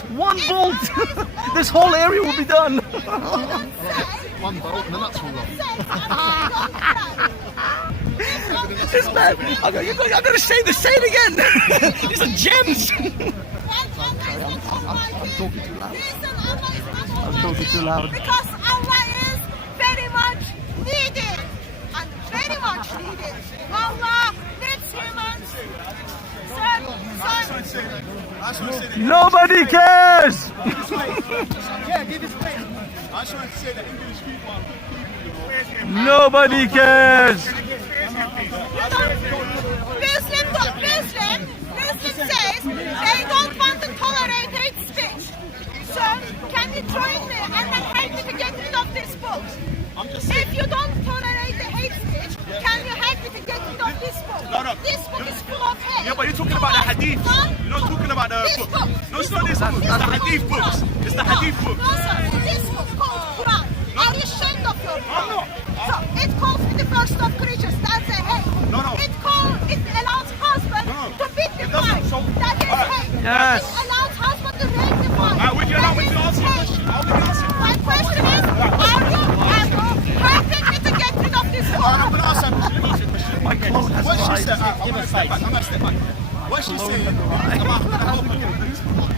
This whole area will be done. One bolt and then that's all This man, I'm gonna say it again. These are gems. I'm talking too loud. I'm talking too loud. Because Allah is very much needed. And very much needed. Allah needs humans. Nobody cares. Yeah, give us space. I just want to say that English people. Nobody cares. Muslim says they don't want to tolerate hate speech. So, can you join me and then help me to get rid of this book? If you don't tolerate the hate speech, can you help me to get rid of this book? No. This book is full of hate. Yeah, but you're talking about the hadith. You're not talking about the book. No, it's not this book. It's the hadith books. It's the hadith books. No, sir. This book called Quran. Are you ashamed of your Quran? I'm not. So, it calls me the first of creatures. That's a hate. No. It allows husband to beat the wife. That is hate. Yes. It allows husband to rape the wife. Would you allow me to answer your question? actually saying about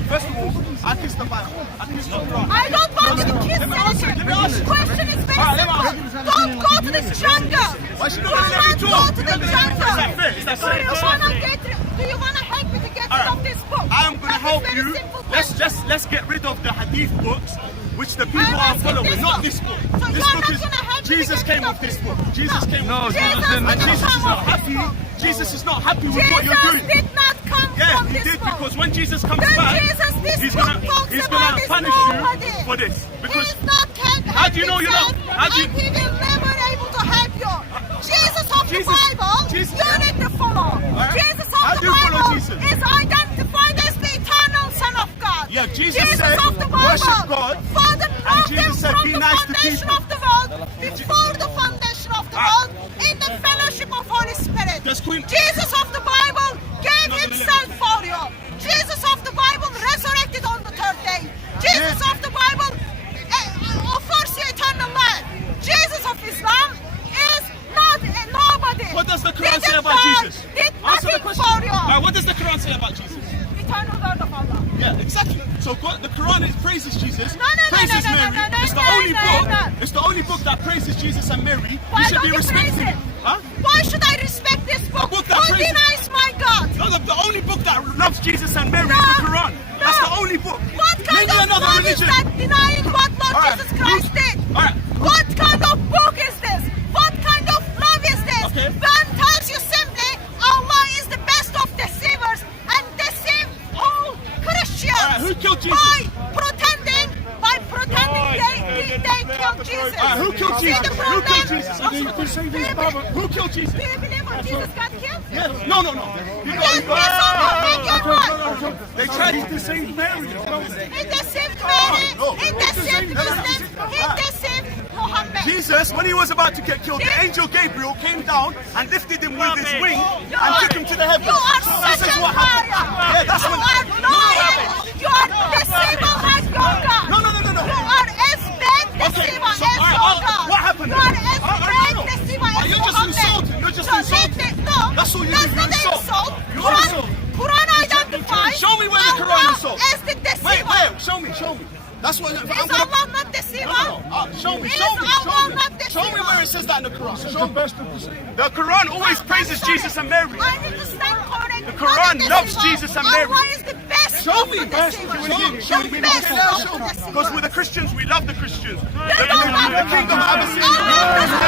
first of all, I kiss the Bible. I kiss the Quran. I don't want you to kiss anything. The question is very simple. Don't go to the jungle. Do not go to the jungle. Do you want to help me to get rid of this book? I am going to help you. Let's get rid of the hadith books, which the people are following, not this book. So This book is Jesus came with this book. Jesus came with this book. And Jesus is not happy. Jesus is not happy with what you're doing. Jesus did not come from He this did, book. because when Jesus comes Then back, Jesus, this he's book gonna talks he's about gonna this punish nobody. you for this. Because He's not how do you know you're not? How do you? And he will never able to help you. Jesus of the Bible, you need to follow. Jesus of How the do you follow Bible Jesus? is identified as the eternal Son of God. Yeah, Jesus said, of the Bible, worship God. Father brought him Jesus said, from be the nice to foundation people. of the world, before the foundation of the world, in the fellowship of Holy Spirit. Jesus of the Bible gave himself for you. Jesus of the Bible resurrected on the third day. Jesus of the Bible offers you eternal life. Jesus of Islam is not nobody. What does the Quran Didn't say about die, Jesus? Did Answer the nothing question. for you. What does the Quran say about Jesus? Eternal word of Allah. Yeah, exactly. So God, the Quran praises Jesus, no, praises no, no, Mary. no, no, It's the no, only no, book. no. It's the only book that praises Jesus and Mary. Why You should don't be you praise respecting. it? Huh? Why should I respect this book? book that Who praises- denies my God? No, the only book that loves Jesus and Mary is the Quran. That's the only book. What kind Maybe of another love religion. is that denying what Lord Alright, Jesus Christ did? Alright. What kind of book is this? What kind of love is this? Okay. One tells you simply Allah is the best of deceivers and deceive all Christians. Alright, who killed Jesus? By pretending they killed Jesus. Who killed See Jesus? the Who problem? killed Jesus? Do you believe- Who killed Jesus? Do you believe when Jesus got killed? Yes. No. Yes, or no? Make your mind. They tried to deceive Mary. He deceived Mary. He deceived Muslims. He deceived Muhammad. Jesus, when he was about to get killed, the angel Gabriel came down and lifted him with his wing and took him to the heavens. You are So such this is a what liar. happened. Yeah, that's you when. are lying. You are deceiving like your God. No. You are as bad deceiver as your God. What happened? You are as bad deceiver as You're just Muhammad. insulting. You're just So insulting. No, That's all you that's do. not You an insult. insult. You Quran, insult. Quran identifies Show me where the Quran Allah insults. as the deceiver. Wait, show me. That's what I'm Is gonna. Allah not deceiver? Show me. Is Allah not deceiver? Show me where it says that in the Quran. Show me. The Quran always praises Jesus and Mary. I need to stand correct. The Quran loves Jesus and Mary. Allah is the best. Show me. of the deceivers. Show me. The best of the deceivers. Because we're the Christians, we love the Christians. They don't love The kingdom of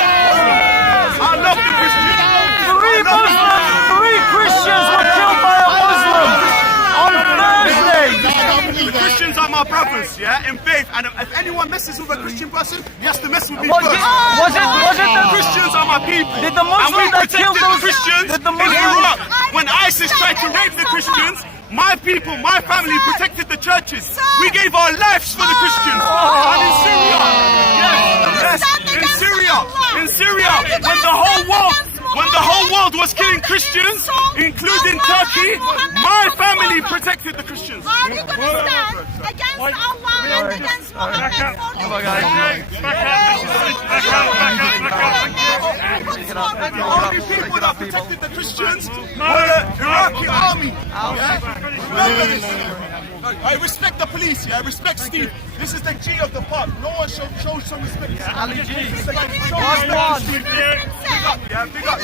I love the Christians. Three Christians were killed by a Muslim on Thursday. The Christians are my brothers, yeah, in faith. And if anyone messes with a Christian person, he has to mess with me Was first. it the Christians are my people. Did the Muslims and we that protected killed the those Christians did the in Muslims- Iraq. When ISIS tried to rape the Christians, my people, my family protected the churches. We gave our lives for the Christians. And in Syria, yes, in Syria, when the whole world was killing Christians, including Turkey, my family protected the Christians. How are you going to stand against Allah and against Muhammad for The only people that protected the Christians were the Iraqi army. Remember this. I respect the police, I respect Steve. This is the G of the park. No one shows some respect. Ali G. Show respect to Steve. Big up.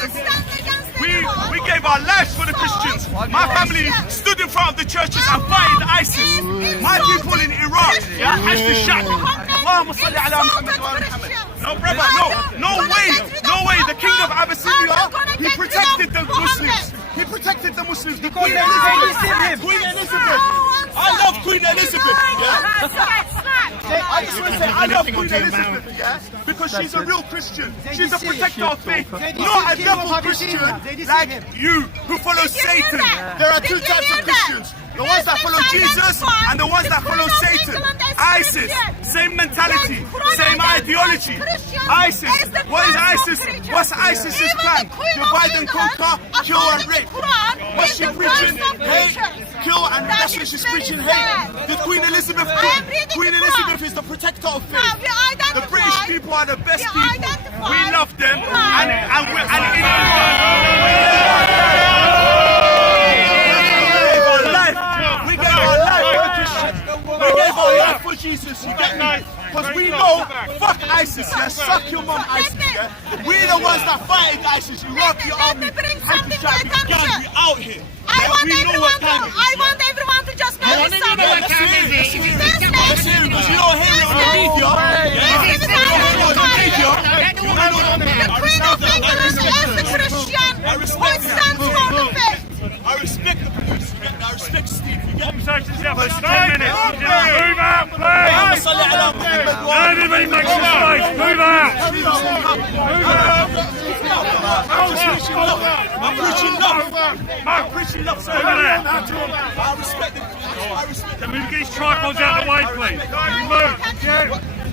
We gave our lives for the Christians. My family stood in front of the churches and fighted ISIS. My people in Iraq, Hajj the Shah. Allahumma salli ala Muhammad wa ali Muhammad. No, brother, no way. The king of Abyssinia, he protected the Muslims. He protected the Muslims. The Queen Elizabeth. Queen Elizabeth. I love Queen Elizabeth. I just want to say I love Queen Elizabeth, because she's a real Christian. She's a protector of faith, not a devil Christian like you who follow Satan. There are two types of Christians. The ones that follow Jesus and the ones that follow Satan. ISIS, same mentality, same ideology. ISIS, what is ISIS? What's ISIS's plan? Divide and conquer, kill and rape. What's she preaching? Hate, kill, and that's what she's preaching, hate. Did Queen Elizabeth Queen Elizabeth is the protector of faith. The British people are the best people. We left them, we gave our life for Jesus, you get me? Because we know, fuck ISIS, yeah, suck your mum ISIS, yeah? We're the ones that fighting ISIS, you rock your army, anti-Chinese gang, we out here. I want everyone to just know Let's hear it, because you don't hear it on the media. The Queen of England is the Christian who stands for the faith. I respect the police, I respect Steve. Conversations here for 10 minutes. Move out, please. Everybody make some space. Move out. Move out. I'm preaching love. Over there. I respect the police. Can we get these tripods out of the way, please? Move.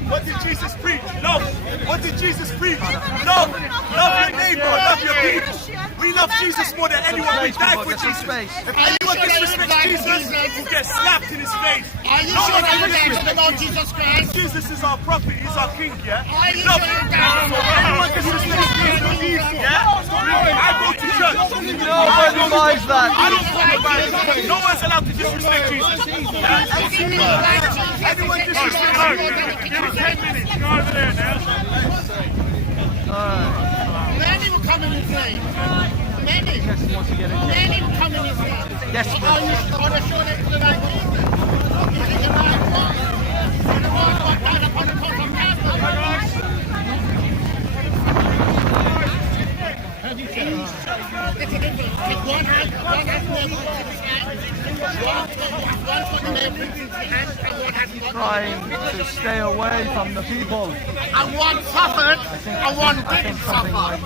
What did Jesus preach? Love. What did Jesus preach? Love. Love your neighbor. Love your people. We love Jesus more than anyone. We die for Jesus. If anyone disrespects Jesus, will get slapped in his face. No one disrespects Jesus Christ. Jesus is our prophet. He's our king, yeah? We love him. So anyone disrespects Jesus, yeah? I go to church. Nobody buys that. I don't buy it. No one's allowed to disrespect Jesus. Anyone disrespects Jesus. Give me 10 minutes. Go over there now. Many will come in his name. Many. Wants to get it. Many will come in his name. Desperate. Are you going to show them to the right people? Is it the right one? Or the one who died upon the cross of Calvary? It's a difference. With one hand never to his hand. One foot never to his hand, and one hand Trying to stay away from the people. And one suffered, and one didn't suffer.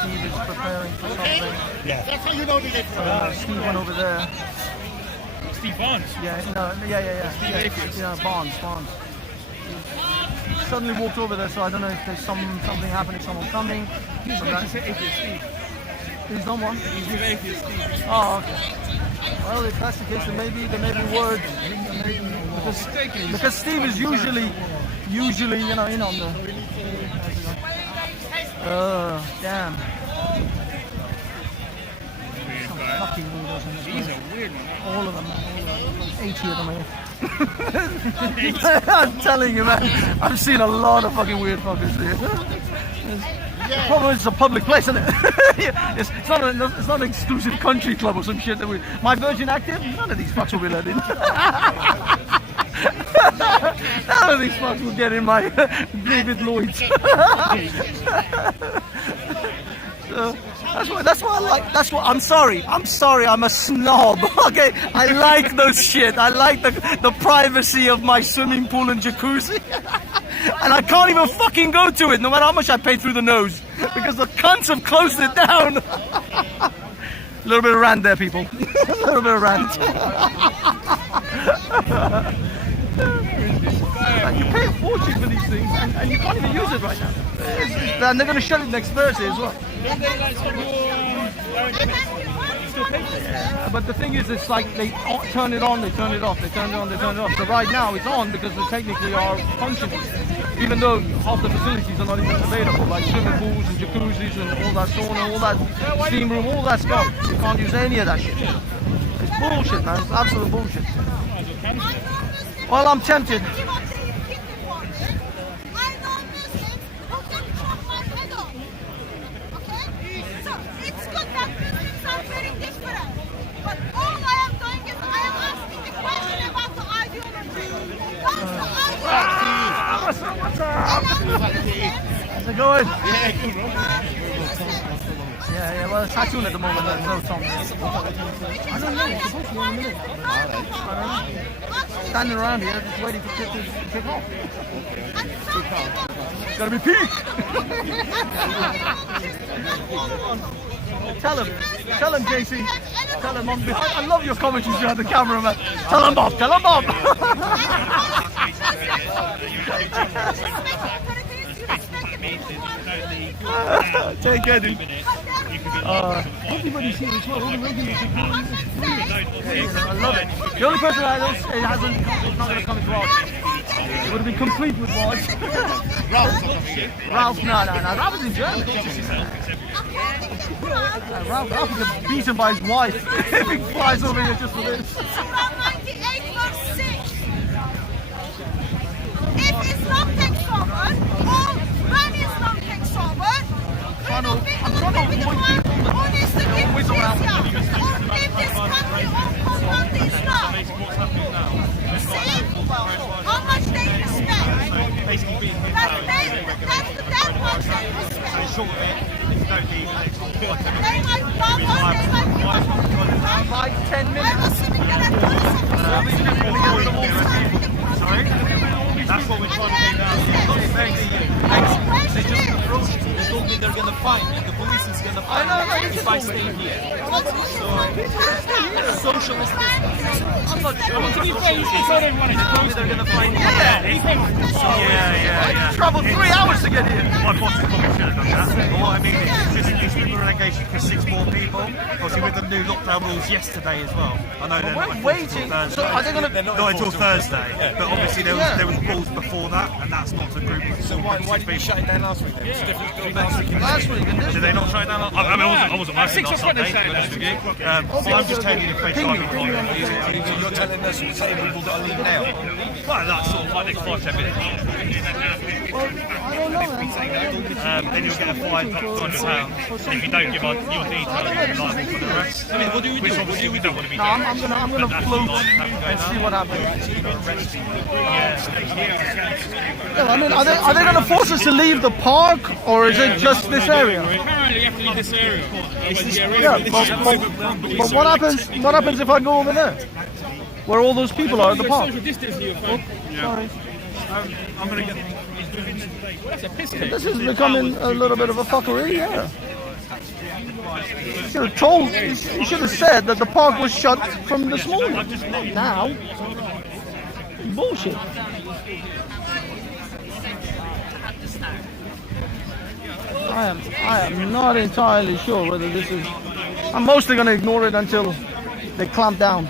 Steve is preparing for Okay? something. That's how you know the difference. Steve went over there. Steve Barnes. Yeah. Steve Atheist. Yeah, Barnes. He suddenly walked over there, so I don't know if there's something happening, someone coming. He's So not that- just Atheist Steve. He's not one? He's with Atheist Steve. Oh, okay. Well, if that's the case, then maybe words. Because Steve is usually, you know, in on the. Damn. Some fucking weirdos in this He's place. a weird one. All of them. 80 of them here. I'm telling you, man. I've seen a lot of fucking weird fuckers here. The problem is it's a public place, isn't it? it's not an exclusive country club or some shit that my Virgin Active, none of these fucks will be let in. None of these fucks will get in my David Lloyd's. So, that's why I like. That's what I'm sorry. I'm a snob. Okay, I like those shit. I like the privacy of my swimming pool and jacuzzi. And I can't even fucking go to it, no matter how much I pay through the nose, because the cunts have closed it down. A little bit of rant there, people. A little bit of rant. You pay a fortune for these things, and you can't even use it right now. And they're going to shut it next Thursday as well. Yeah, but the thing is, it's like they turn it on, they turn it off, they turn it on, they turn it off. So right now it's on because they technically are functioning, even though half the facilities are not even available, like swimming pools and jacuzzis and all that sauna, all that steam room, all that stuff. You can't use any of that shit. It's bullshit, man. It's absolute bullshit. Well, I'm tempted. How's it going? Yeah, well, it's Hatchoon at the moment, there's no song. I don't know, it's supposed to be in a minute. I don't know. Standing around here, just waiting for it to kick off. It's gotta be peak! Tell him, JC. Tell him, I love your comments behind the camera, man. Tell him, Bob. Take care, dude. Everybody's here as well. All the regulars are here. I love it. The only person that hasn't, not going to come into ours. It would have been complete with words. Ralph, no. Ralph is in Germany. Ralph is beaten by his wife. If he flies over here just for this. From 98 verse 6. If Islam takes over, or when Islam takes over, we will be the one who needs to give jizya, or leave this country or confront Islam. See how much they respect. That's that much they respect. They might love us, they might give us 10 minutes. I was sitting there at Sorry? That's what we're trying to do now. They just approach me. They told me they're going to find me. The police is going to find me if I stay here. Socialist. I'm not sure. To be fair, he's told everyone it's close. They're going to find me. Yeah. I traveled 3 hours to get here. My boss probably should have done that. But what I mean is just newspaper relegation for 6 more people. Obviously with the new lockdown rules yesterday as well. I know they're not waiting. So are they going to? not until Thursday. But obviously there was rules before that, and that's not a group. So why did you shut it down last week then? It's different Last week, and this Did they not shut it down? I mean, I wasn't working last Sunday, to be honest with you. So I'm just telling you the face I've been following. You're telling us the same people that are leaving now? Well, that's sort of like next 5-10 minutes. Then you'll get a fine up to £200. And if you don't give us your details, you'll be liable for the rest. Which obviously we don't want to be doing. I'm gonna float and see what happens. Yeah, I mean, are they going to force us to leave the park, or is it just this area? Apparently, you have to leave this area. Yeah, but what happens? What happens if I go over there, where all those people are at the park? Sorry. I'm going to get... This is becoming a little bit of a fuckery, yeah. You should have told, you should have said that the park was shut from this morning. Now, bullshit. I am not entirely sure whether this is... I'm mostly going to ignore it until they clamp down.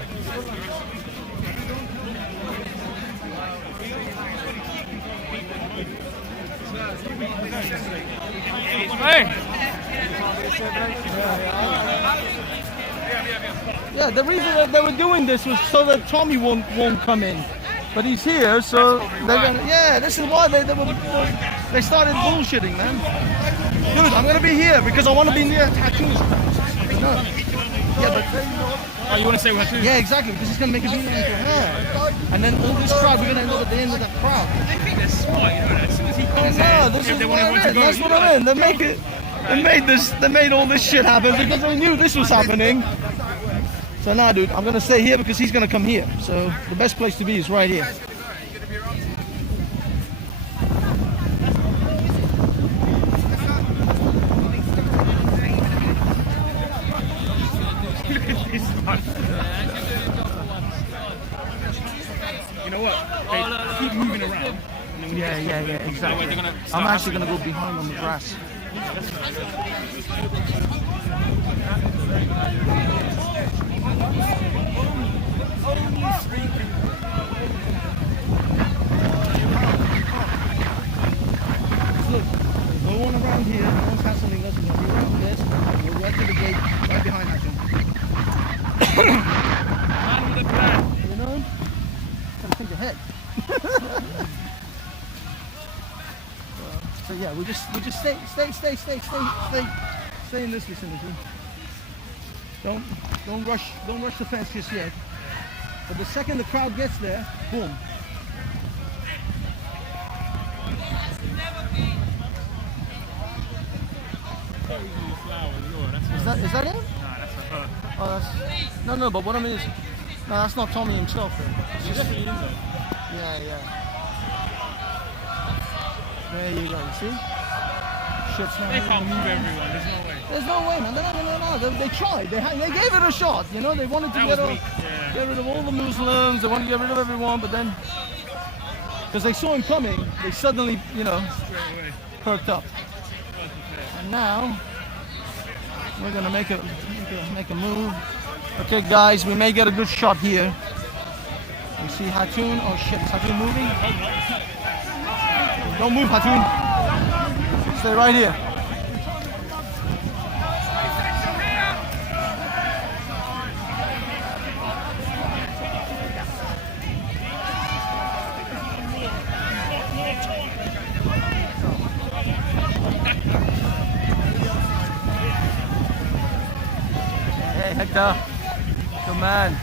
Yeah, the reason that they were doing this was so that Tommy won't come in. But he's here, so they're gonna... Yeah, this is why they started bullshitting, man. Dude, I'm gonna be here because I want to be near Tattoos. No. Yeah, but... Oh, you want to stay with Tattoos? Yeah, exactly, because it's gonna make it easier for her. And then all this crowd, we're gonna end up at the end of that crowd. They think they're smart, you know that. As soon as he comes This is what I mean. That's what I mean. They made all this shit happen because they knew this was happening. So now, dude, I'm gonna stay here because he's gonna come here. So the best place to be is right here. You know what? They keep moving around. Yeah, exactly. I'm actually gonna go behind on the grass. Look, no one around here, no one's hassling us. We're going to be around this. We're right to the gate, right behind that one. You know? Gotta think ahead. So yeah, we just stay in this vicinity. Don't rush the fence just yet. But the second the crowd gets there, boom. Is that it? No, that's for her. Oh, that's no. But what I mean is, no, that's not Tommy himself. It's just, yeah. There you go. See? Shit's not. They can't move everyone. There's no way. There's no way, man. No. They tried. They gave it a shot. You know, they wanted to get rid of all the Muslims. They wanted to get rid of everyone, but then, because they saw him coming, they suddenly, perked up. And now we're gonna make a move. Okay, guys, we may get a good shot here. You see Hatun? Oh shit, is Hatun moving? Don't move, Hatun. Stay right here. Hey, Hector. Good man.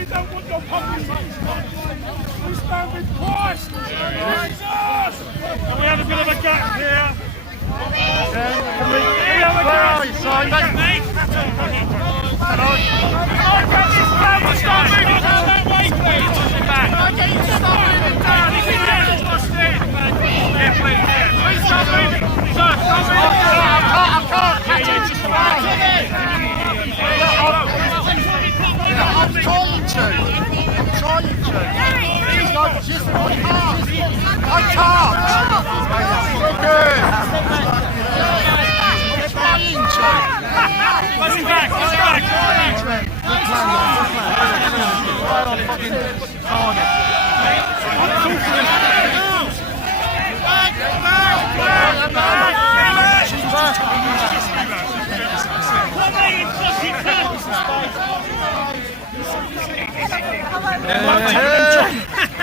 We don't want your public We stand with Christ! Jesus! Can we have a bit of a gap here? Can we have a gap? Simon? Stop moving down that way, please! Okay, stop moving down! This is disgusting! Yeah, please, yeah. Please stop moving! Sir, stop moving down! I can't! I'm trying to. He's like, just I can't. Okay. I'm trying to. Let's back. Right on fucking target.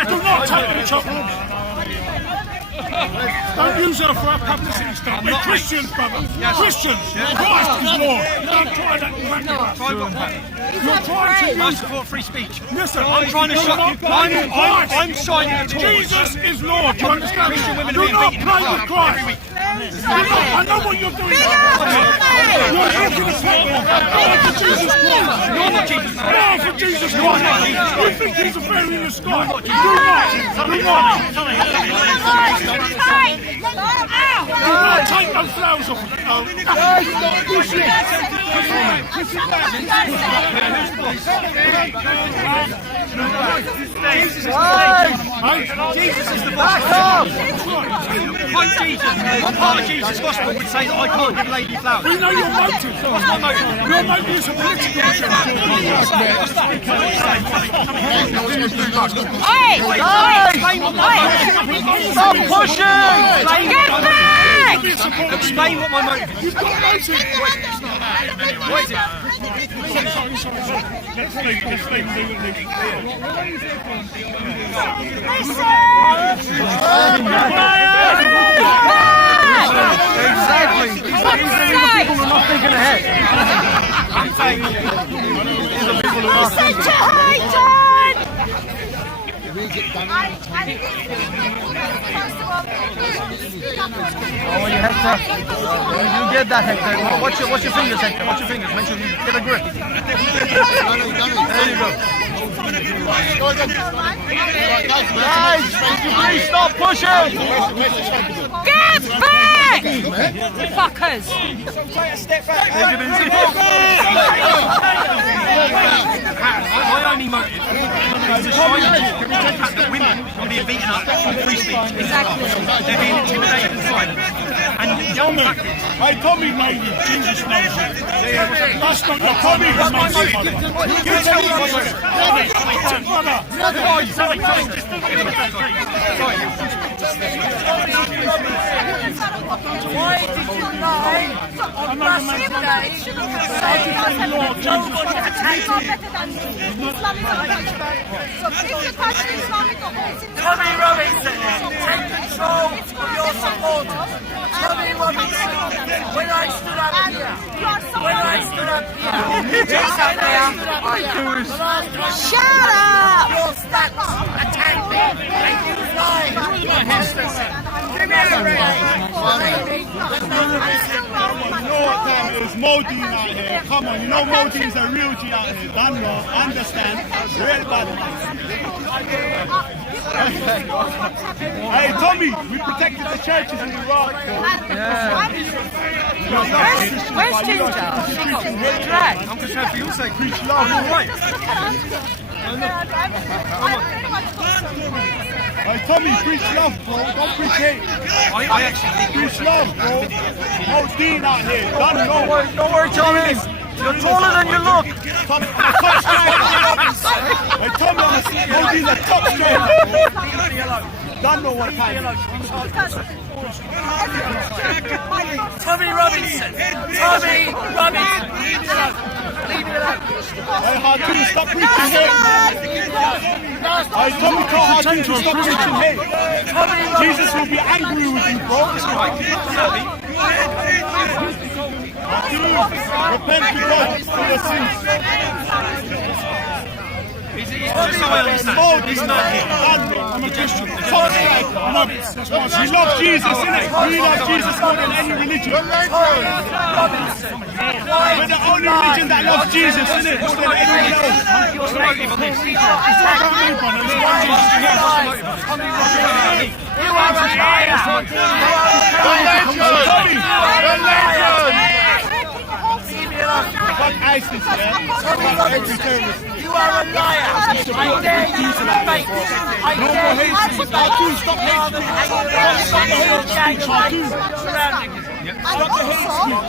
Do not take the chocolate. Don't use her for a publicity stunt. We're Christians, brother. Christians. Christ is Lord. Don't try that. You're trying to use... I support free speech. Listen, I'm trying to shut... I'm signing a cause. Jesus is Lord. Do you understand? Christian women Do are being not beaten play in the with park Christ. every week. I know what you're doing. You're looking at people. For Jesus Christ. You're not Jesus Christ. No, for Jesus Christ. You think he's a fairy in the sky. Do not. Do not take those flowers off. Jesus is the boss. I'm Jesus. I'm part of Jesus' gospel would say that I can't give a lady flowers. We know your motive. What's my motive? Your motive is a political Stop pushing! Get back! Explain what my motive is. You've got motive. What is it? Let's leave Exactly. These are people who are not thinking ahead. I'm saying These are people who are not thinking ahead. Oh, you Hector. You get that, Hector. Watch your fingers, Hector. Watch your fingers. Make sure you get a grip. There you go. Guys, please stop pushing. Get back! Fuckers. take a step back. Take it easy. My only motive is to try and talk about the fact that women are being beaten up on free speech. Exactly. They're being intimidated and silenced. And the old fact is... Hey, Tommy, mate, Jesus knows it. That's not your Tommy. That's my motive. You tell me my motive. Sorry. Why did you lie on Massive Day saying nobody attacked you? Tommy Robinson, take control of your supporters. Tommy Robinson, when I stood up here, you just up there, shut up! Your stats attacked me, and you lied. Give me a ring. There's Modine out here. Come on, you know Modine's a real G out here. Done wrong, understand. Real bad man. Hey, Tommy, we protected the churches in Iraq. Where's Ginger? I'm just happy you say preach love, all right. Hey, Tommy, preach love, bro. Don't preach hate. I actually preach love, bro. Modine out here. Done wrong. Don't worry, Tommy. You're taller than you look. Tommy, I'm a top striker. Hey, Tommy, Modine's a top striker, bro. Don't know what time. Tommy Robinson. Tommy Robinson. Leave it alone. Hey, Hartoon, stop preaching hate. Hey, Tommy, tell Hartoon to stop preaching hate. Jesus will be angry with you, bro. Hartoon, repent to God for your sins. Just so I understand, he's not here. I'm a Christian. We love Jesus, innit? We love Jesus more than any religion. We're the only religion that loves Jesus, innit? More than anyone else. What's the motive on this? You are a liar! Fuck ISIS, yeah? Fuck every terrorist. You are a liar! I dare you to debate! I dare you to debate! Stop hating! Stop the hate speech!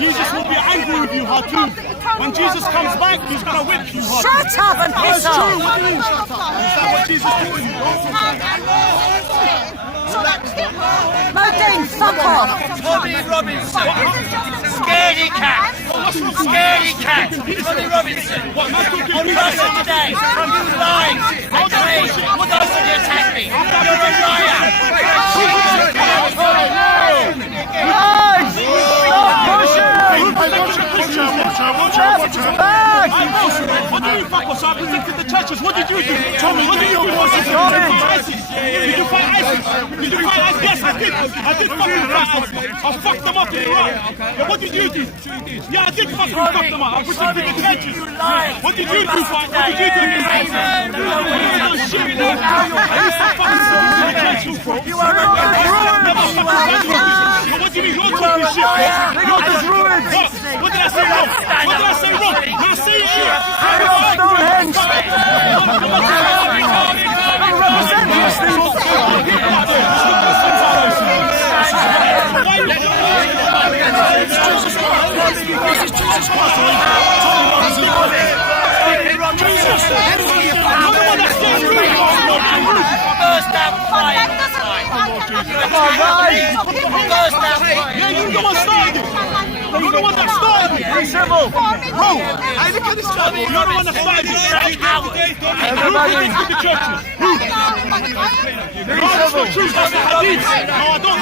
Jesus will be angry with you, Hartoon. When Jesus comes back, he's gonna whip you, Hartoon. Shut up and piss off! That's true, what do you mean shut up? Is that what Jesus taught you? Modine, fuck off! Tommy Robinson! Scaredy cat! Scaredy cat! Tommy Robinson! On Russia Today! You lied! And claimed what else did you attack me? You're a liar! What do you fuck us? I protected the churches. What did you do? Tommy, what did you do? Did you fight ISIS? Did you fight ISIS? Did you fight ISIS? Yes, I did. I did fucking fight ISIS. I fucked them up in Iraq. Yeah, what did you do? Yeah, I did fucking fuck them up. I protected the churches. What did you do? What did you do? You are a what do you mean? You're talking shit, bro. You're just ruined. What did I say wrong? What did I say wrong? Now say it here. Stonehenge! Yeah, you're the one started it. You're the one that started it. Hey, Servo. Bro, I look at this guy. You're the one that started it. Who protected the churches? Who? No, that's not true. That's the hadith. No, I don't.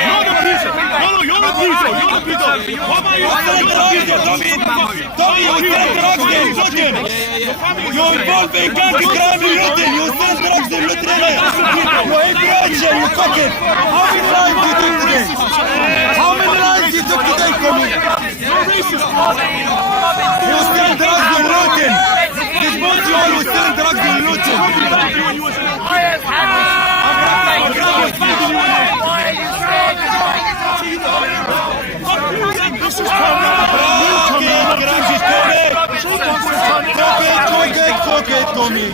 You're the peasant. No, you're the peasant. You're the peasant. What about you? You're the peasant. Tommy, you're involved in gang crime and looting. You sell drugs and loot today. You're in Russia, you fucking. How many lives you took today? How many lives you took today, Tommy? You're racist. You sell drugs and looting. This boat you sell drugs and looting. Okay, Tommy.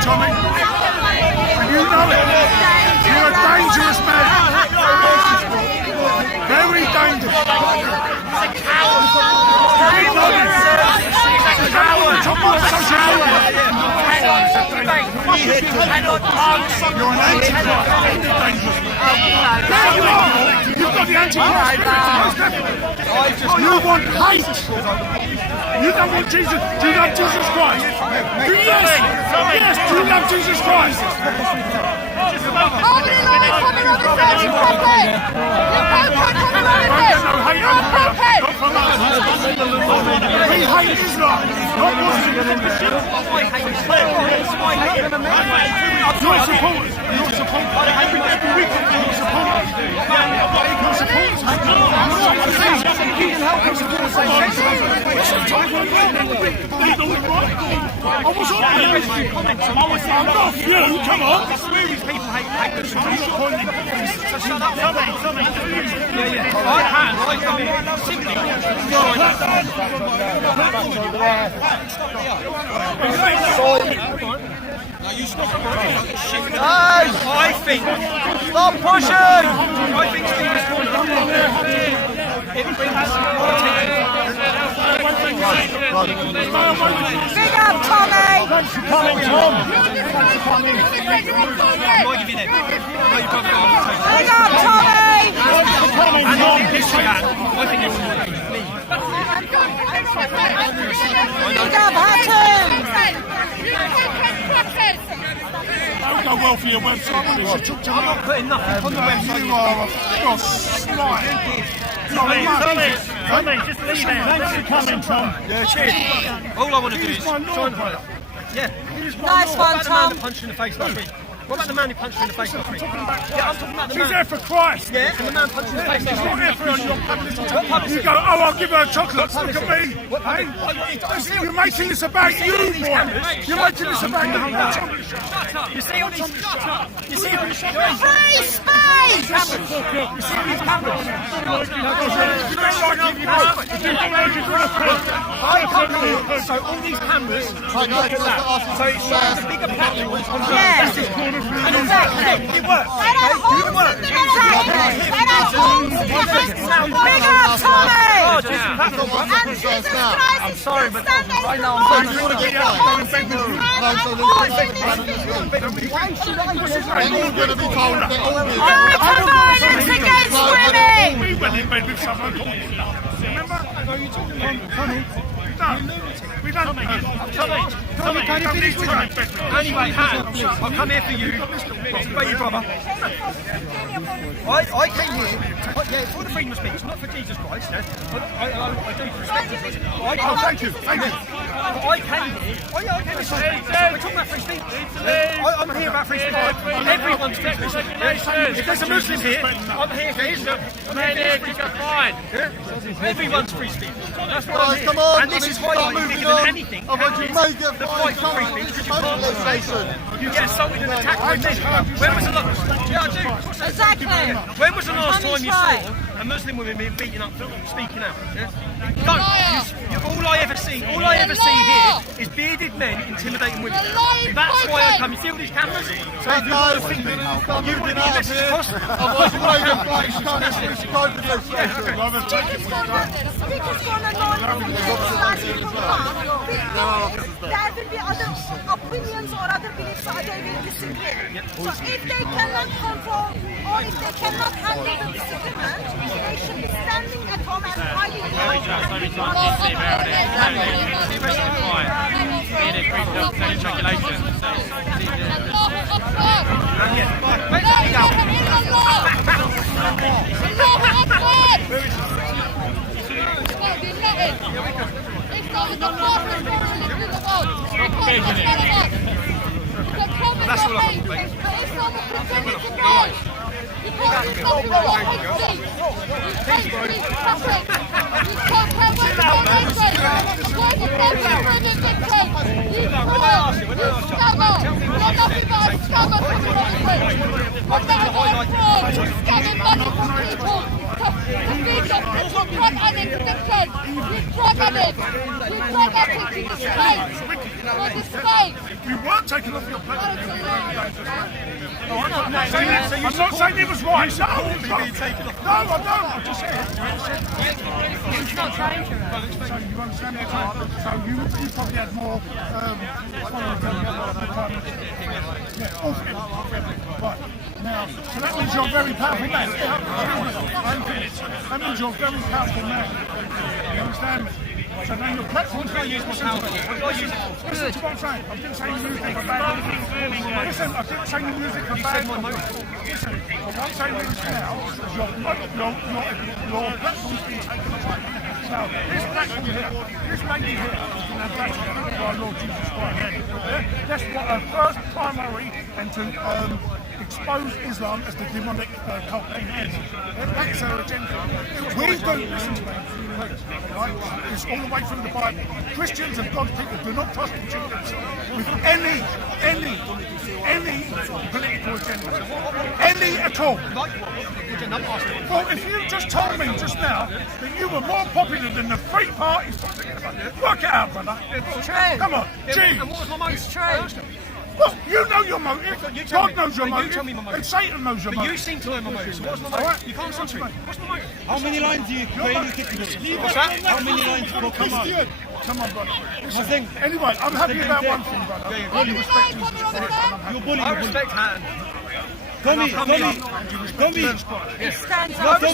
Tommy. You know it. You're a dangerous man. Very dangerous. He's a coward. You're an anti-Christ. You got the Antichrist spirit. You want hate. You don't want Jesus. Do you love Jesus Christ? Yes, do you love Jesus Christ? We hate Islam, not Muslims. Your supporters. Your supporters. Every week, your supporters. Your supporters. I was on there. I'm not a few, come on. I swear these people hate the truth. So shut up. Now you stop. I think. Stop pushing. I think Steve's Big up, Tommy! Thanks for coming, Tom. Big up, Tommy! Big up, Hatton! Don't go well for your website, will you? I'm not putting nothing on the website. You're slime. Tommy, just leave it. Thanks for coming, Tom. Yeah, cheers. All I want to do is try and yeah. Nice one, Tom. Punch in the face last week. What about the man who punched you in the face last week? Yeah, I'm talking about the man. She's there for Christ. Yeah, and the man punched you in the face last week. She's not there for your You go, oh, I'll give her chocolates. Look at me. Hey, you're making this about you, boy. You're making this about you. Shut up. You see all these... Shut up. You see all these... Free space! You see all these cameras? So all these cameras... So it shows a bigger platform on Yeah. Exactly. It works. It works. Big up, Tommy! And Jesus Christ I'm sorry, but right now I'm violence against women! We went in bed with someone called Hitler. Remember? We don't Tommy, can you finish with me? Anyway, Hans, I'll come here for you. Not to be your brother. I came here, yeah, for the freedom of speech, not for Jesus Christ. Yeah. I do respect it. Thank you. But I came here. Oh yeah, I came here. We're talking about free speech. I'm here about free speech. Everyone's free speech. If there's a Muslim here, I'm here for Islam. Fine. Everyone's free speech. That's what I'm here. And this is highlighting bigger than anything. The fight for free speech, because you can't say you get assaulted and attacked by men. When was the last? Yeah, I do. Exactly. When was the last time you saw a Muslim woman being beaten up for speaking out? Yeah? All I ever see here is bearded men intimidating women. That's why I come. You see all these cameras? So if you want to think that you want to be a message across, there will be other opinions or other beliefs, so they will disagree. So if they cannot control or if they cannot handle the disagreement, they should be standing at home and that's all I want, We weren't taken off your platform. I'm not saying it was right. No, I don't. I'm just saying. it's not trying to. So you understand that? So you probably had more followers than the other. Right. Now, So that means you're a very powerful man. That means you're a very powerful man. You understand me? So now your platform's going to use what's powerful. Listen to what I'm saying. I didn't say you music for bad. Listen, I didn't say you music for bad. Listen, what I'm saying is now, your platform's being taken away. So this platform here, this lady here, is an ambassador for our Lord Jesus Christ. That's what her first primary and to expose Islam as the demonic cult. That's her agenda. We don't listen to them. Right? It's all the way through the Bible. Christians and God's people do not constitute themselves with any political agenda. Any at all. Well, if you just told me just now that you were more popular than the three parties, work it out, brother. True. Come on, G. And what was my motive? It's true. Well, you know your motive. God knows your motive. And Satan knows your motive. But you seem to know my motive. So what's my motive? Right. You can't answer me. What's my motive? How many lines do you play in the What's that? How many lines per Christian? Come on, brother. Listen, anyway, I'm happy about one thing, brother. I respect Jesus Christ. You're bullying. I respect Han. Tommy. He stands up. I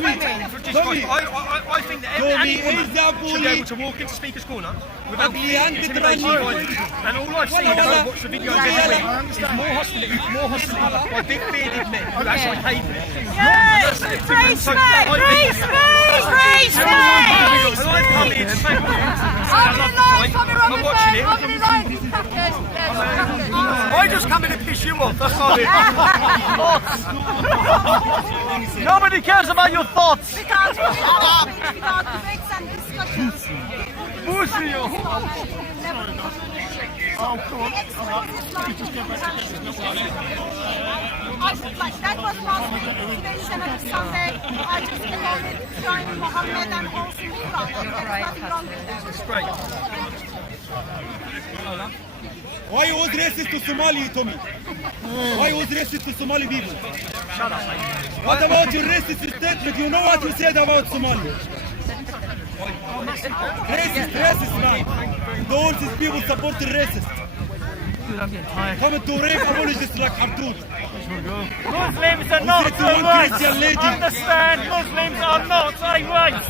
think that anyone should be able to walk into Speaker's Corner without being intimidated by and all I've seen as I watch the videos is more hostility by big bearded men who actually hate me. Yes! Praise me! Praise me! Praise me! And I've come here to say I'm watching it. I just come in to piss you off, that's all it is. Nobody cares about your thoughts. We can't debates and discussions. Oh, come on. Just get back That was last week. Today's another Sunday. I just recorded join Mohammed and also Milan. There's nothing wrong with that. It's great. Why you was racist to Somali, Tommy? Why you was racist to Somali people? Shut up, mate. What about your racist statement? You know what you said about Somali? Racist, man. All these people support the racist. Dude, I'm getting tired. Coming to rape apologists like Abdul. Muslims are not a race. Understand, Muslims are not a race.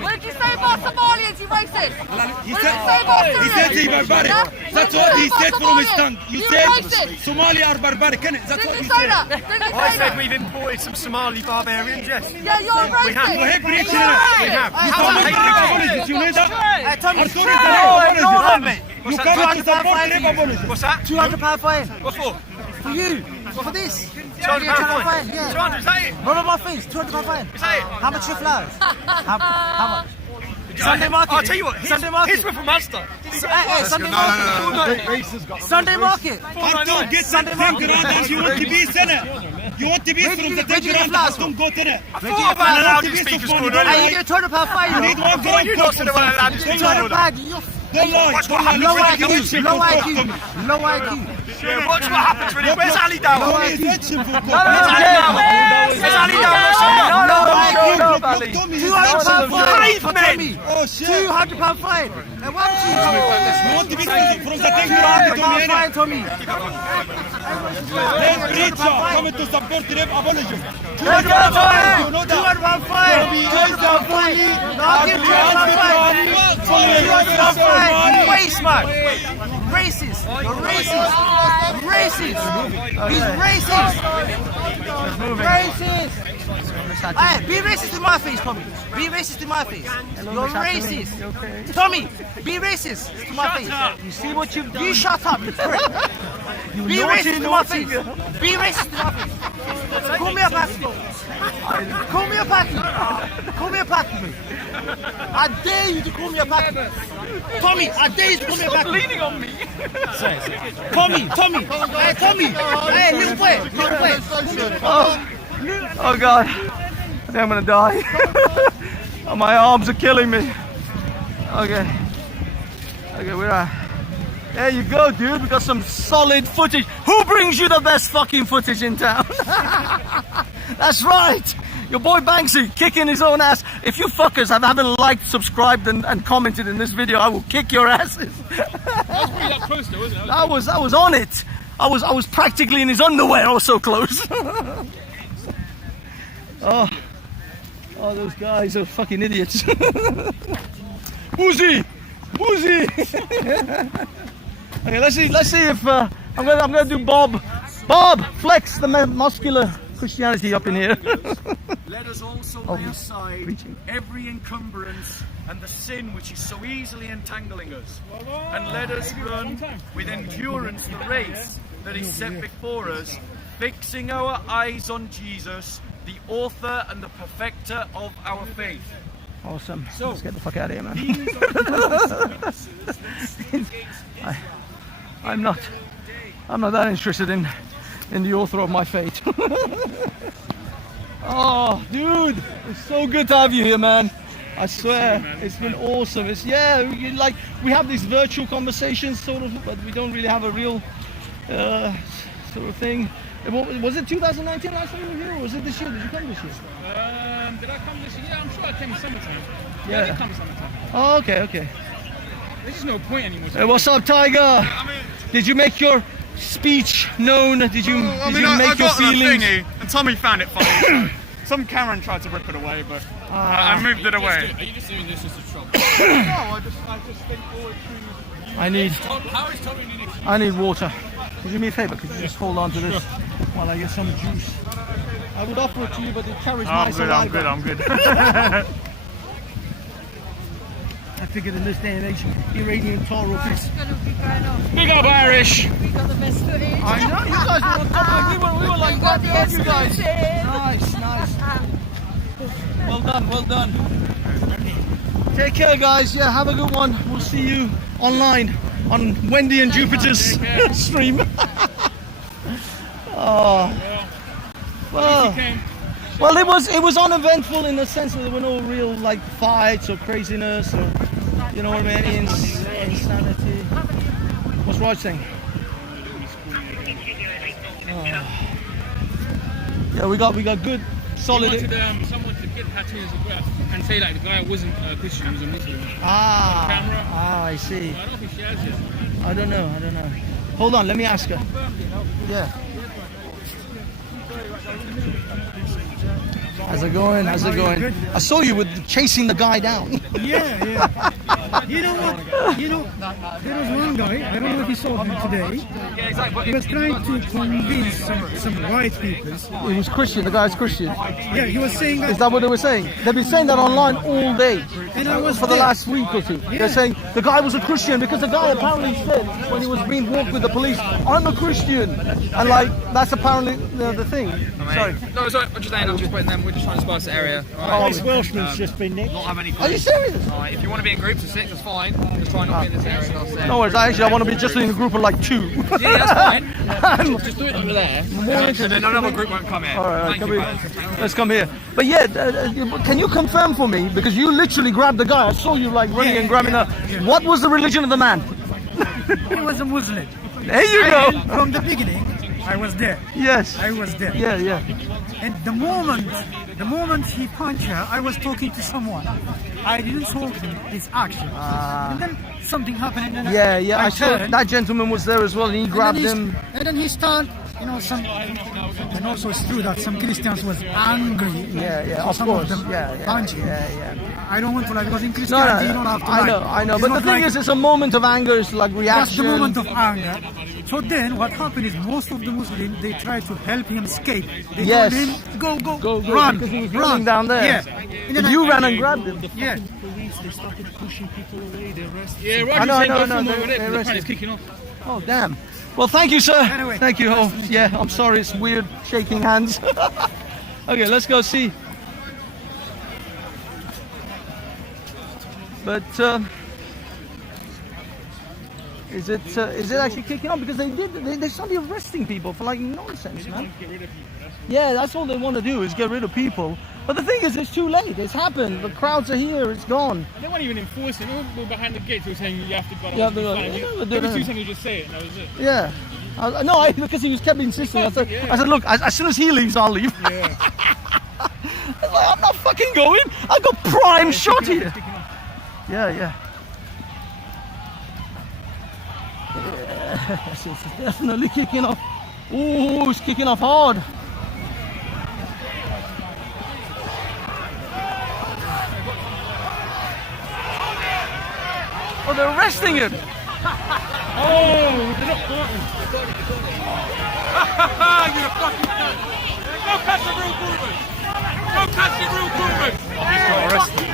What did you say about Somalians, you racist? He said they barbaric. That's what he said from his tongue. You said Somali are barbaric. That's what you said. I said we've imported some Somali barbarians, yes. Yeah, you're a racist. You hate preaching. We have. You know that? Tommy, you come to support rape apologists. What's that? £200 fine. What for? For you. For this. £200 fine? Yeah. 200, is that it? One of my things, £200 fine. Is that it? How much are your flowers? How much? Sunday market. I'll tell you what, Sunday market. here's from Mazda. Hey, Sunday market. Sunday market. Don't get some finger on that. You want to be sinner. You want to be from the finger on don't go to it. I thought about allowed you speakers for Hey, you get £200 fine. You need one girl. You're not going to allow you speakers for Don't lie. Low IQ. Low IQ. Low IQ. Yeah, watch what happens really. Where's Ali Dawah? Where's Ali Dawah? £200 fine. Oh shit. £200 fine. And what you want to be from the thing Tommy. Hey, preacher, coming to support the rape apologists. £200 fine. £200 fine. I'll give £200 fine. Waste man. Racist. You're racist. Racist. He's racist. Racist. Hey, be racist in my face, Tommy. Be racist in my face. You're racist. Tommy, be racist to my face. You see what you've done? You shut up, you prick. Be racist in my face. Be racist in my face. Call me a packy. Call me a packy. Call me a packy. I dare you to call me a packy. Tommy, I dare you to call me a packy. Leaning on me. Tommy. Hey, Tommy. Hey, little boy. Oh God. I think I'm gonna die. Oh, my arms are killing me. Okay, we're at. There you go, dude. We got some solid footage. Who brings you the best fucking footage in town? That's right. Your boy Banksy kicking his own ass. If you fuckers haven't liked, subscribed, and commented in this video, I will kick your asses. That close though, wasn't it? I was on it. I was practically in his underwear. I was so close. Oh, those guys are fucking idiots. Woozy. Okay, let's see if I'm gonna do Bob, flex the muscular Christianity up in here. Let us also lay aside every encumbrance and the sin which is so easily entangling us, and let us run with endurance the race that is set before us, fixing our eyes on Jesus, the author and the perfecter of our faith. Awesome. So, let's get the fuck out of here, man. I'm not that interested in the author of my fate. Oh, dude, it's so good to have you here, man. I swear, it's been awesome. We have these virtual conversations, sort of, but we don't really have a real sort of thing. Was it 2019 last time you were here, or was it this year? Did you come this year? Did I come this year? Yeah, I'm sure I came in summertime. Yeah. I did come in summertime. Oh, okay. There's just no point anymore. Hey, what's up, Tiger? Did you make your speech known? Did you make your feelings? Thingy, and Tommy found it funny. Some Karen tried to rip it away, but I moved it away. Are you just doing this just to trouble? No, I just think all I need water. Could you do me a favour? Could you just hold on to this while I get some juice? I would offer it to you, but it carries my saliva. I'm good. I figured in this day and age, Iranian Toro is Big up Irish! We got the best footage. I know, you guys were on top. We were like, got the you guys. exclusive. Nice. Well done. Take care, guys. Yeah, have a good one. We'll see you online on Wendy and Jupiter's stream. Oh. Well, it was uneventful in the sense that there were no real fights or craziness or you know what I mean, insanity. What's Raj saying? Oh. Yeah, we got good, solid. He wanted someone to get that in his graph and say the guy wasn't a Christian, he was a Muslim. I see. I don't think she has it. I don't know. Hold on, let me ask her. Yeah. How's it going? I saw you with chasing the guy down. Yeah. You know what? There was one guy, I don't know if you saw him today. He was trying to convince some white people. He was Christian, the guy's Christian. Yeah, he was saying that. Is that what they were saying? They've been saying that online all day. And I was for the last week or two. Yeah. They're saying the guy was a Christian because the guy apparently said when he was being walked with the police, I'm a Christian. And that's apparently the thing. Sorry. No, sorry, I'm just putting them, we're just trying to sparse the area. This Welshman's just been nicked. Not have any Are you serious? If you want to be in groups of 6, that's fine. Just try not to be in this area. No worries, I want to be just in a group of 2. Yeah, that's fine. Just do it over there. And then another group won't come here. Alright, let's come here. But yeah, can you confirm for me, because you literally grabbed the guy, I saw you running and grabbing her. What was the religion of the man? He was a Muslim. There you go. From the beginning, I was there. Yes. I was there. Yeah. And the moment he punched her, I was talking to someone. I didn't talk to him, his action. And then something happened. And then I saw that gentleman was there as well, and he grabbed him. And then he started, and also it's true that some Christians was angry. Yeah, for of some course. Of them punching. Yeah. I don't want to because in Christianity you don't have to I know. But the thing is, it's a moment of anger, it's reaction. That's the moment of anger. So then what happened is most of the Muslims, they tried to help him escape. They told him, go, run, because he was running down there. Yeah. But you ran and grabbed him. Yeah. They started pushing people away, they arrested. Yeah, right. I know. The fight is kicking off. Oh, damn. Well, thank you, sir. Anyway. Thank you. Oh, yeah, I'm sorry, it's weird shaking hands. Okay, let's go see. But is it actually kicking off? Because they started arresting people for nonsense, man. Yeah, that's all they want to do is get rid of people. But the thing is, it's too late. It's happened. The crowds are here. It's gone. They weren't even enforcing. They were behind the gates. They were saying you have to go. They were saying you just say it, and that was it. Yeah. Because he was kept insisting. I said, look, as soon as he leaves, I'll leave. Yeah. like, I'm not fucking going. I've got prime shot here. Yeah. Yes, it's definitely kicking off. Oh, it's kicking off hard. Oh, they're arresting him. Oh, they're not fighting. You're a fucking cunt. Go catch the real Gorman. Go catch the real Gorman. He's got arrested.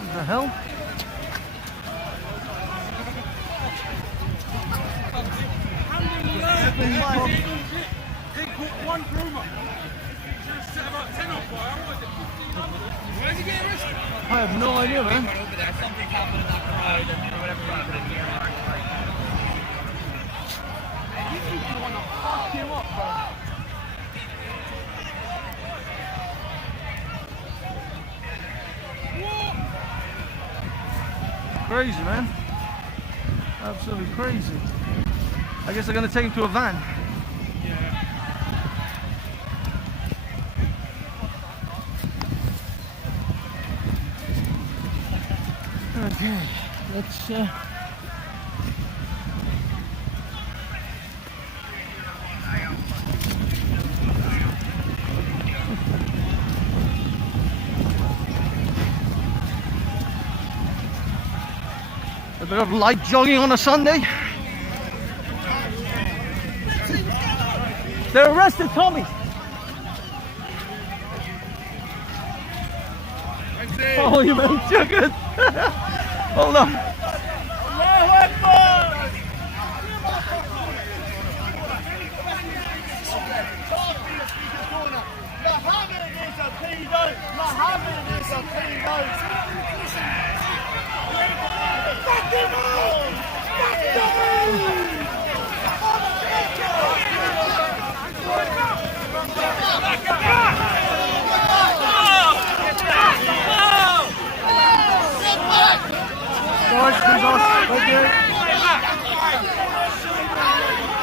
What the hell? One groomer. Set about 10 on fire. Where'd you get arrested? I have no idea, man. Something happened in that crowd and whatever happened here. You people want to fuck him up, bro. Crazy, man. Absolutely crazy. I guess they're gonna take him to a van. Okay, let's a bit of light jogging on a Sunday. They're arrested, Tommy. Oh, you man, you're good. Hold on.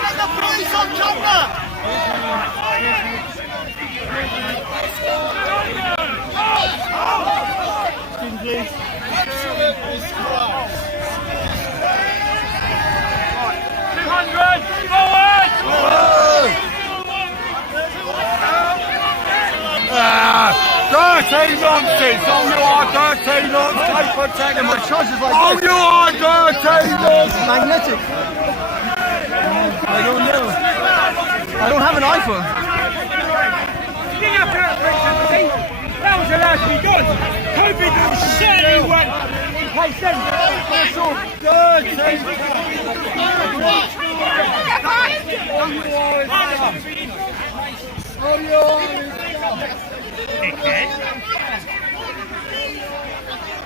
Get the police on camera! Dirty nonsense! Oh, you are dirty nonsense! And my charge is like oh, this. you are dirty nonsense! Magnetic. I don't know. I don't have an iPhone. That was allowed to be done. COVID certainly went. Hey, Sam,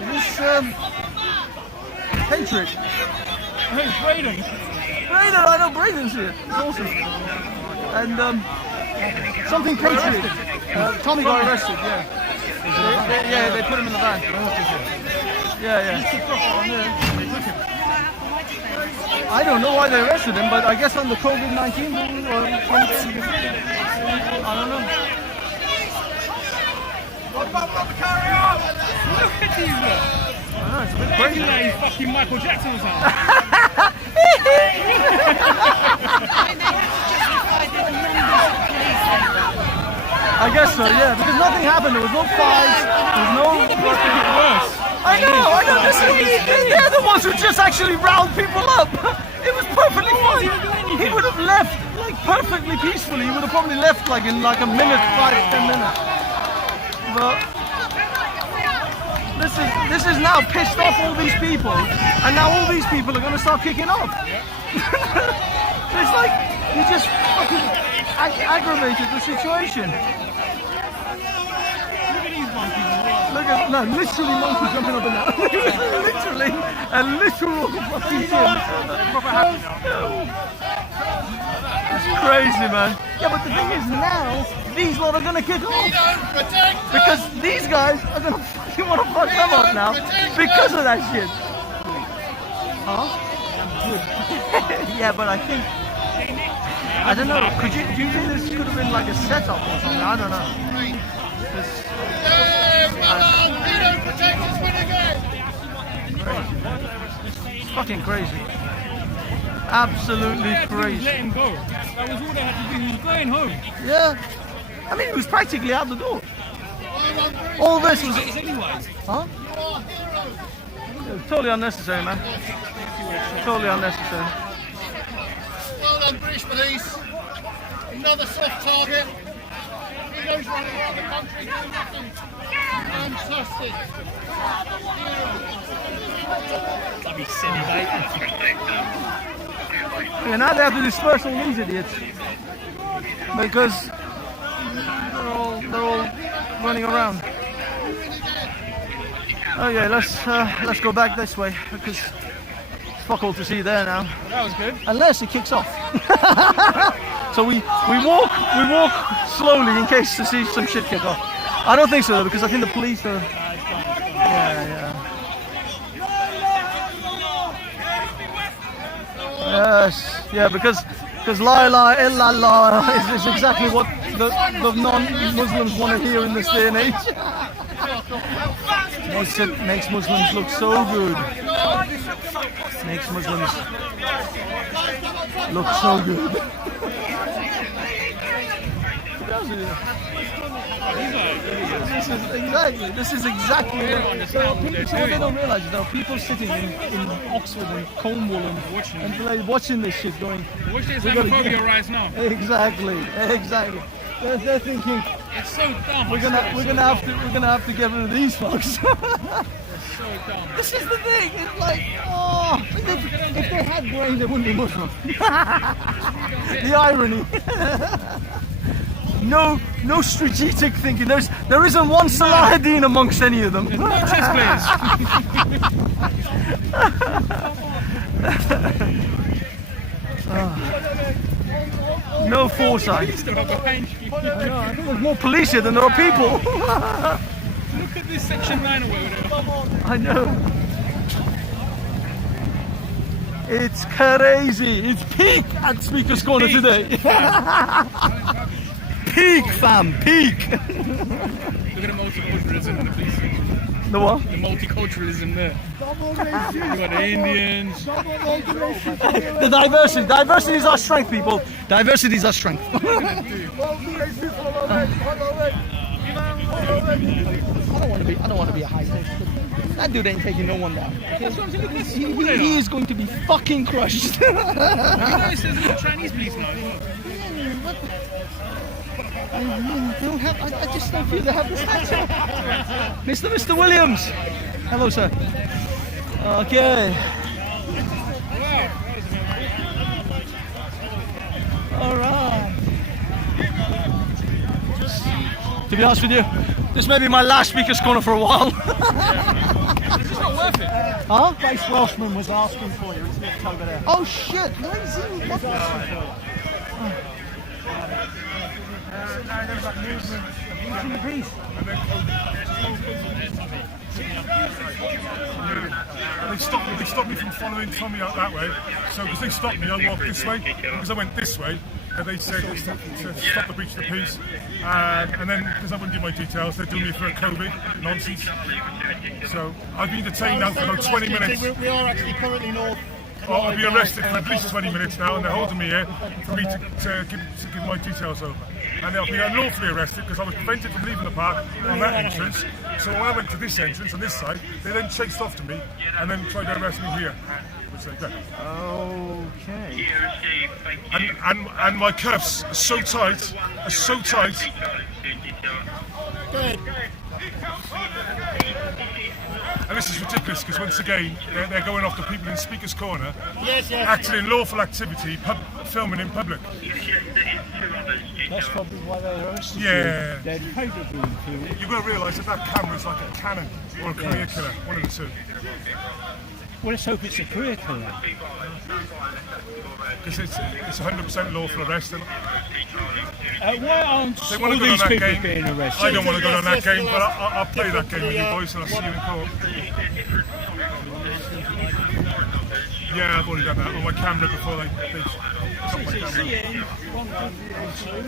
This Patriot. Who's Braden? Braden, I know Braden's here. It's awesome. And something Patriot. Tommy got arrested, yeah. They put him in the van. Yeah. I don't know why they arrested him, but I guess on the COVID-19 or something. I don't know. Carry on! Look at these guys. I know, it's a bit crazy. He's fucking Michael Jackson or something. I guess so, yeah, because nothing happened. There was no fights. There was no. Worse. I know. They're the ones who just actually round people up. It was perfectly fine. He would have left like perfectly peacefully. He would have probably left like in like a minute, 5-10 minutes. But this is now pissed off all these people, and now all these people are going to start kicking off. It's like you just fucking aggravated the situation. Look at literally monkeys jumping up and down. Literally a literal fucking gym. It's crazy, man. Yeah, but the thing is now these lot are gonna kick off because these guys are gonna fucking want to fuck them up now because of that shit. Huh? Yeah, but I think I don't know. Do you think this could have been like a setup or something? I don't know. It's fucking crazy. Absolutely crazy. Let him go. That was all they had to do. He was going home. Yeah. I mean, he was practically out the door. All this was... Huh? Totally unnecessary, man. Totally unnecessary. Well done, British police. Another soft target. Heroes running around the country doing nothing. Fantastic. That'd be silly, mate. Yeah, now they have to disperse all these idiots because they're all running around. Okay, let's go back this way because it's fuck all to see there now. That was good. Unless it kicks off. So we walk slowly in case to see some shit kick off. I don't think so though, because I think the police are. Yeah. Yes, yeah, because la ilaha illallah is exactly what the non-Muslims want to hear in this day and age. Makes Muslims look so good. Makes Muslims look so good. This is exactly what they don't realise. There are people sitting in Oxford and Cornwall and watching this shit going. Watch this Islamophobia rise now. Exactly. They're thinking it's so dumb. We're gonna have to get rid of these folks. So dumb. This is the thing. It's like, if they had brains, they wouldn't be Muslim. The irony. No strategic thinking. There isn't one Salahuddin amongst any of them. No chess players. No foresight. I think there's more police here than there are people. Look at this section 9 or whatever. I know. It's crazy. It's peak at Speaker's Corner today. Peak, fam, peak. Look at the multiculturalism in the police section. The what? The multiculturalism there. You got the Indians. The diversity. Diversity is our strength, people. Diversity is our strength. I don't want to be a high tech. That dude ain't taking no one down. He is going to be fucking crushed. Have you noticed there's a Chinese police now? I just don't feel they have the stature. Mr. Williams. Hello, sir. Okay. All right. To be honest with you, this may be my last Speaker's Corner for a while. It's just not worth it. Huh? Grace Welshman was asking for you. It's next over there. Oh shit! Where is he? What? They stopped me from following Tommy out that way. So because they stopped me, I walked this way. Because I went this way, and they said stop the breach of the peace. And then because I wouldn't give my details, they're doing me for a COVID nonsense. So I've been detained now for about 20 minutes. We are actually currently north. I'll be arrested for at least 20 minutes now, and they're holding me here for me to give my details over. And I'll be unlawfully arrested because I was prevented from leaving the park on that entrance. So when I went to this entrance on this side, they then chased off to me and then tried to arrest me here, which they did. Okay. And my cuffs are so tight, Good. And this is ridiculous because once again they're going after people in Speaker's Corner, Yes, yes. acting in lawful activity, filming in public. That's probably why they arrested Yeah. you. They'd hate it being filmed. You've got to realise that that camera's like a cannon or a career killer, one of the two. Well, let's hope it's a career killer. Because it's 100% lawful arrest. And why aren't they all want to go these on that people game. being arrested? I don't want to go on that game, but I'll play that game with you boys and I'll see you in court. Yeah, I've already done that on my camera before they took my camera. CN 112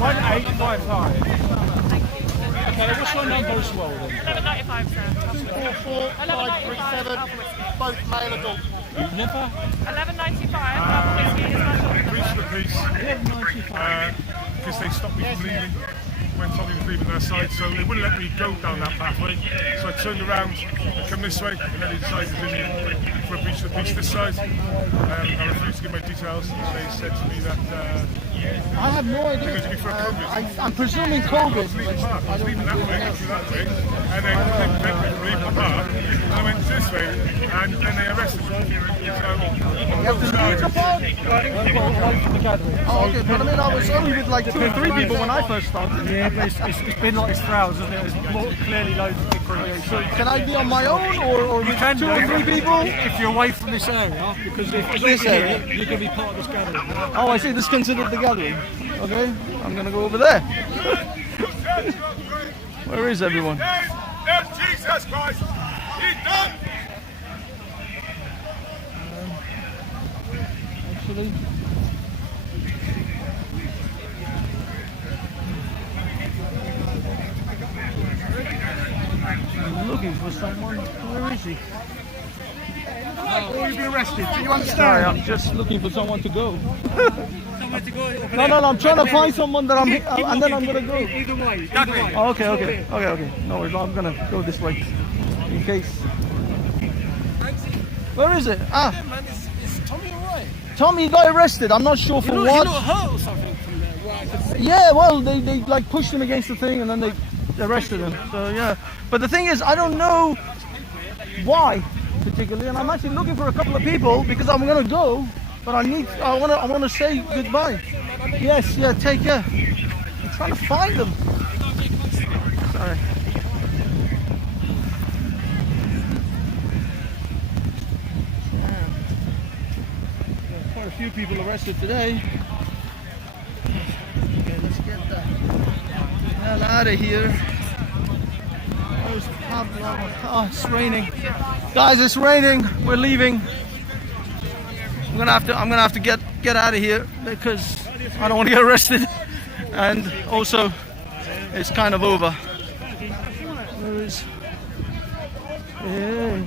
1855. Okay, what's your number as well then? 1195, sir. 244 537, both male adult. Never? 1195, double whiskey is my shop number. Reached the police because they stopped me from leaving when Tommy was leaving their side, so they wouldn't let me go down that pathway. So I turned around and come this way, and then they decided to for a breach of the police this side. I refused to give my details. They said to me that I have no idea. I'm presuming COVID. I was leaving that way, through that way, and then they leave the park, and I went this way, and then they arrested me. You have to leave the park? Oh, okay, but I mean, I was only with like 2 or 3 people when I first started. Yeah, but it's been like this for hours, isn't it? There's more, clearly loads of people. So can I be on my own or with 2 or 3 people? If you're away from this area, because if This area? you're going to be part of this gathering. Oh, I see. This is considered the gathering. Okay, I'm gonna go over there. Where is everyone? There's Jesus Christ! He's done! Actually, I'm looking for someone. Where is he? Will you be arrested? Do you understand? Sorry, I'm just looking for someone to go. No, I'm trying to find someone that I'm, and then I'm gonna go. Either way. Oh, okay. No worries, I'm gonna go this way, in case. Where is it? Is Tommy alright? Tommy got arrested. I'm not sure for what. He not hurt or something from there? Yeah, well, they like pushed him against the thing and then they arrested him. So yeah, but the thing is, I don't know why particularly, and I'm actually looking for a couple of people because I'm gonna go, but I want to say goodbye. Yes, yeah, take care. I'm trying to find them. Sorry. Quite a few people arrested today. Okay, let's get the hell out of here. Where's Pablo? Oh, it's raining. Guys, it's raining. We're leaving. I'm gonna have to get out of here because I don't want to get arrested. And also, it's kind of over. Where is? Yeah.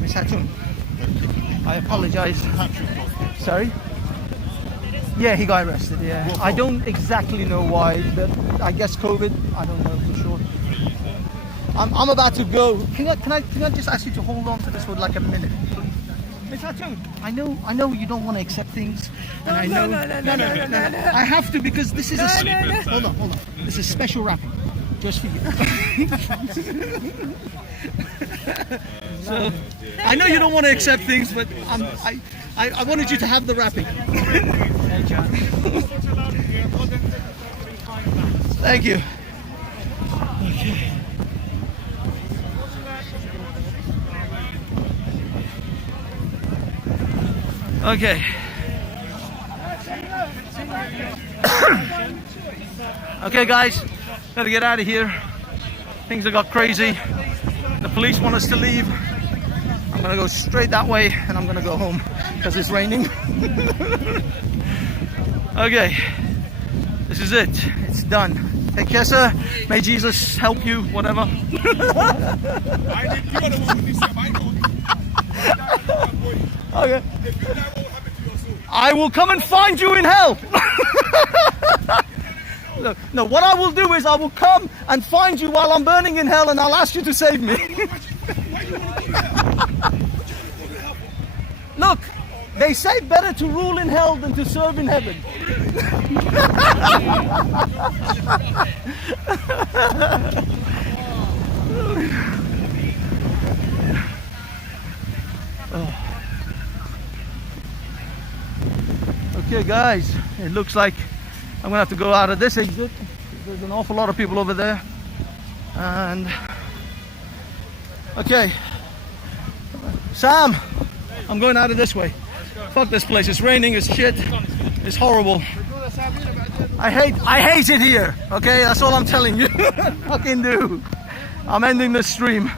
Miss Hatun, I apologize. Sorry? Yeah, he got arrested, yeah. I don't exactly know why, but I guess COVID, I don't know for sure. I'm about to go. Can I just ask you to hold on to this for like a minute? Miss Hatun, I know you don't want to accept things, and I know. No. I have to because this is Hold on. This is special wrapping, just for you. So I know you don't want to accept things, but I wanted you to have the wrapping. Thank you. Okay. Okay, guys, gotta get out of here. Things have got crazy. The police want us to leave. I'm gonna go straight that way and I'm gonna go home because it's raining. Okay, this is it. It's done. Take care, sir. May Jesus help you, whatever. Okay. I will come and find you in hell. No, what I will do is I will come and find you while I'm burning in hell and I'll ask you to save me. Look, they say better to rule in hell than to serve in heaven. Okay, guys, it looks like I'm gonna have to go out of this exit. There's an awful lot of people over there. And okay, Sam, I'm going out of this way. Fuck this place. It's raining. It's shit. It's horrible. I hate it here. Okay, that's all I'm telling you. Fucking do. I'm ending this stream.